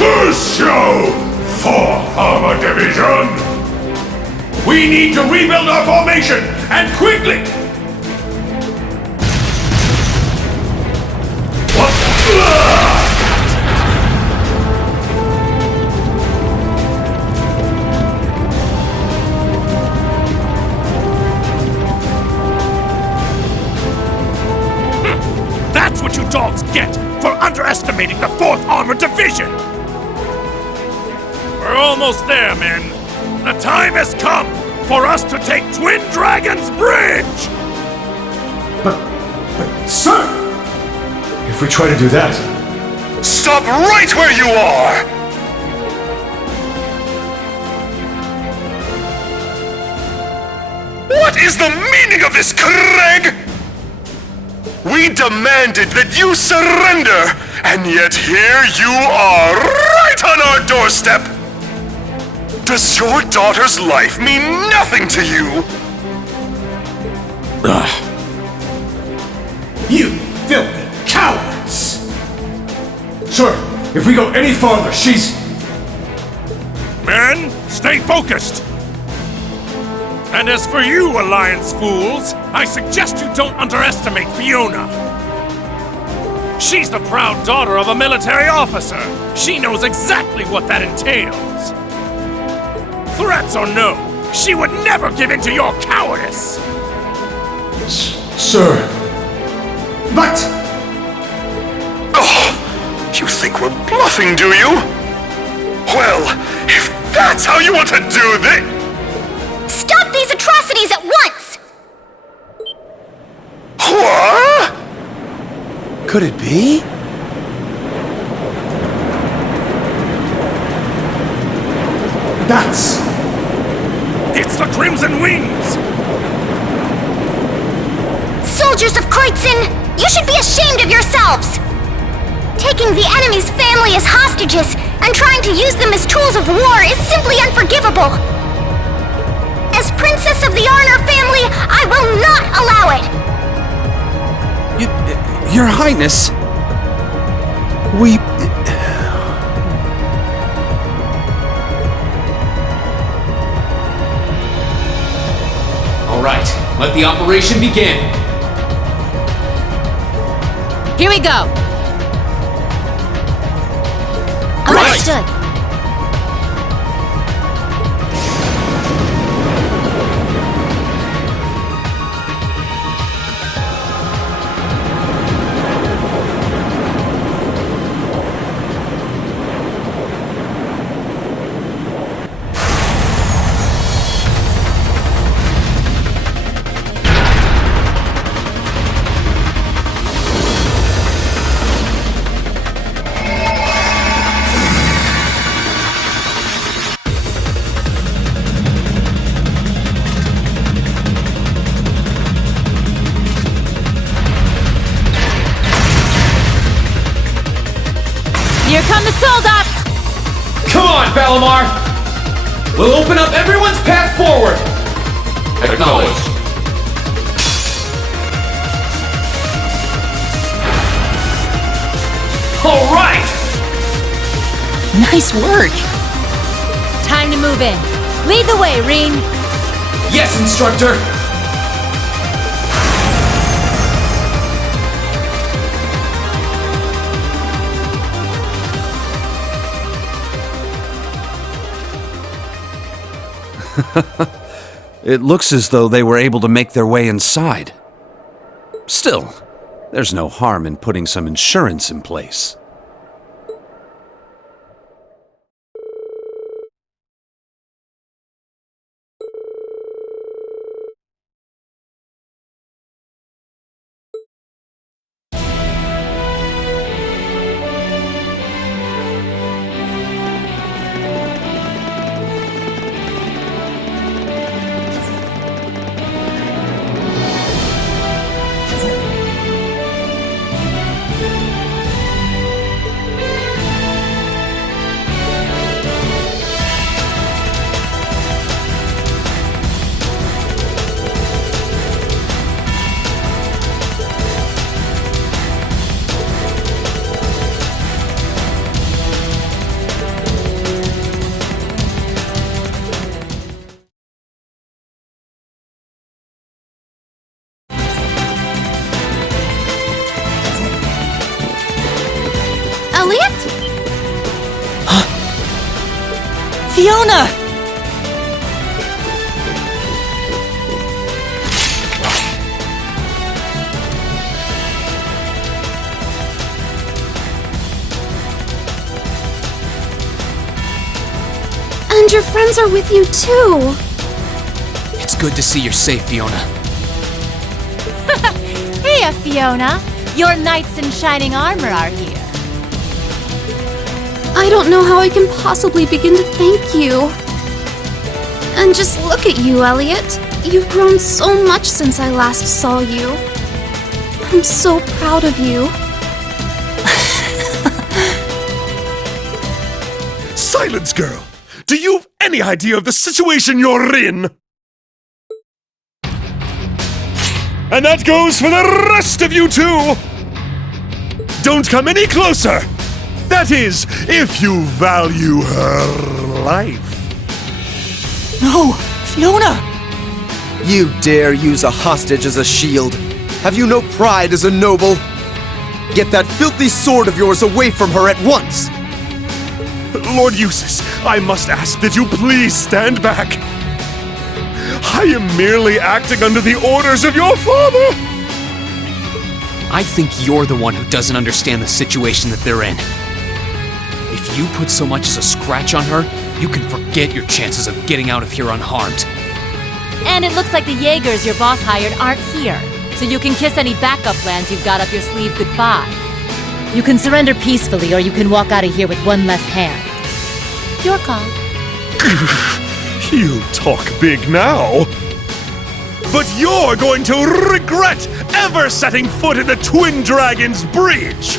Curse you, 4th Armor Division! We need to rebuild our formation, and quickly! What? That's what you dogs get for underestimating the 4th Armored Division! We're almost there, men. The time has come for us to take Twin Dragon's Bridge! But, sir! If we try to do that... Stop right where you are! What is the meaning of this, Craig? We demanded that you surrender, and yet here you are, right on our doorstep! Does your daughter's life mean nothing to you? You filthy cowards! Sir, if we go any farther, she's... Men, stay focused! And as for you, Alliance fools, I suggest you don't underestimate Fiona. She's the proud daughter of a military officer. She knows exactly what that entails. Threats or no, she would never give in to your cowardice! Sir... But... Oh, you think we're bluffing, do you? Well, if that's how you want to do this... Stop these atrocities at once! What? Could it be? That's... It's the Crimson Wings! Soldiers of Kreutzen, you should be ashamed of yourselves! Taking the enemy's family as hostages and trying to use them as tools of war is simply unforgivable! As Princess of the Arnor family, I will not allow it! Your Highness... We... All right, let the operation begin. Here we go. Understood. Here come the soldiers! Come on, Valimar! We'll open up everyone's path forward! Acknowledged. All right! Nice work! Time to move in. Lead the way, Rean. Yes, instructor! It looks as though they were able to make their way inside. Still, there's no harm in putting some insurance in place. Elliot? Fiona! And your friends are with you too. It's good to see you're safe, Fiona. Hey, Fiona. Your knights in shining armor are here. I don't know how I can possibly begin to thank you. And just look at you, Elliot. You've grown so much since I last saw you. I'm so proud of you. Silence, girl! Do you have any idea of the situation you're in? And that goes for the rest of you too! Don't come any closer! That is, if you value her life. No! Fiona! You dare use a hostage as a shield? Have you no pride as a noble? Get that filthy sword of yours away from her at once! Lord Eustace, I must ask that you please stand back. I am merely acting under the orders of your father! I think you're the one who doesn't understand the situation that they're in. If you put so much as a scratch on her, you can forget your chances of getting out of here unharmed. And it looks like the Jaegers your boss hired aren't here, so you can kiss any backup plans you've got up your sleeve goodbye. You can surrender peacefully, or you can walk out of here with one less hand. Your call. You talk big now. But you're going to regret ever setting foot in the Twin Dragons Bridge!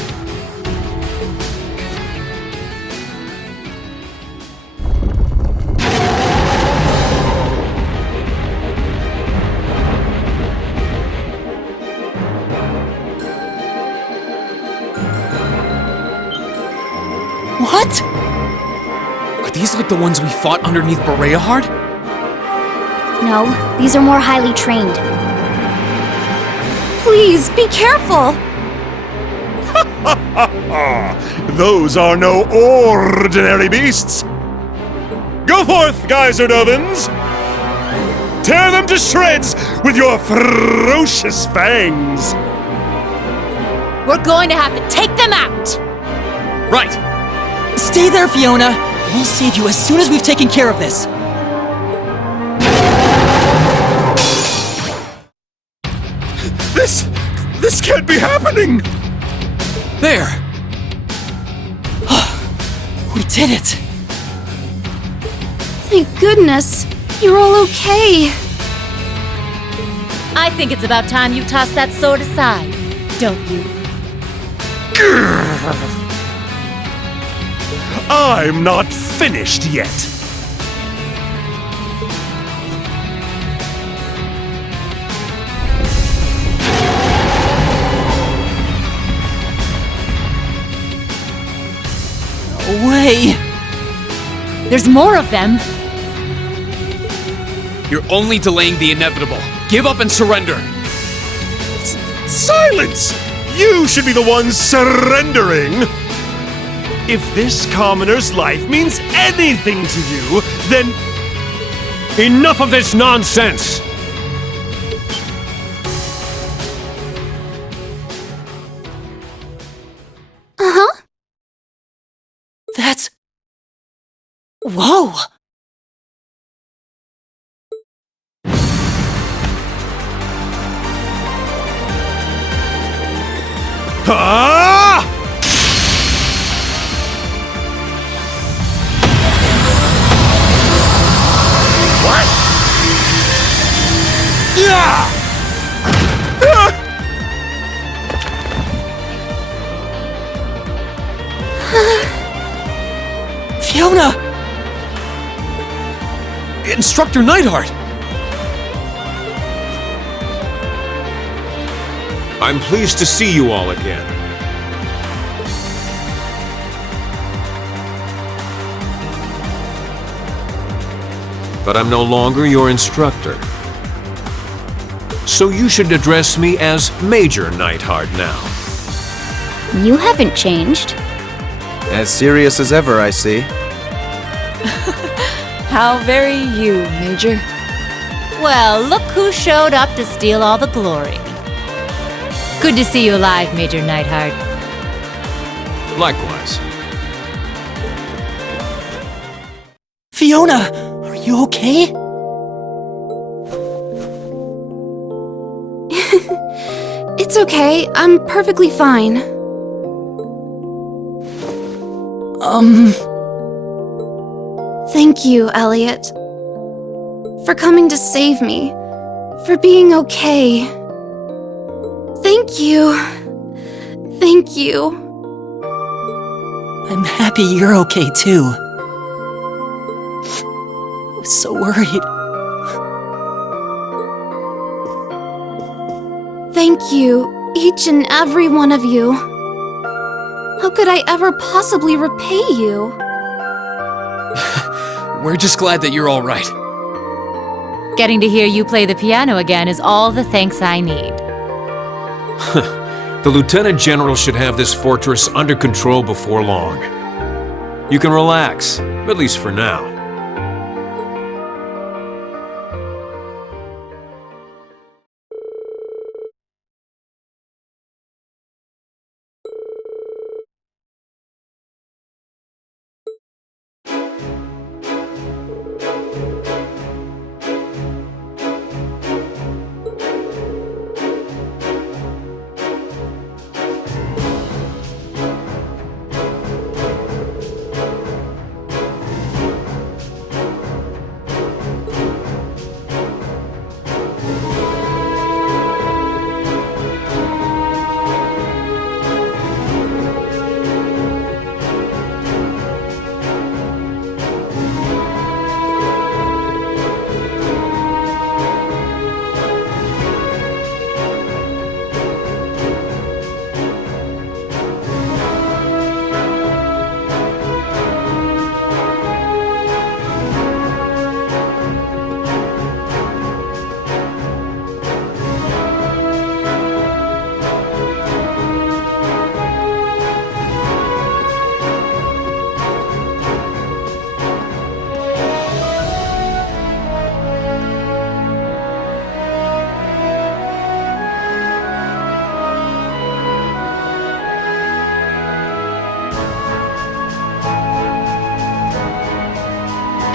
What? Are these like the ones we fought underneath Bereahard? No, these are more highly trained. Please, be careful! Those are no ordinary beasts! Go forth, Geyser Dovins! Tear them to shreds with your ferocious fangs! We're going to have to take them out! Right! Stay there, Fiona! We'll save you as soon as we've taken care of this. This can't be happening! There! We did it! Thank goodness. You're all okay. I think it's about time you toss that sword aside, don't you? I'm not finished yet! No way! There's more of them! You're only delaying the inevitable. Give up and surrender! Silence! You should be the one surrendering! If this commoner's life means anything to you, then... Enough of this nonsense! Uh-huh. That's... Whoa! Ah! What? Yeah! Fiona! Instructor Neidhart! I'm pleased to see you all again. But I'm no longer your instructor. So you should address me as Major Neidhart now. You haven't changed. As serious as ever, I see. How very you, Major. Well, look who showed up to steal all the glory. Good to see you alive, Major Neidhart. Likewise. Fiona, are you okay? It's okay. I'm perfectly fine. Thank you, Elliot. For coming to save me. For being okay. Thank you. Thank you. I'm happy you're okay too. I was so worried. Thank you, each and every one of you. How could I ever possibly repay you? We're just glad that you're all right. Getting to hear you play the piano again is all the thanks I need. The Lieutenant General should have this fortress under control before long. You can relax, at least for now.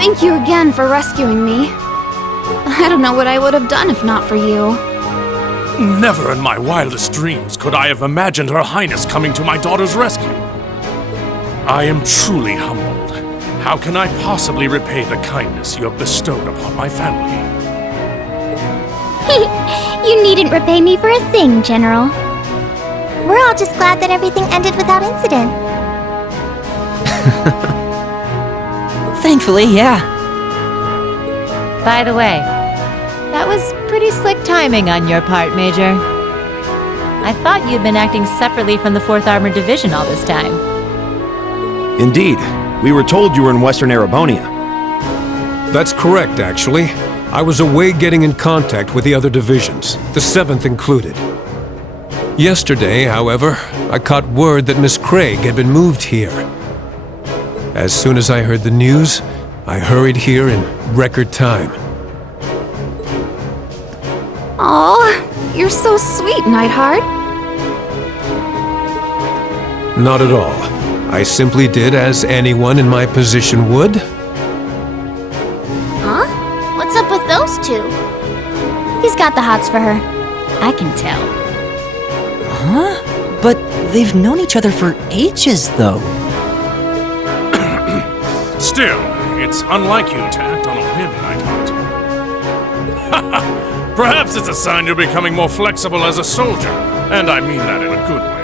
Thank you again for rescuing me. I don't know what I would have done if not for you. Never in my wildest dreams could I have imagined Her Highness coming to my daughter's rescue. I am truly humbled. How can I possibly repay the kindness you have bestowed upon my family? You needn't repay me for a thing, General. We're all just glad that everything ended without incident. Thankfully, yeah. By the way, that was pretty slick timing on your part, Major. I thought you'd been acting separately from the 4th Armored Division all this time. Indeed. We were told you were in Western Erebonia. That's correct, actually. I was away getting in contact with the other divisions, the 7th included. Yesterday, however, I caught word that Miss Craig had been moved here. As soon as I heard the news, I hurried here in record time. Aw, you're so sweet, Neidhart. Not at all. I simply did as anyone in my position would. Huh? What's up with those two? He's got the hots for her. I can tell. Huh? But they've known each other for ages, though. Still, it's unlike you to act on a whim, Neidhart. Perhaps it's a sign you're becoming more flexible as a soldier, and I mean that in a good way.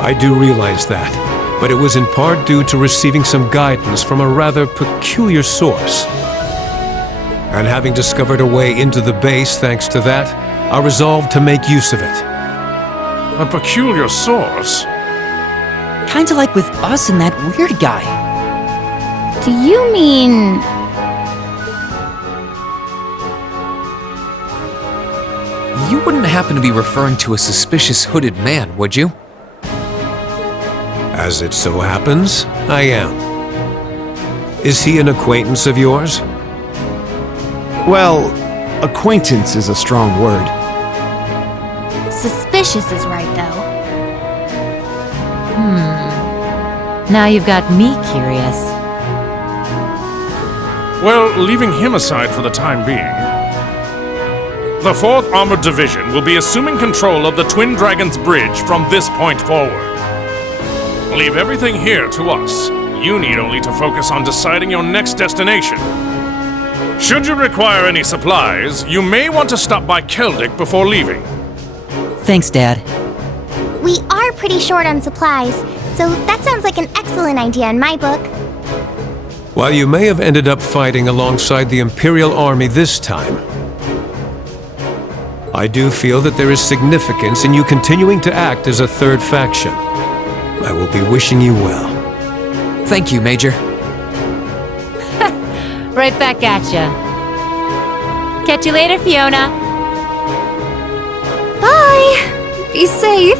I do realize that, but it was in part due to receiving some guidance from a rather peculiar source. And having discovered a way into the base thanks to that, I resolved to make use of it. A peculiar source? Kinda like with us and that weird guy. Do you mean... You wouldn't happen to be referring to a suspicious hooded man, would you? As it so happens, I am. Is he an acquaintance of yours? Well, acquaintance is a strong word. Suspicious is right, though. Now you've got me curious. Well, leaving him aside for the time being, the 4th Armored Division will be assuming control of the Twin Dragons Bridge from this point forward. Leave everything here to us. You need only to focus on deciding your next destination. Should you require any supplies, you may want to stop by Keldic before leaving. Thanks, Dad. We are pretty short on supplies, so that sounds like an excellent idea in my book. While you may have ended up fighting alongside the Imperial Army this time, I do feel that there is significance in you continuing to act as a third faction. I will be wishing you well. Thank you, Major. Right back at ya. Catch you later, Fiona. Bye! Be safe!